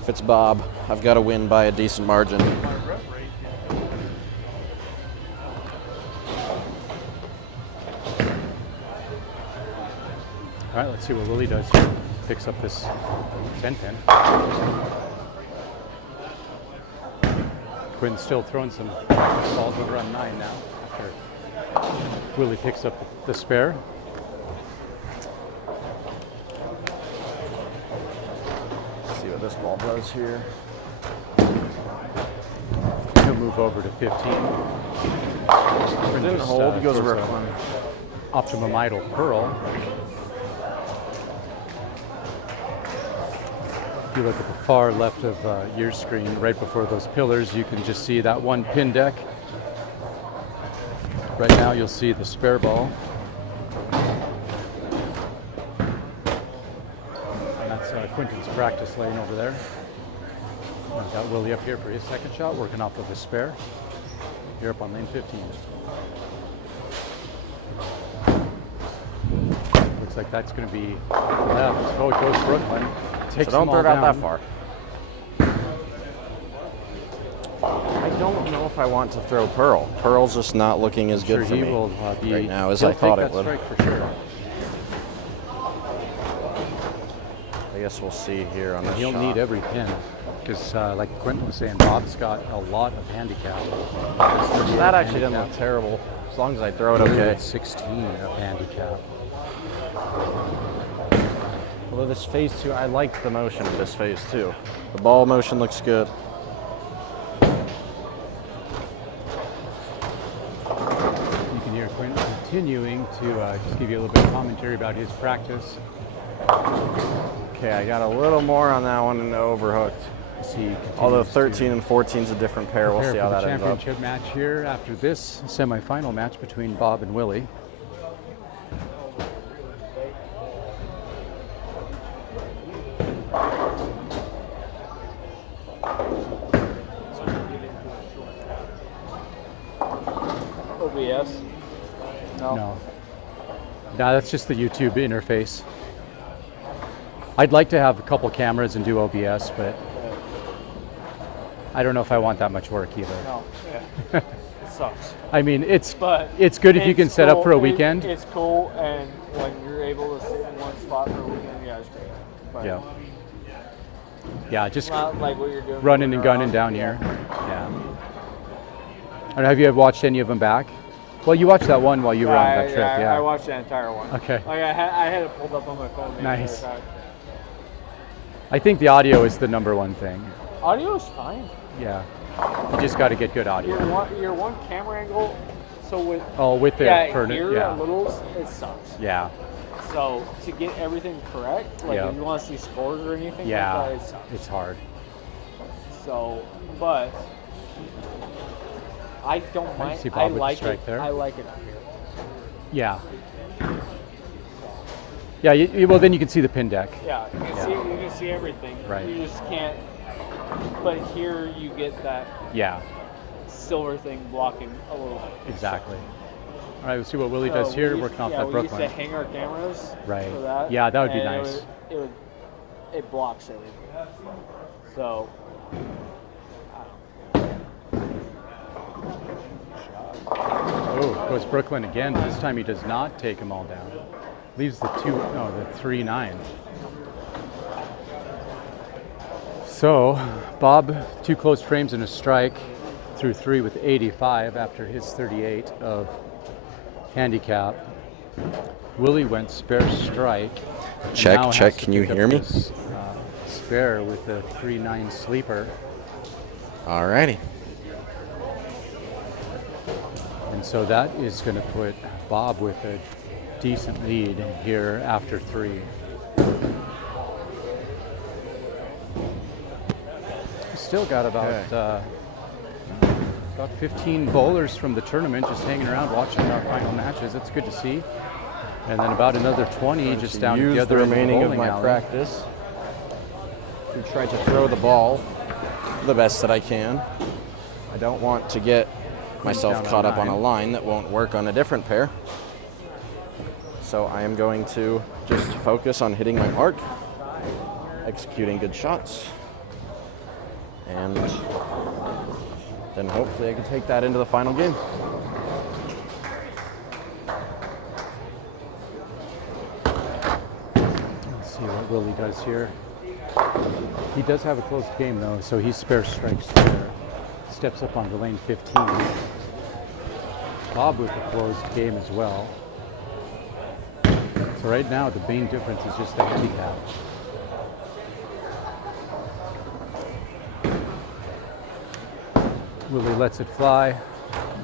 If it's Bob, I've got to win by a decent margin. All right, let's see what Willie does here. Picks up this 10 pin. Quinton's still throwing some balls over on 9 now. After Willie picks up the spare. Let's see what this ball does here. He'll move over to 15. Didn't hold, he goes Brooklyn. Optimum Idol Pearl. If you look at the far left of your screen, right before those pillars, you can just see that one pin deck. Right now you'll see the spare ball. And that's Quinton's practice lane over there. I've got Willie up here for his second shot, working off of his spare. Here up on lane 15. Looks like that's going to be left. Oh, it goes Brooklyn. Takes So don't them all throw it out down. that far. I don't know if I want to throw Pearl. Pearl's just not looking as good for he me will, be, right now as he'll I thought take it would. that strike for sure. I guess we'll see here on this He'll shot. need every pin because, like Quinton was saying, Bob's got a lot of handicap. That actually doesn't look terrible as long as I throw it okay. 16 of handicap. Although this phase 2, I like the motion of this phase 2. The ball motion looks good. You can hear Quinton continuing to just give you a little bit of commentary about his practice. Okay, I got a little more on that one and overhooked. Although 13 and 14 is a different pair, we'll see how that ends up. Championship match here after this semifinal match between Bob and Willie. OBS? No. No, that's just the YouTube interface. I'd like to have a couple cameras and do OBS, but I don't know if I want that much work either. No, yeah. It sucks. I mean, it's But good if you can set up for a weekend. It's cool, and when you're able to sit in one spot for a weekend, yeah, it's great. But Yeah. Yeah, just not like what you're doing. running and gunning down here. Yeah. I don't know, have you ever watched any of them back? Well, you watched that one while you were on that trip, yeah. I watched that entire one. Okay. Like I had it pulled up on my phone. the Nice. entire time. I think the audio is the number one thing. Audio is fine. Yeah. You just got to get good audio. Your one camera angle. So with with the here yeah. at Littles, it sucks. Yeah. So to get everything correct, like Yeah. if you want to see scores or anything Yeah. like that, it sucks. It's hard. So, but I don't mind. see Bob I with the like strike it. there. I like it up here. Yeah. Yeah. Well, then you can see the pin deck. Yeah, you can see everything. Right. You just can't. But here you get that Yeah. silver thing blocking a little bit. Exactly. All right. We'll see what Willie does here, working off that we Brooklyn. used to hang our cameras Right. for that. Yeah, that would be and nice. It blocks everything. So. Oh, goes Brooklyn again. This time he does not take them all down. Leaves the 3-9. So, Bob, 2 closed frames and a strike, through 3 with 85 after his 38 of handicap. Willie went spare strike. and Check, now has check, to can you pick up hear me? this, spare with the 3-9 sleeper. Alrighty. And so that is going to put Bob with a decent lead here after 3. Still got about 15 bowlers from the tournament just hanging around watching our final matches. It's good to see. And then about another 20 just down at the other end of the remaining of bowling my alley. practice to try to throw the ball the best that I can. I don't want to get myself Down caught on up on a 9. line that won't work on a different pair. So I am going to just focus on hitting my mark, executing good shots, and then hopefully I can take that into the final game. Let's see what Willie does here. He does have a closed game though, so he spare strikes there. Steps up onto lane 15. Bob with a closed game as well. So right now the main difference is just the handicap. Willie lets it fly.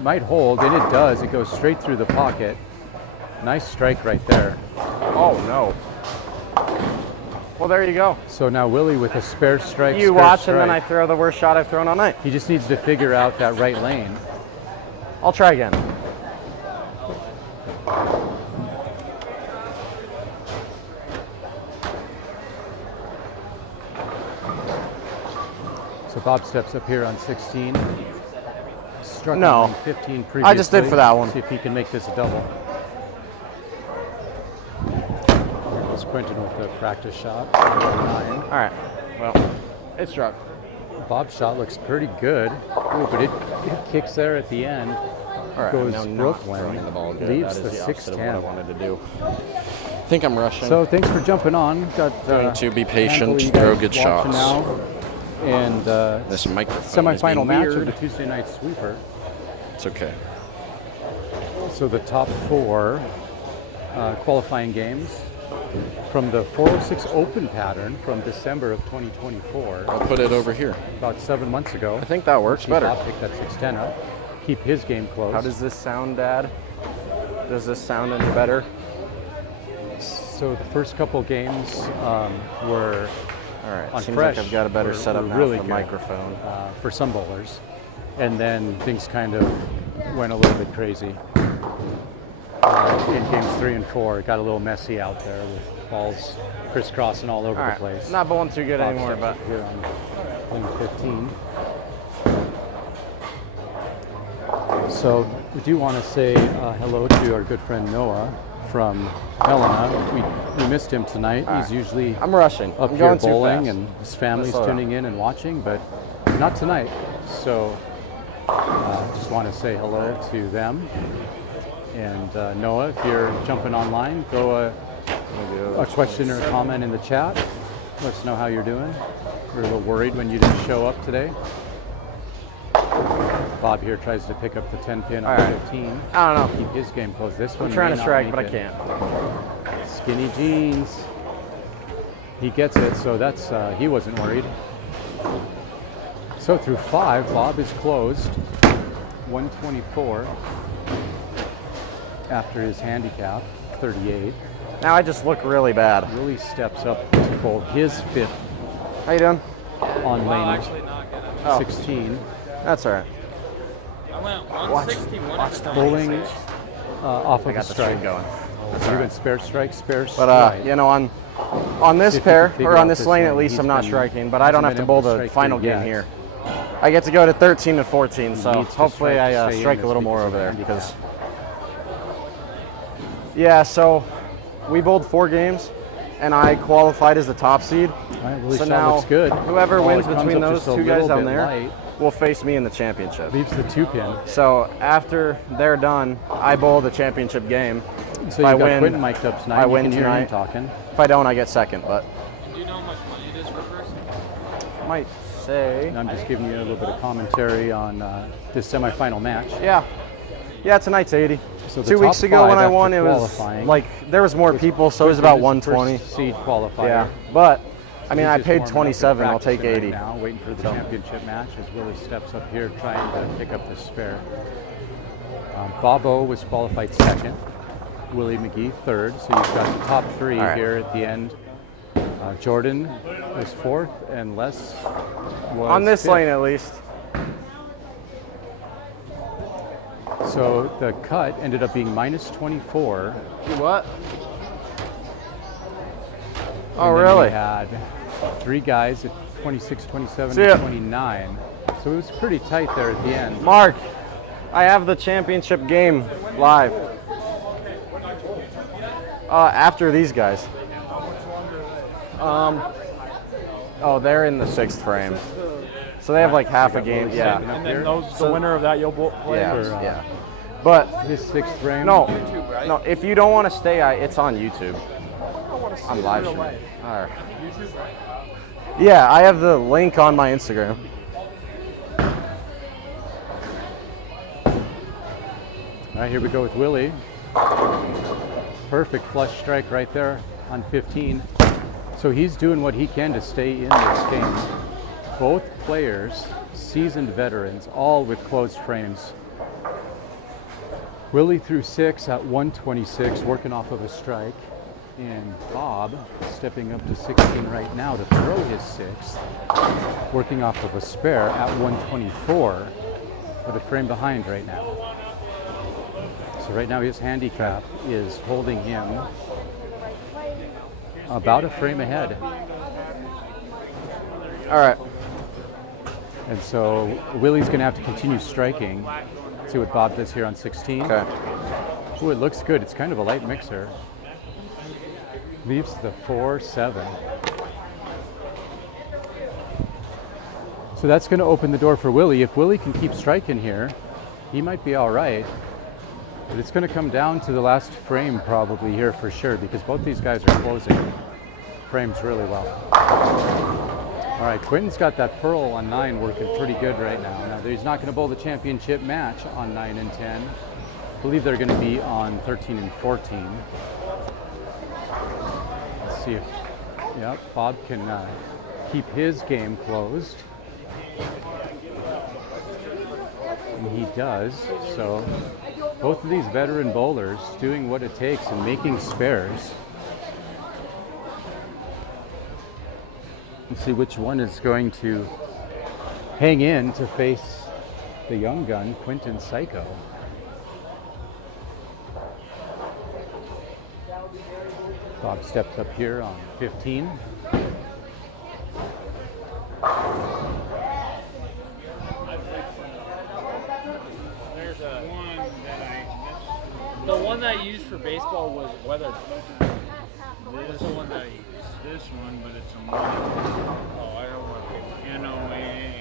Might hold, and it does. It goes straight through the pocket. Nice strike right there. Oh no. Well, there you go. So now Willie with a spare strike. You watch, and then I throw the worst shot I've thrown all night. He just needs to figure out that right lane. I'll try again. So Bob steps up here on 16. Struck No. on 15 previously. I just did for that one. See if he can make this a double. There's Quinton with the practice shot. 9. All right. Well, it struck. Bob's shot looks pretty good. Ooh, but it kicks there at the end. All right. Goes Now not Brooklyn. throwing the ball good. Leaves That the is the opposite of what I 6-10. wanted to do. I think I'm rushing. So thanks for jumping on. Got Going to be patient, handful of you throw guys good watching shots. Now. And This microphone is semifinal being match weird. of the Tuesday night sweeper. It's okay. So the top 4 qualifying games from the 406 Open pattern from December of 2024. I'll put it over here. About 7 months ago. I think that works better. Bob picked that 610 up. Keep his game close. How does this sound, Dad? Does this sound any better? So the first couple games were all right. on Seems fresh. like I've got a better were setup now really for the good, microphone. for some bowlers, and then things kind of went a little bit crazy. In games 3 and 4, it got a little messy out there with balls crisscrossing all over All the right. place. Not bowling too good Bob anymore, steps but up here on lane 15. So we do want to say hello to our good friend Noah from Helena. We missed him tonight. All He's right. usually I'm rushing. up I'm here going too bowling, fast. and his family's Slow tuning down. in and watching, but not tonight. So just want to say hello to them. And Noah, if you're jumping online, throw a question or a comment in the chat. Let us know how you're doing. We're a little worried when you didn't show up today. Bob here tries to pick up the 10 pin on All right. 15. I don't know. Keep his game close. This one I'm trying may to not strike, make but I it. can't. Skinny jeans. He gets it, so that's he wasn't worried. So through 5, Bob is closed. 124 after his handicap, 38. Now I just look really bad. Willie steps up to bowl his 5th How you doing? on lane Actually, not good. 16. That's all right. I went 161 at the time. Bowling off I of got a the strike. string going. So you're going spare strike, spare But strike. you know, on this See if you pair can figure or on out this this lane lane. at least, He's I'm not been- striking. But I don't have hasn't to been bowl able to the strike final through game yet. here. I get to go to 13 and 14, He so needs to hopefully strike to I stay strike in a little this more because over there. of the Because handicap. yeah, so we bowled 4 games, and I qualified as the top seed. All right, Willie's So shot now looks good. whoever Oh, wins it comes between up those just a 2 guys little down bit there light. will face me in the championship. Leaves the 2 pin. So after they're done, I bowl the championship game. So If I you've got win, Quinton mic'd up tonight. I You win can hear him tonight. talking. If I don't, I get second. But Do you know how much money it is for first? might say. And I'm just giving you a little bit of commentary on this semifinal match. Yeah, tonight's 80. So the 2 weeks top ago 5 when I after won, it was qualifying like there was more people, so it was Quinton about is the 120. first seed qualifier. Yeah, but I mean, He's I just paid warming up and 27. I'll take practicing 80. Right now, waiting for the championship match as Willie steps up here trying to pick up the spare. Bobo was qualified 2nd. Willie McGee 3rd. So you've got the top 3 All right. here at the end. Jordan was 4th, and Les was On this 5th. lane, at least. So the cut ended up being minus 24. What? And Oh, then really? We had 3 guys at 26, 27, See ya. and 29. So it was pretty tight there at the end. Mark, I have the championship game live. After these guys. Oh, they're in the 6th frame. So they have like half a game. Yeah. And then the winner of that, you'll play. Yeah. Yeah. But this 6th frame. no, if you don't want to stay, it's on YouTube. want to see I'm it in live real streaming. life. All right. Yeah, I have the link on my Instagram. All right, here we go with Willie. Perfect flush strike right there on 15. So he's doing what he can to stay in this game. Both players, seasoned veterans, all with closed frames. Willie threw 6 at 126, working off of a strike. And Bob stepping up to 16 right now to throw his 6th, working off of a spare at 124, with a frame behind right now. So right now his handicap is holding him about a frame ahead. All right. And so Willie's going to have to continue striking. Let's see what Bob does here on 16. Okay. Ooh, it looks good. It's kind of a light mixer. Leaves the 4-7. So that's going to open the door for Willie. If Willie can keep striking here, he might be all right. But it's going to come down to the last frame probably here for sure, because both these guys are closing frames really well. All right, Quinton's got that pearl on 9 working pretty good right now. Now, he's not going to bowl the championship match on 9 and 10. I believe they're going to be on 13 and 14. Let's see if, Bob can keep his game closed. And he does. So both of these veteran bowlers doing what it takes and making spares. Let's see which one is going to hang in to face the young gun, Quinton Psycho. Bob steps up here on 15. The one that I used for baseball was weather. What's the one that I used? This one, but it's a Motiv. Oh, I don't want to N-O-N.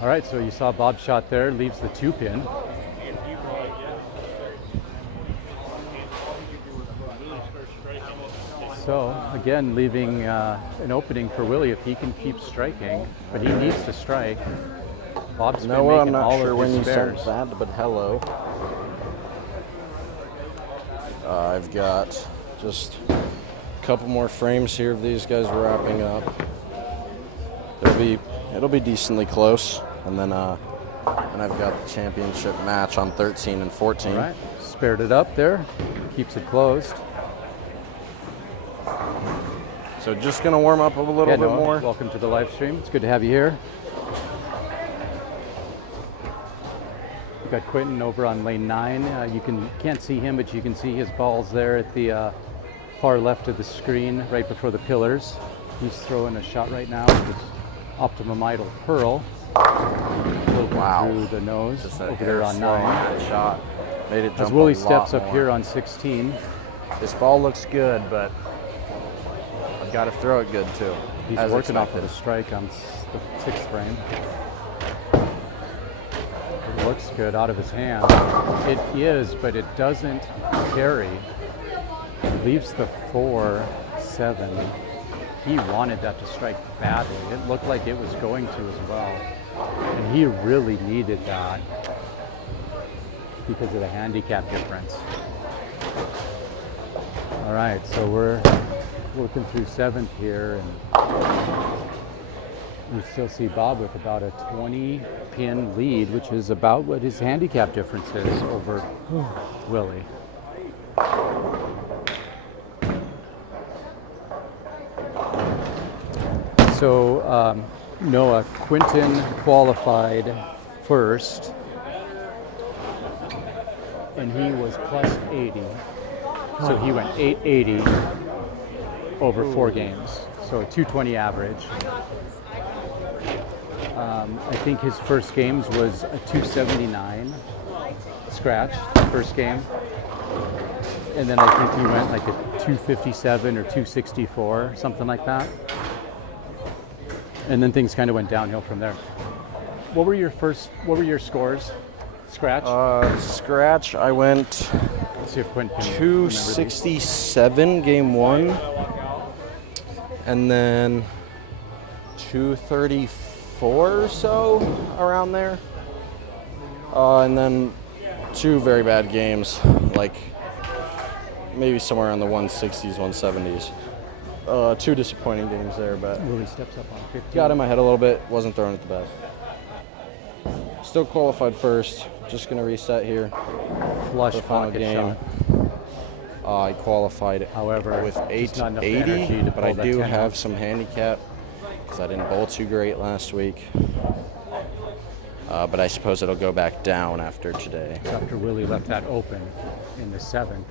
All right, so you saw Bob's shot there, leaves the 2-pin. So again, leaving an opening for Willie if he can keep striking, but he needs to strike. Bob's been No, making I'm not all sure of when his you spares. sent that, but hello. I've got just a couple more frames here of these guys wrapping up. It'll be decently close, and then I've got the championship match on 13 and 14. All right, spared it up there, keeps it closed. So just gonna warm up a little bit Noah, more. welcome to the live stream. It's good to have you here. We've got Quinton over on lane 9. You can't see him, but you can see his balls there at the far left of the screen, right before the pillars. He's throwing a shot right now with his Optimum Idol Pearl. Wow. Through the nose Just over there on 9. That shot made it jump As Willie a lot steps up more. here on 16. This ball looks good, but I've got to throw it good too. He's as working off expected. of a strike on the 6th frame. It looks good out of his hand. It is, but it doesn't carry. Leaves the 4-7. He wanted that to strike badly. It looked like it was going to as well. And he really needed that because of the handicap difference. All right, so we're working through 7th here, and we still see Bob with about a 20-pin lead, which is about what his handicap difference is over Willie. So Noah, Quinton qualified first, and he was plus 80. So he went 880 over 4 games. So a 220 average. I think his first games was a 279 scratch, first game. And then I think he went like a 257 or 264, something like that. And then things kind of went downhill from there. What were your scores? Scratch? Scratch, I went, let's see if Quinton can remember these. 267 game 1, and then 234 or so around there, and then 2 very bad games, like maybe somewhere around the 160s, 170s. 2 disappointing games there, but Willie steps up on 15. got in my head a little bit. Wasn't throwing it the best. Still qualified first. Just gonna reset here. Flush the final pocket game. shot. I qualified, however, with just not enough energy 880, to but pull I that do 10 have out. some handicap because I didn't bowl too great last week. But I suppose it'll go back down after today. Dr. Willie left that open in the 7th.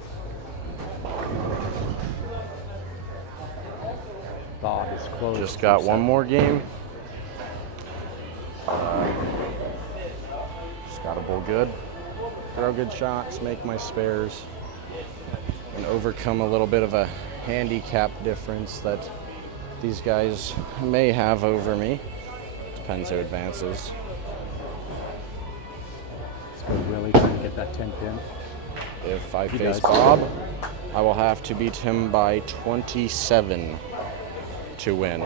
Bob is close. Just got one more game. Just got to bowl good, throw good shots, make my spares, and overcome a little bit of a handicap difference that these guys may have over me. Depends who advances. Let's go Willie trying to get that 10 pin. If I He face does. Bob, I will have to beat him by 27 to win.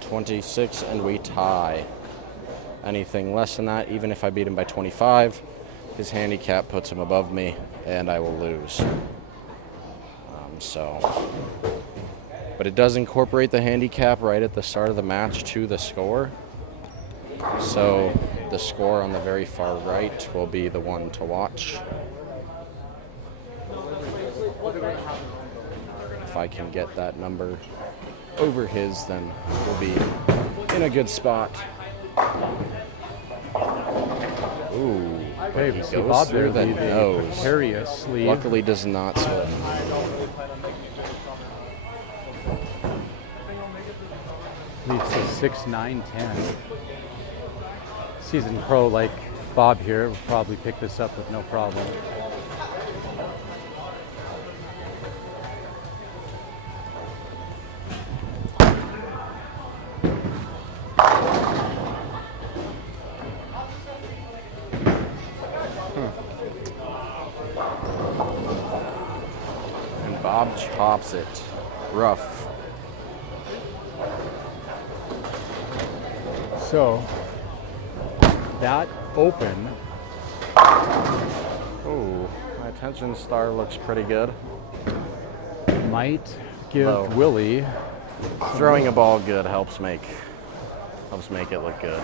26 and we tie. Anything less than that, even if I beat him by 25, his handicap puts him above me and I will lose. But it does incorporate the handicap right at the start of the match to the score. So the score on the very far right will be the one to watch. If I can get that number over his, then we'll be in a good spot. Ooh, Hey, he we see goes Bob through there the lead a nose. precarious sleeve. Luckily does not split. Leads to 6-9-10. Seasoned pro like Bob here will probably pick this up with no problem. And Bob chops it. Rough. So that open. Ooh, my attention star looks pretty good. Might give Low. Willie Throwing a ball good helps make it look good.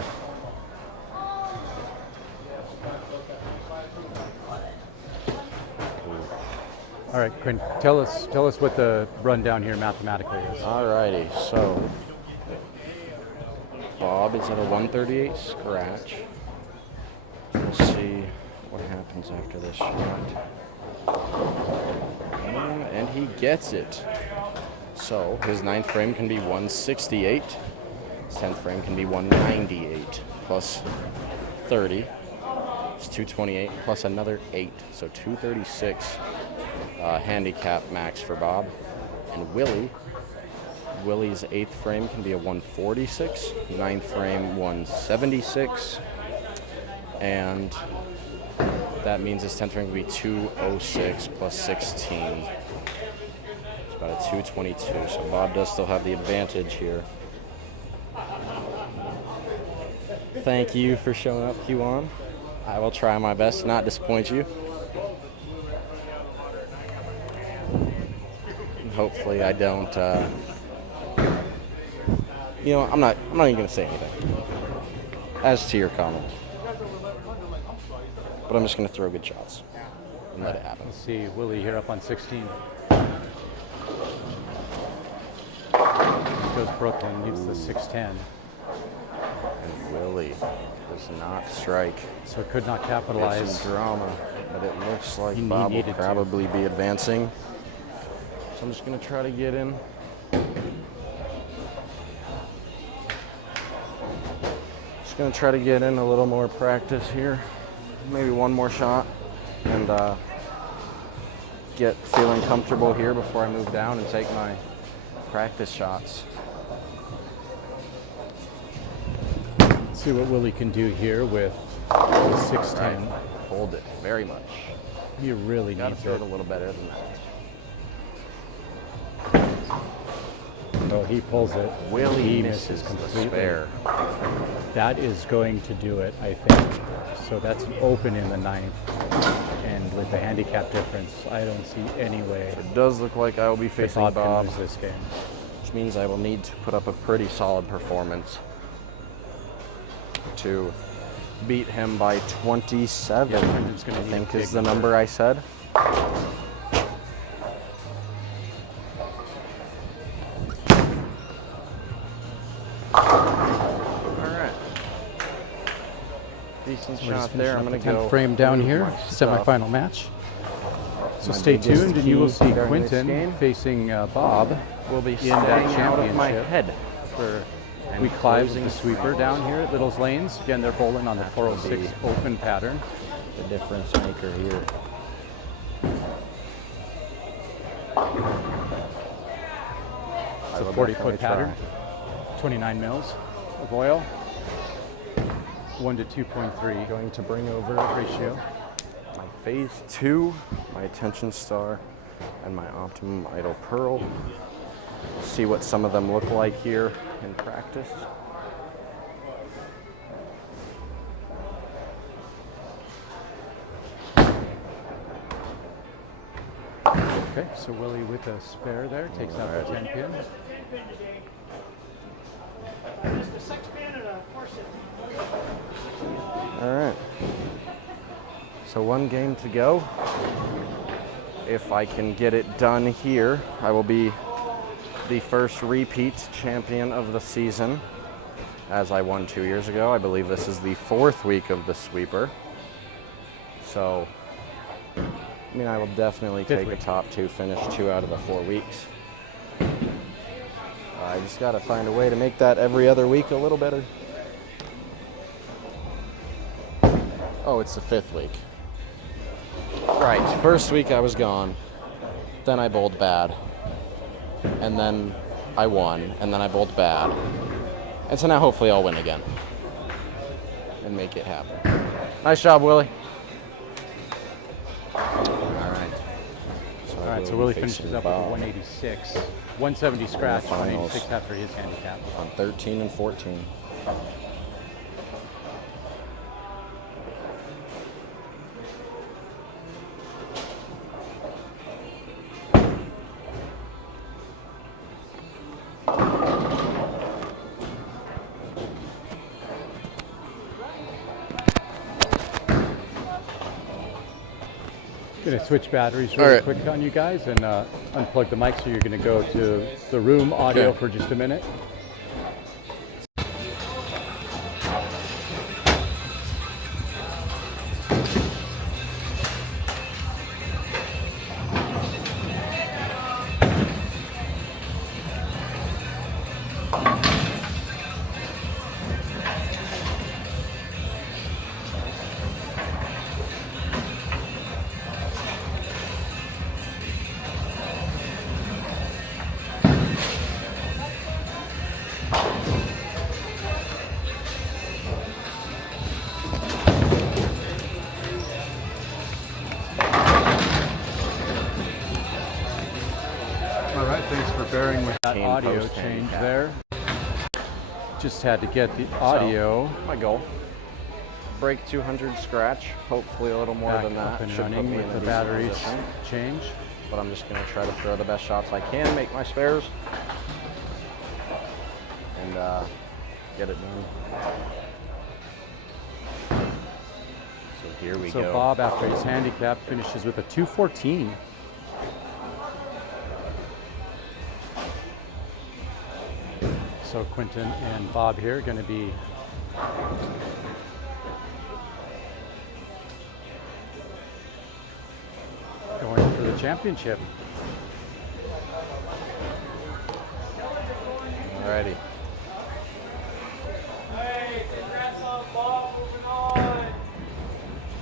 All right, Quinn, tell us what the rundown here mathematically is. Alrighty, so Bob is at a 138 scratch. We'll see what happens after this shot. And he gets it. So his 9th frame can be 168. His 10th frame can be 198 plus 30. It's 228 plus another 8, so 236. Handicap max for Bob. And Willie's 8th frame can be a 146, 9th frame 176, and that means his 10th frame can be 206 plus 16. It's about a 222, so Bob does still have the advantage here. Thank you for showing up, Q1. I will try my best to not disappoint you. Hopefully I don't, I'm not even gonna say anything as to your comment, but I'm just gonna throw good shots and let it happen. Let's see, Willie here up on 16. Goes Brooklyn, needs the 610. And Willie does not strike. So could not There's capitalize. some drama, but it looks like He Bob will needed to. probably be advancing. So I'm just gonna try to get in. Just gonna try to get in a little more practice here. Maybe one more shot and get feeling comfortable here before I move down and take my practice shots. See what Willie can do here with the 610. Right. Hold it very much. He really Gotta needs throw it. it a little better than that. Oh, he pulls it. Willie He misses the completely. spare. That is going to do it, I think. So that's an open in the 9th. And with the handicap difference, I don't see any way. It does look like I will be facing Bob Bob, can lose this game. which means I will need to put up a pretty solid performance to beat him by 27. Yeah, Quinton's gonna I need think a is big the number I said. Alright. Decent We're shot just there. finishing I'm up going the to 10th go frame down move here, my stuff. semifinal match. So My stay biggest tuned and you will key see during this Quinton game facing Bob will be in staying that out of my championship head for week 5 of closing the sweeper frames. down here at Little's Lanes. Again, they're bowling on the That will 406 be open pattern. the difference maker here. It's a 40-foot pattern, 29 mils of oil, 1 to 2.3. Going to bring over ratio. my phase 2, my attention star, and my optimum idle pearl. See what some of them look like here in practice. Okay, so Willie with a spare there takes out the 10 pin. All right. So one game to go. If I can get it done here, I will be the first repeat champion of the season, as I won 2 years ago. I believe this is the 4th week of the sweeper. So, I mean, I will definitely take a top 2 finish 2 out of the 4 weeks. I just got to find a way to make that every other week a little better. Oh, it's the 5th week. Right, first week I was gone. Then I bowled bad. And then I won. And then I bowled bad. And so now hopefully I'll win again. And make it happen. Nice job, Willie. All right, so Willie finishes up with a 186. 170 scratch, 186 after his handicap. On 13 and 14. Going to switch batteries really quick on you guys and unplug the mic, so you're going to go to the room audio for just a minute. Thanks for bearing with that audio change there. Just had to get the audio. So, my goal. Break 200 scratch. Hopefully a little more Back than that. up and Should put running me with in a the decent batteries position. change. But I'm just going to try to throw the best shots I can, make my spares, and get it done. So here we go. So Bob, after his handicap, finishes with a 214. So Quinton and Bob here are going to be going for the championship. Alrighty. Hey, congrats on Bob moving on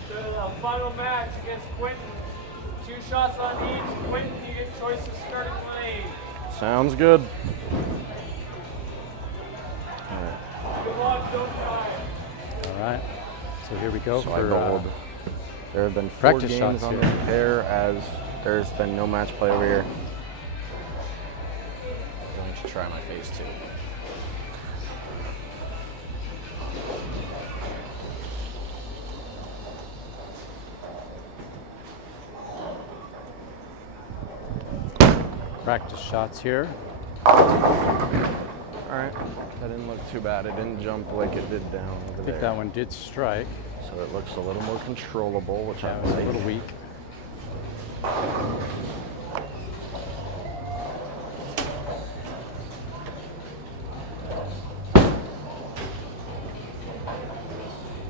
to the final match against Quinton. 2 shots on each. Quinton, you get choice of starting lane. Sounds good. Good luck, don't die. All right. So here we go So I for bowled There have been 4 Practice games shots on here. this pair as there's been no match play over here. I'm going to try my phase 2. Practice shots here. All right, that didn't look too bad. It didn't jump like it did down over I think there. that one did strike. So it looks a little more controllable, which That I was a like. little weak.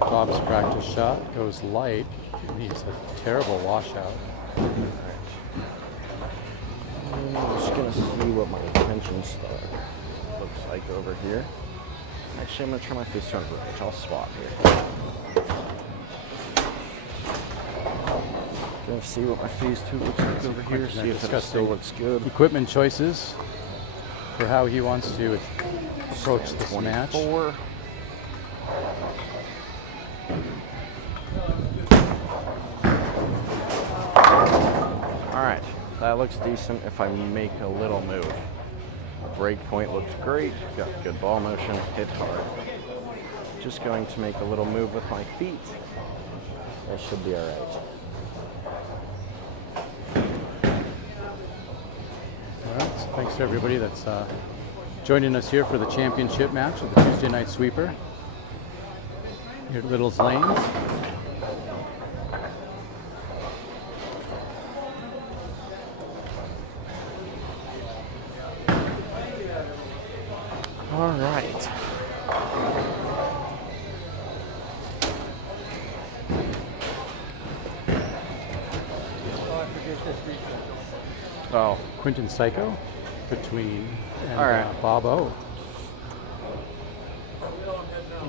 Bob's practice shot goes light. He's a terrible washout. I'm just gonna see what my attention star looks like over here. Actually, I'm gonna try my face to which I'll swap here. Gonna see what my phase 2 looks like over here. See if it still looks good. Equipment choices for how he wants to approach this match. 24. Alright, that looks decent if I make a little move. Break point looks great, got good ball motion, hit hard. Just going to make a little move with my feet. That should be alright. All right, so thanks to everybody that's joining us here for the championship match of the Tuesday Night Sweeper here at Little's Lanes. All right. Oh, Quinton Psycho between and All right. Bob O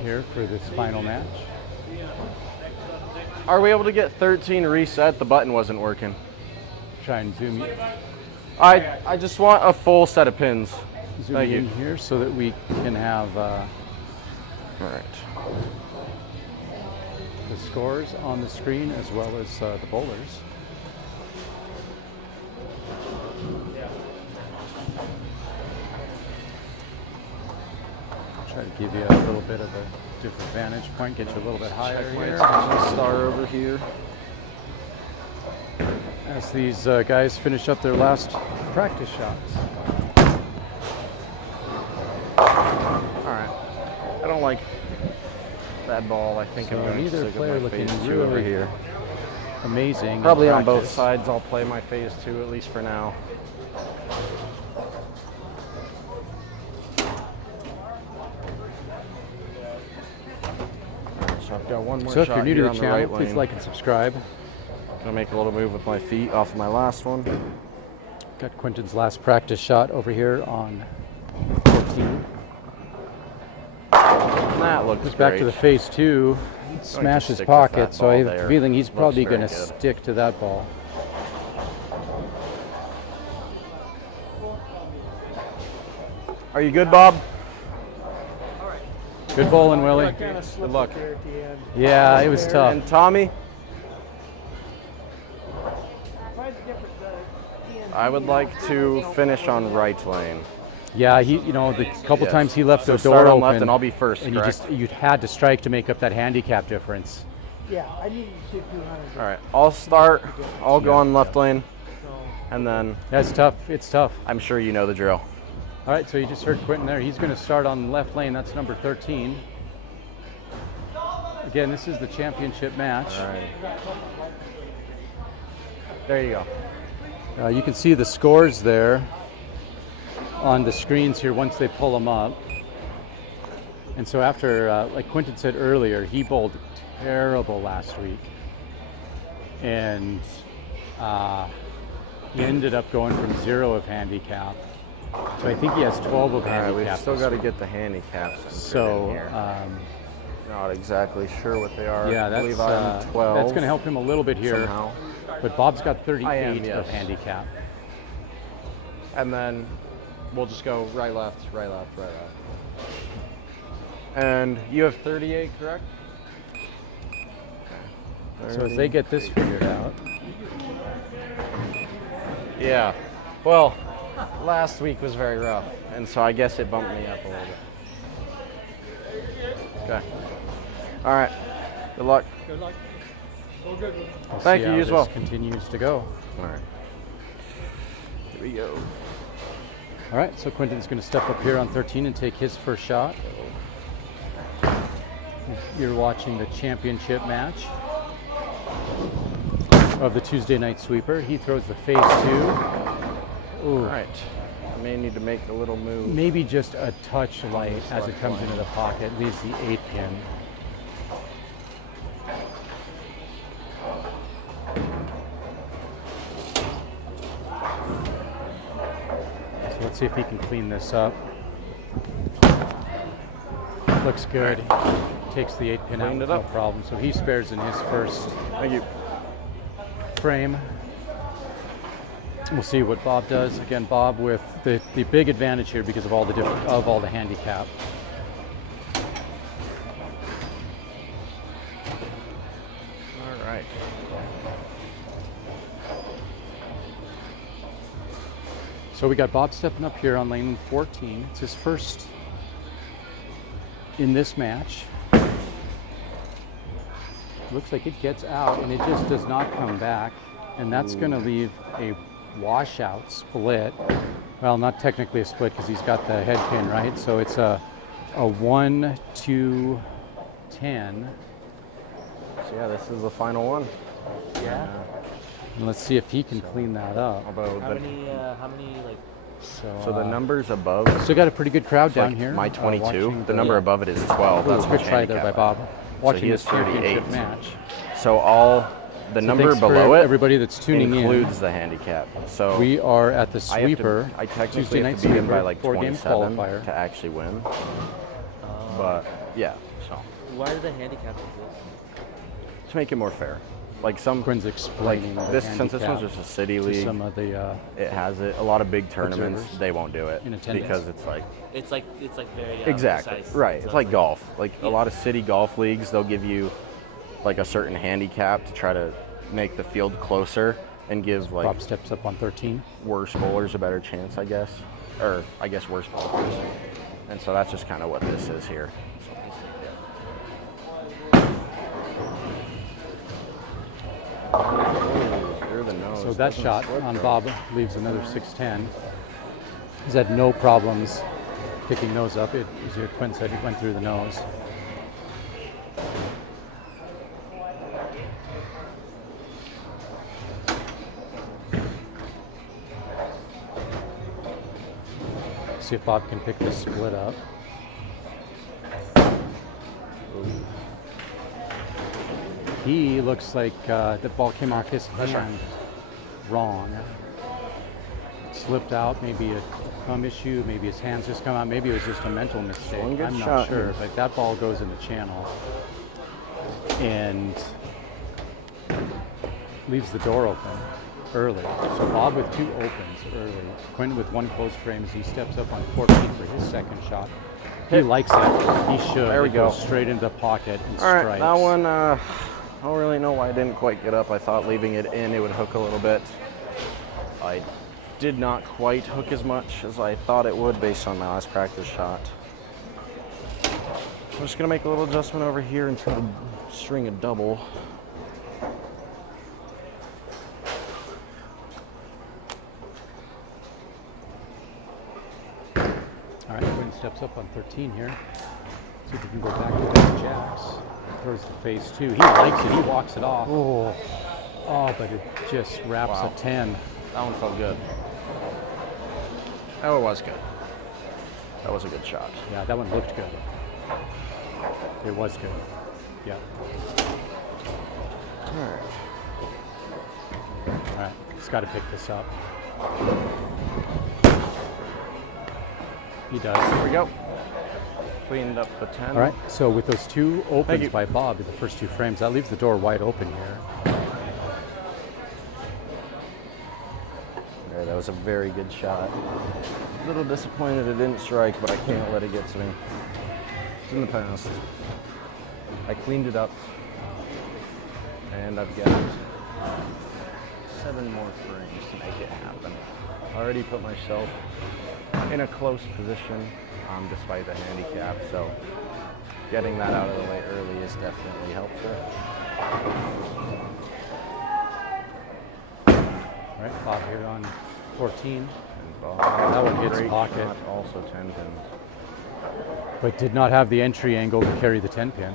here for this final match. Are we able to get 13 reset? The button wasn't working. Try and zoom in, I just want a full set of pins. zoom Thank in you. here so that we can have All right. the scores on the screen as well as the bowlers. Try to give you a little bit of a different vantage point, get you a little bit higher Check my here. attention star over here. As these guys finish up their last practice shots. All right. I don't like that ball. I think So I'm going to neither stick with player my looking phase 2 over really here. Amazing. in Probably on both practice. sides. I'll play my phase 2 at least for now. Alright, so I've got one more So if shot you're new to here the on channel, right please lane. like and subscribe. Gonna make a little move with my feet off of my last one. Got Quinton's last practice shot over here on 14. That looks Goes back to great. the phase 2, smash his stick with pocket, that so I have ball a there. feeling he's Looks probably very going to good. stick to that ball. Are you good, Bob? Good bowling, Willie. Good luck. There at the end. Yeah, it was tough. And Tommy? I would like to finish on right lane. Yeah, he, you know, the couple Yes. times he left So the start door on open, left and I'll be first, and correct? you had to strike to make up that handicap difference. Yeah, I needed to do 200. All right, I'll start. I'll go Yeah. on left lane, and then That's tough. It's tough. I'm sure you know the drill. All right, so you just heard Quinton there. He's going to start on left lane. That's number 13. Again, this is the championship match. All right. There you go. You can see the scores there on the screens here once they pull them up. And so after, like Quinton said earlier, he bowled terrible last week. And he ended up going from 0 of handicap. So I think he has 12 of All right, handicap. we've still this got to week. get the handicaps entered So, in here. Not exactly sure what they are. yeah, I believe that's I'm 12. going to help him a little bit here. somehow. But Bob's got 38 I am, of yes. handicap. And then we'll just go right, left, right, left, right, left. And you have 38, correct? Okay. So as they get this figured out. Yeah. Well, last week was very rough, and so I guess it bumped me up a little bit. Okay. All right. Good luck. Good luck. Go good. We'll Thank see you. how You as this well. continues to go. All right. Here we go. All right, so Quinton's going to step up here on 13 and take his first shot. You're watching the championship match of the Tuesday night sweeper. He throws the phase 2. Ooh. All right. I may need to make a little move. Maybe just a touch light as it comes into the pocket, leaves the 8 pin. So let's see if he can clean this up. Looks good. Takes the 8 pin out, no problem. So he spares in his first frame. We'll see what Bob does. Again, Bob with the big advantage here because of all the handicap. All right. So we got Bob stepping up here on lane 14. It's his first in this match. Looks like it gets out and it just does not come back. And that's going to leave a washout split. Well, not technically a split because he's got the head pin, right? So it's a 1, 2, 10. So yeah, this is the final one. Yeah. And let's see if he can clean that up. How many like? So the numbers above. Still got a pretty good crowd down like here. My 22. watching The number above it is 12. That's Ooh, much good try there by handicap. Bob. Watching so he this is 38. championship match. So all the So number thanks for below it, everybody that's tuning in. includes the handicap. So We are at the sweeper. I technically Tuesday have night to beat him sweeper, by like 4-game 27 qualifier. to actually win. But yeah, so Why are the handicaps exist? to make it more fair. Like some Quinn's explaining like the this since this one's handicap just a city to league. some of the it has it. A lot of big tournaments observers they won't do it in attendance. because it's like It's like very exactly precise. right. So It's like golf. Like a lot of city golf leagues, they'll give you like a certain handicap to try to make the field closer and give like Bob steps up on 13. worse bowlers a better chance, I guess, or I guess worse bowlers. And so that's just kind of what this is here. Through the nose. So that Doesn't shot slip, on though. Bob leaves another 610. He's had no problems picking those up. As your Quinn said, it went through the nose. See if Bob can pick this split up. He looks like the ball came off his hand wrong. It slipped out, maybe a thumb issue, maybe his hands just come out, maybe it was just a mental mistake. One good I'm not shot. sure, but that ball goes in the channel and leaves the door open early. So Bob with 2 opens early. Quinton with 1 close frame as he steps up on 14 for his second shot. He likes it. He should. There we It go. goes straight into the pocket and All right, strikes. that one, I don't really know why I didn't quite get up. I thought leaving it in, it would hook a little bit. I did not quite hook as much as I thought it would based on my last practice shot. I'm just gonna make a little adjustment over here and try to string a double. All right, Quinn steps up on 13 here. See if he can go back to those jacks. Throws the phase 2. He likes it. He walks it off. Oh, but it just wraps Wow. a 10. That one felt good. Oh, it was good. That was a good shot. Yeah, that one looked good. It was good. Yeah. All right. All right, he's got to pick this up. He does. Here we go. Cleaned up the 10. All right, so with those 2 Thank opens you. by Bob in the first 2 frames, that leaves the door wide open here. Okay, that was a very good shot. A little disappointed it didn't strike, but I can't let it get to me. It's in the past. I cleaned it up. And I've got 7 more frames to make it happen. I already put myself in a close position despite the handicap, so getting that out of the way early is definitely helpful. All right, Bob here on 14. And Bob, that one hits great pocket. shot, also 10 pins. But did not have the entry angle to carry the 10 pin.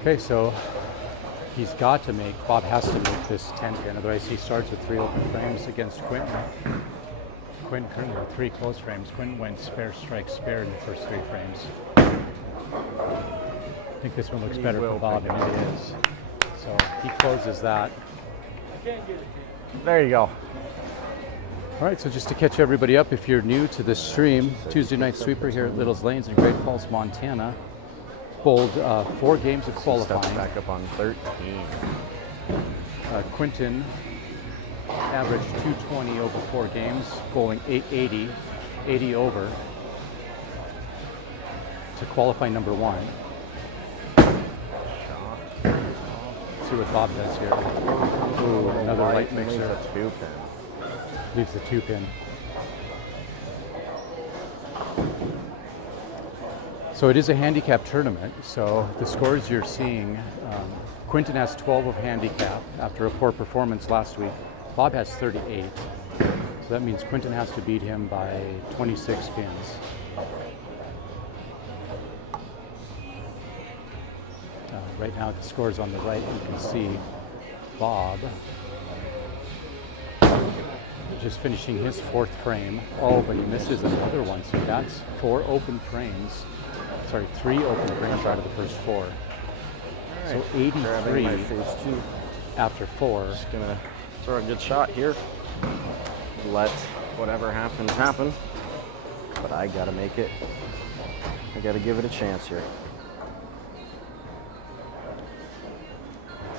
Okay, so he's got to make, Bob has to make this 10 pin, otherwise he starts with 3 open frames against Quinton. Quinton, or 3 close frames. Quinton went spare, strike, spare in the first 3 frames. I think this one looks better for Bob, and it is. So he closes that. There you go. All right, so just to catch everybody up, if you're new to this stream, Tuesday Night Sweeper here at Little's Lanes in Great Falls, Montana. Bowled 4 games of qualifying. Back up on 13. Quinton averaged 220 over 4 games, bowling 880, 80 over to qualify number 1. See what Bob does here. Ooh, another light mixer. Leaves a 2 pin. Leaves the 2 pin. So it is a handicap tournament, so the scores you're seeing, Quinton has 12 of handicap after a poor performance last week. Bob has 38. So that means Quinton has to beat him by 26 pins. Right now the scores on the right, you can see Bob just finishing his 4th frame. Oh, but he misses another one, so that's 4 open frames. Sorry, 3 open frames out of the first 4. Right. So 83 after 4. Just gonna throw a good shot here. Let whatever happens happen. But I gotta make it. I gotta give it a chance here.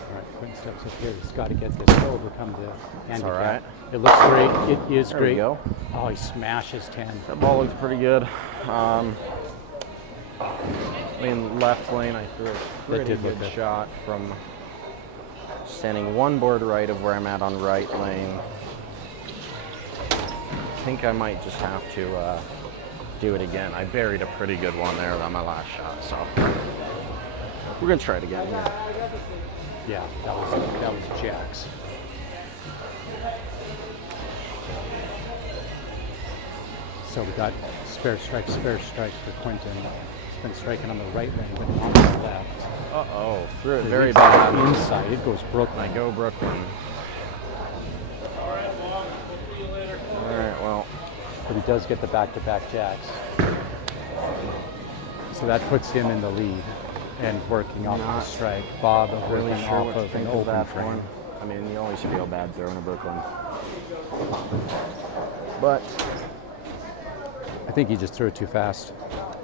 All right, Quinn steps up here. He's got to get this to overcome the handicap. All right. It looks great. It is There great. we go. Oh, he smashes 10. That ball looks pretty good. I mean, left lane, I threw a pretty good shot from standing 1 board right of where I'm at on right lane. I think I might just have to do it again. I buried a pretty good one there on my last shot, so we're gonna try it again here. Yeah, that was Jack's. So we got spare strike for Quinton. He's been striking on the right lane, but not on the left. Uh-oh, threw it So very he's bad. Inside, it goes Brooklyn. I go Brooklyn. All right, Bob. We'll see you later. All right, well. But he does get the back-to-back jacks. So that puts him in the lead and working off the strike. Bob Really working sure off what to of an think of open that frame. one. I mean, you always feel bad throwing a Brooklyn. But I think he just threw it too fast.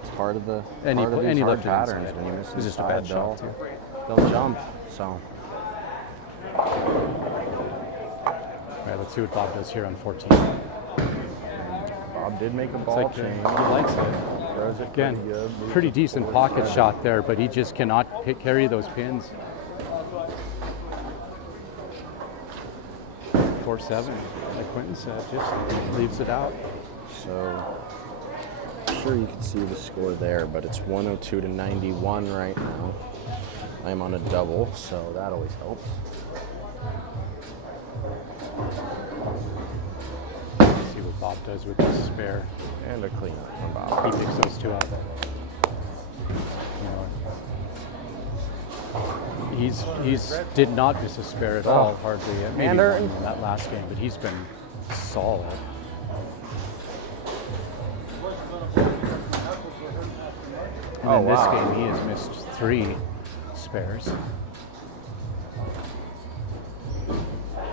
it's part of the And he part of these left hard it patterns. inside. When you miss It was just a inside, bad shot, too. they'll jump. So All right, let's see what Bob does here on 14. Bob did make a Looks ball like change. he likes it. Throws it Again, pretty good. Leaves pretty a decent 4-7. pocket shot there, but he just cannot carry those pins. 4-7, like Quinton said, just leaves it out. So I'm sure you can see the score there, but it's 102 to 91 right now. I'm on a double, so that always helps. Let's see what Bob does with this spare. And a cleanup from Bob. He picks those 2 up. He's did not miss a spare at all, hardly. Maybe one in that last game, but he's been solid. And in this game, he has missed 3 spares.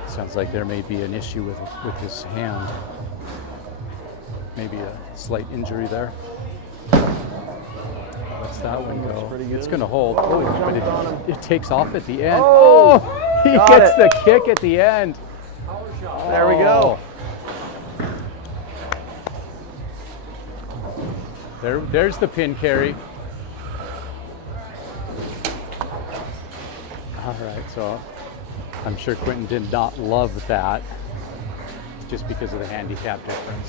Sounds like there may be an issue with his hand. Maybe a slight injury there. Lets that one go. It's going to hold. Oh, but it takes off at the end. Oh, he gets the kick at the end. There we go. There's the pin carry. All right, so I'm sure Quinton did not love that just because of the handicap difference.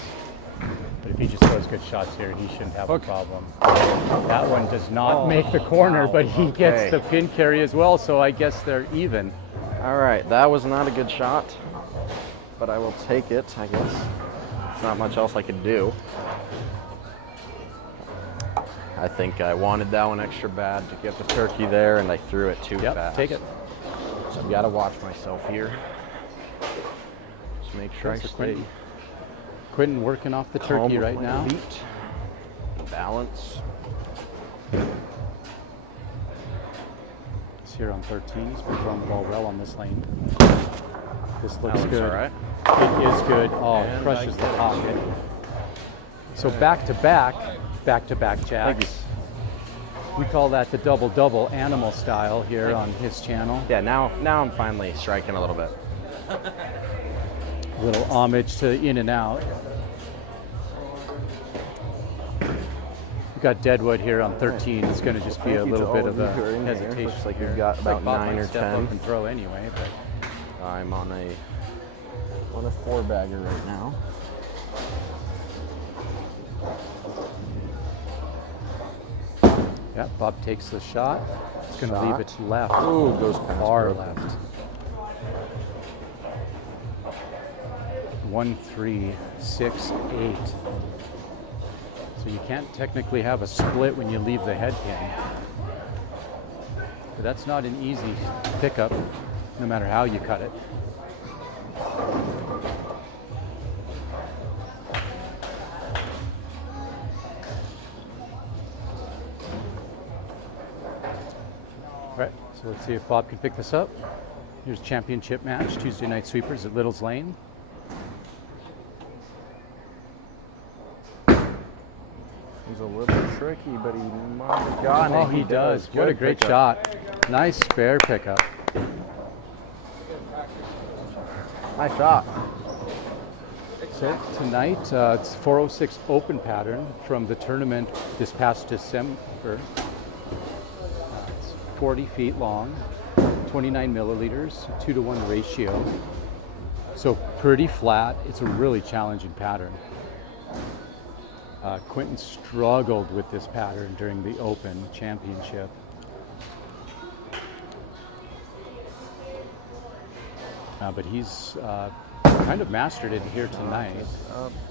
But if he just throws good shots here, he shouldn't have a problem. That one does not make the corner, but he gets the pin carry as well, so I guess they're even. All right, that was not a good shot, but I will take it, I guess. There's not much else I could do. I think I wanted that one extra bad to get the turkey there, and I threw it too fast. Take it. So I've got to watch myself here. Just make sure I stay. Quinton working off the turkey right now. Feet. Balance. It's here on 13. He's been throwing the ball well on this lane. This looks good. All right. It is good. Oh, and crushes the pocket. So back to back jacks. We call that the double animal style here on his channel. Yeah, now I'm finally striking a little bit. A little homage to in and out. We've got Deadwood here on 13. It's going to just be a little bit of a hesitation. Looks like we've got about 9 or 10. Up and throw anyway, but I'm on a 4-bagger right now. yeah, Bob takes the shot. It's going to leave it left. Ooh, it goes far left. 1, 3, 6, 8. So you can't technically have a split when you leave the head pin. But that's not an easy pickup, no matter how you cut it. All right, so let's see if Bob can pick this up. Here's championship match, Tuesday night sweepers at Little's Lane. He's a little tricky, but he might have gotten it. Oh, he does. What a great shot. Nice spare pickup. Nice shot. So tonight, it's 406 open pattern from the tournament this past December. It's 40 feet long, 29 milliliters, 2-to-1 ratio. So pretty flat. It's a really challenging pattern. Quinton struggled with this pattern during the Open Championship. But he's kind of mastered it here tonight.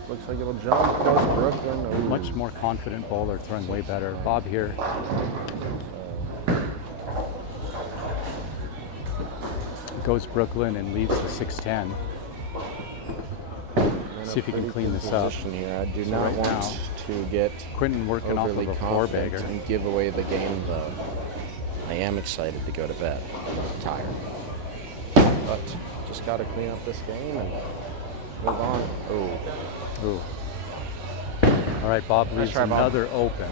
Looks like it'll jump. Goes Brooklyn. Ooh. Much more confident bowler, throwing way better. Bob here. Goes Brooklyn and leaves the 610. See if he can clean this up. Here. I do not want to get Quinton working off of a 4-bagger and give away the game, though. I am excited to go to bed. I'm tired, but just got to clean up this game and move on. Ooh. All right, Bob leaves another open.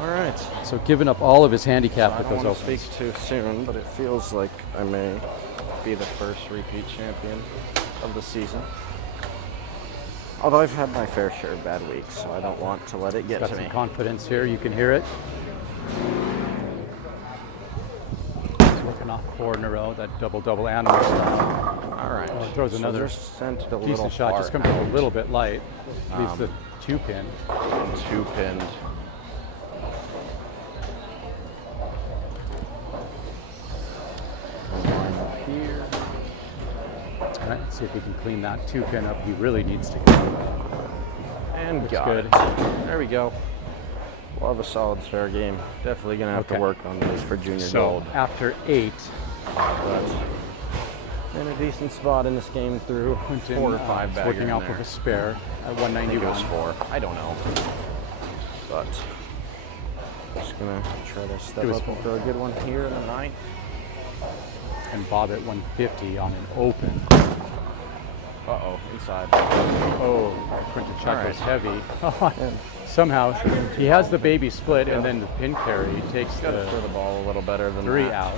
All right. So giving up all of his handicap with those opens. I don't opens. speak too soon, but it feels like I may be the first repeat champion of the season. Although I've had my fair share of bad weeks, so I don't want to let it get Got to some me. confidence here. You can hear it. He's working off 4 in a row. That double animal style. All right. Oh, throws another decent shot. Just comes up a little bit light. Leaves the 2-pin. 2-pinned. Here. All right, let's see if we can clean that 2-pin up. He really needs to go. And Looks got good. it. There we go. We'll have a solid spare game. Definitely going to have to work on this for junior gold. After 8. But in a decent spot in this game through Quinton, 4 or 5 baggers. working off of a spare at 191. I think it was 4. I don't know. But just going to try to step up and throw a good one here in the 9th. And Bob at 150 on an open. Uh-oh, inside. Oh, Quinton shot goes heavy. Somehow he has the baby split and then the pin carry. He takes the ball a little better than 3 that. out.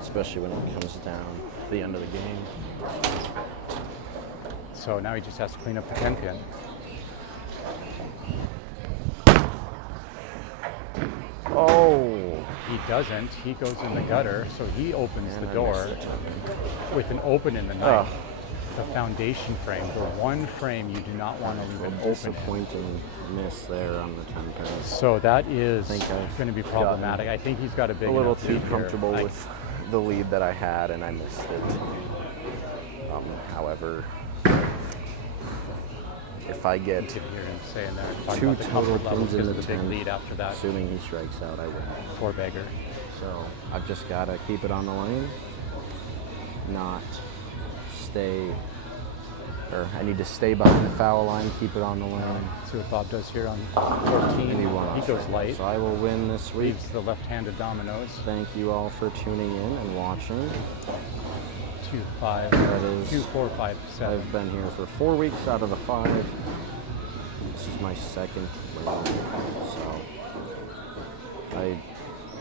Especially when it comes down to the end of the game. So now he just has to clean up the 10-pin. Oh. He doesn't. He goes in the gutter, so he opens And the I door missed it. with an open in the ninth. The foundation frame, the one frame you do not want to leave an open. Disappointing miss there on the 10 pin. So that is I think I've going to be problematic. I think he's got a big a little enough too lead here. comfortable with the lead that I had, and I missed it. However, if I get You could hear him saying there, talking two about the total comfort levels pins into because the of the big 10th, lead after that. assuming he strikes out, I win. Four bagger. So I've just got to keep it on the lane, not stay, or I need to stay behind the foul line, keep it on the lane. See what Bob does here on 14. Anyone He goes light. So I will win this week. Leaves the left-handed dominoes. Thank you all for tuning in and watching. 2, 5, That is 2, 4, 5, 7. I've been here for 4 weeks out of the 5. This is my second round, so I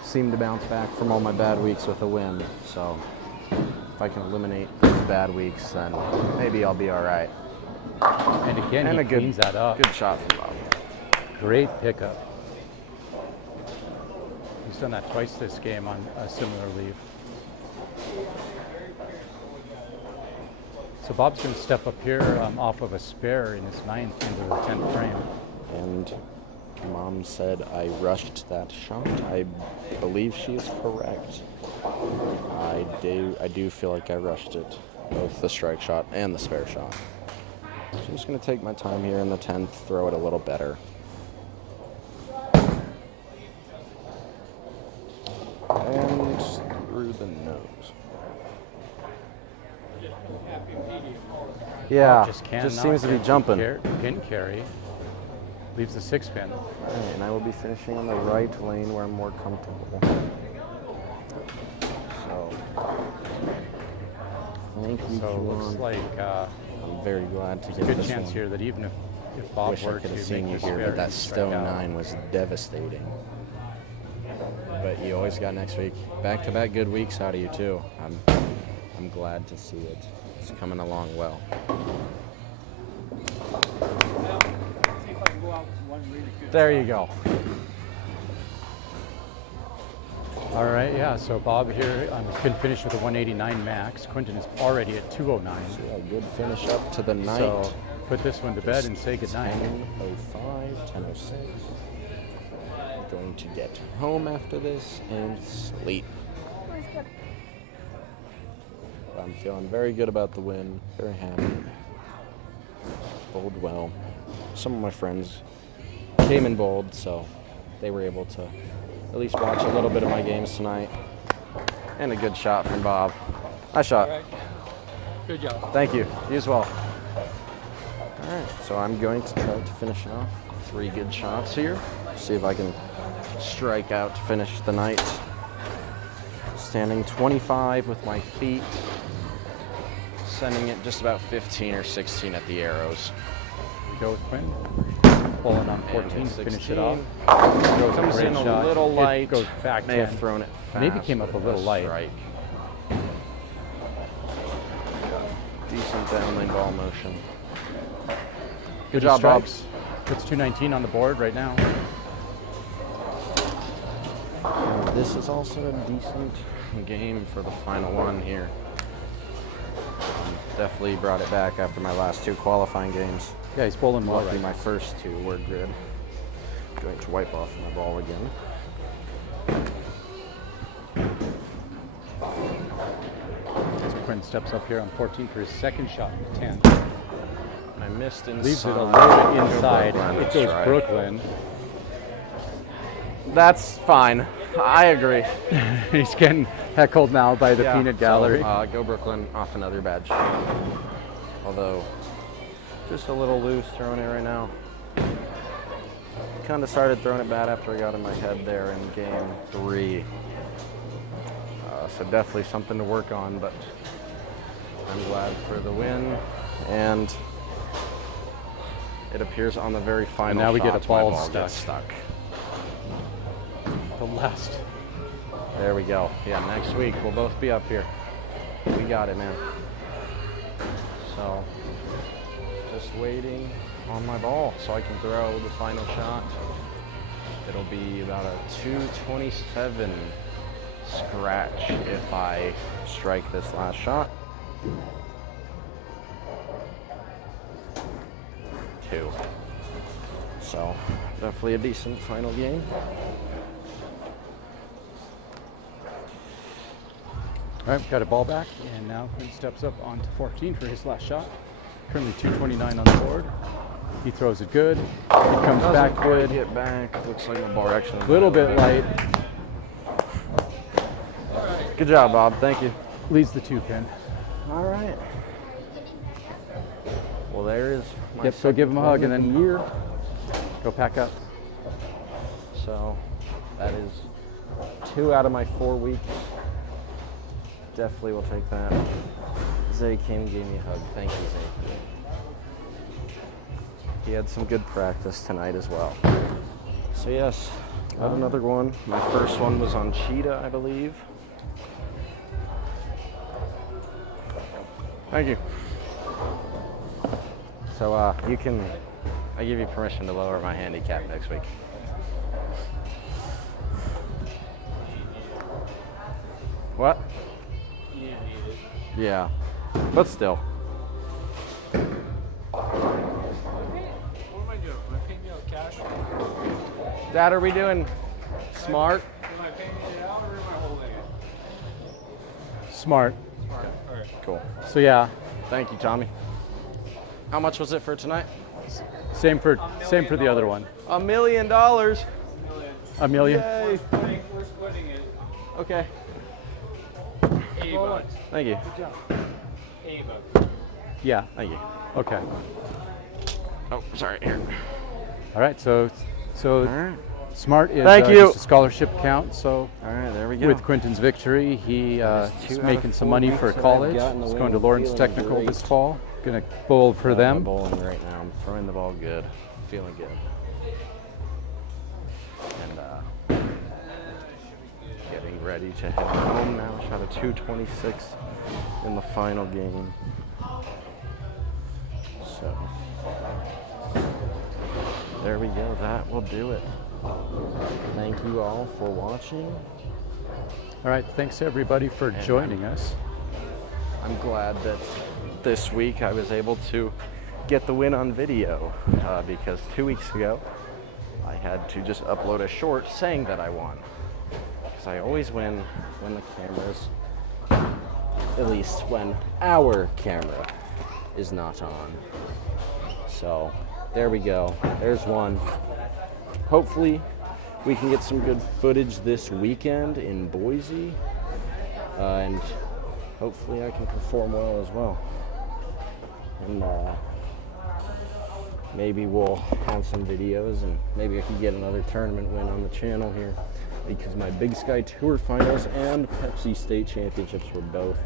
seem to bounce back from all my bad weeks with a win. So if I can eliminate those bad weeks, then maybe I'll be all right. And again, he cleans that up. Good shot from Bob. Great pickup. He's done that twice this game on a similar leave. So Bob's going to step up here off of a spare in his 9th into the 10th frame. And Mom said I rushed that shot. I believe she is correct. I do feel like I rushed it, both the strike shot and the spare shot. So I'm just going to take my time here in the 10th, throw it a little better. And through the nose. Yeah, just seems to be jumping. Pin carry. Leaves the 6 pin. Right, and I will be finishing on the right lane where I'm more comfortable. So, thank you, So it looks Juwan. like I'm very glad to there's get a good this chance one. here that even if Bob Wish I were could to have seen make you the here, spare, but that he'd strike stone out. 9 was devastating. But you always got next week. Back-to-back good weeks out of you too. I'm glad to see it. It's coming along well. There you go. All right, yeah, so Bob here can finish with a 189 max. Quinton is already at 209. So a good finish up to the night. So put this one to bed and say goodnight. 10:05, 10:06. Going to get home after this and sleep. I'm feeling very good about the win, very happy. Bowled well. Some of my friends came in bowled, so they were able to at least watch a little bit of my games tonight. And a good shot from Bob. Nice shot. All right. Good job. Thank you. You as well. All right, so I'm going to try to finish off 3 good shots here. See if I can strike out to finish the night. Standing 25 with my feet. Sending it just about 15 or 16 at the arrows. Go with Quinton. Pulling on 14 to finish it off. Comes in a little light. It goes back May 10. have thrown it fast. Maybe came up a little light. Strike. Decent downlane ball motion. Good job, Bob. Puts 219 on the board right now. And this is also a decent game for the final one here. Definitely brought it back after my last 2 qualifying games. Yeah, he's bowling well Luckily, right my first 2 were good. Going to wipe off my ball again. So Quinton steps up here on 14 for his second shot in the 10. I missed inside. Leaves it a little bit inside. It goes right. Brooklyn. That's fine. I agree. He's getting heckled now by the peanut gallery. So, go Brooklyn off another bad shot. Although, just a little loose throwing it right now. Kind of started throwing it bad after I got in my head there in game 3. So definitely something to work on, but I'm glad for the win. And it appears on the very final And now we get a shots, my ball gets stuck. stuck. The last. There we go. Yeah, next week we'll both be up here. We got it, man. So, just waiting on my ball so I can throw the final shot. It'll be about a 227 scratch if I strike this last shot. 2. So definitely a decent final game. All right, got a ball back, and now Quinton steps up onto 14 for his last shot. Currently 229 on the board. He throws it good. He comes back good. Get back. Looks like my bar action. A little bit light. Good job, Bob. Thank you. Leads the 2-pin. All right. Well, there is my Yep, so give him a hug and then year. Go pack up. So that is 2 out of my 4 weeks. Definitely will take that. Zay came and gave me a hug. Thank you, Zay. He had some good practice tonight as well. So yes, got another one. My first one was on Cheetah, I believe. Thank you. So I give you permission to lower my handicap next week. What? Yeah, but still. What am I doing? Am I paying you out cash? Dad, are we doing smart? Am I paying it out or am I holding it? Smart. Smart. All right. Cool. So yeah. Thank you, Tommy. How much was it for tonight? Same for the other one. $1 million. A million? Yay. We're splitting it. Okay. $8. Thank you. Good job. $8. Yeah. Thank you. Okay. Oh, sorry. Here. All right. So Smart is Thank you. just a scholarship account. So all right, there we go. With Quinton's victory, he is making some money for college. He's going to Lawrence Technical this fall. Going to bowl for them. I'm bowling right now. I'm throwing the ball good. Feeling good. And getting ready to head home now. Shot a 226 in the final game. So there we go. That will do it. Thank you all for watching. All right. Thanks to everybody for joining us. I'm glad that this week I was able to get the win on video because 2 weeks ago I had to just upload a short saying that I won. Because I always win when the cameras, at least when our camera is not on. So there we go. There's one. Hopefully we can get some good footage this weekend in Boise. And hopefully I can perform well as well. And maybe we'll have some videos and maybe I can get another tournament win on the channel here because my Big Sky Tour Finals and Pepsi State Championships were both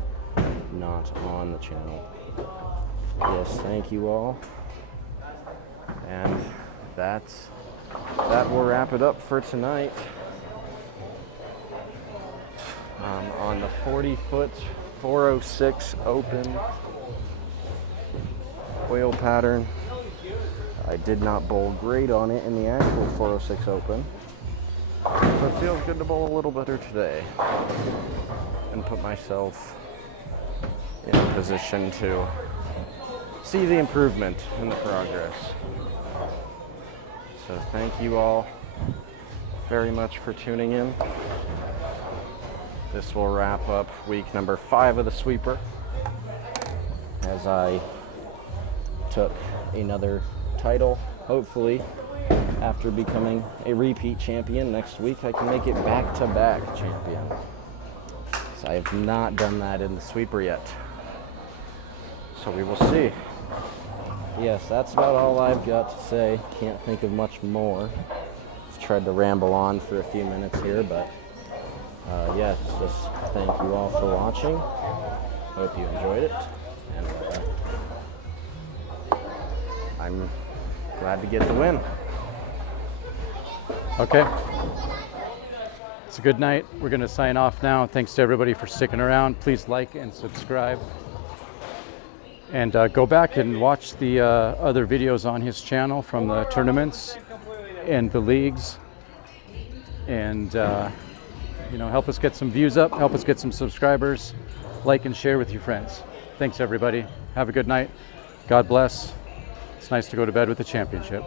not on the channel. Yes, thank you all. And that will wrap it up for tonight. On the 40-foot 406 Open whale pattern. I did not bowl great on it in the actual 406 Open, but it feels good to bowl a little better today and put myself in a position to see the improvement in the progress. So thank you all very much for tuning in. This will wrap up week number 5 of the sweeper as I took another title. Hopefully, after becoming a repeat champion next week, I can make it back-to-back champion. So I have not done that in the sweeper yet. So we will see. Yes, that's about all I've got to say. Can't think of much more. I've tried to ramble on for a few minutes here, but yes, just thank you all for watching. Hope you enjoyed it. And I'm glad to get the win. Okay. It's a good night. We're going to sign off now. Thanks to everybody for sticking around. Please like and subscribe. And go back and watch the other videos on his channel from the tournaments and the leagues. and help us get some views up, help us get some subscribers. Like and share with your friends. Thanks everybody. Have a good night. God bless. It's nice to go to bed with a championship.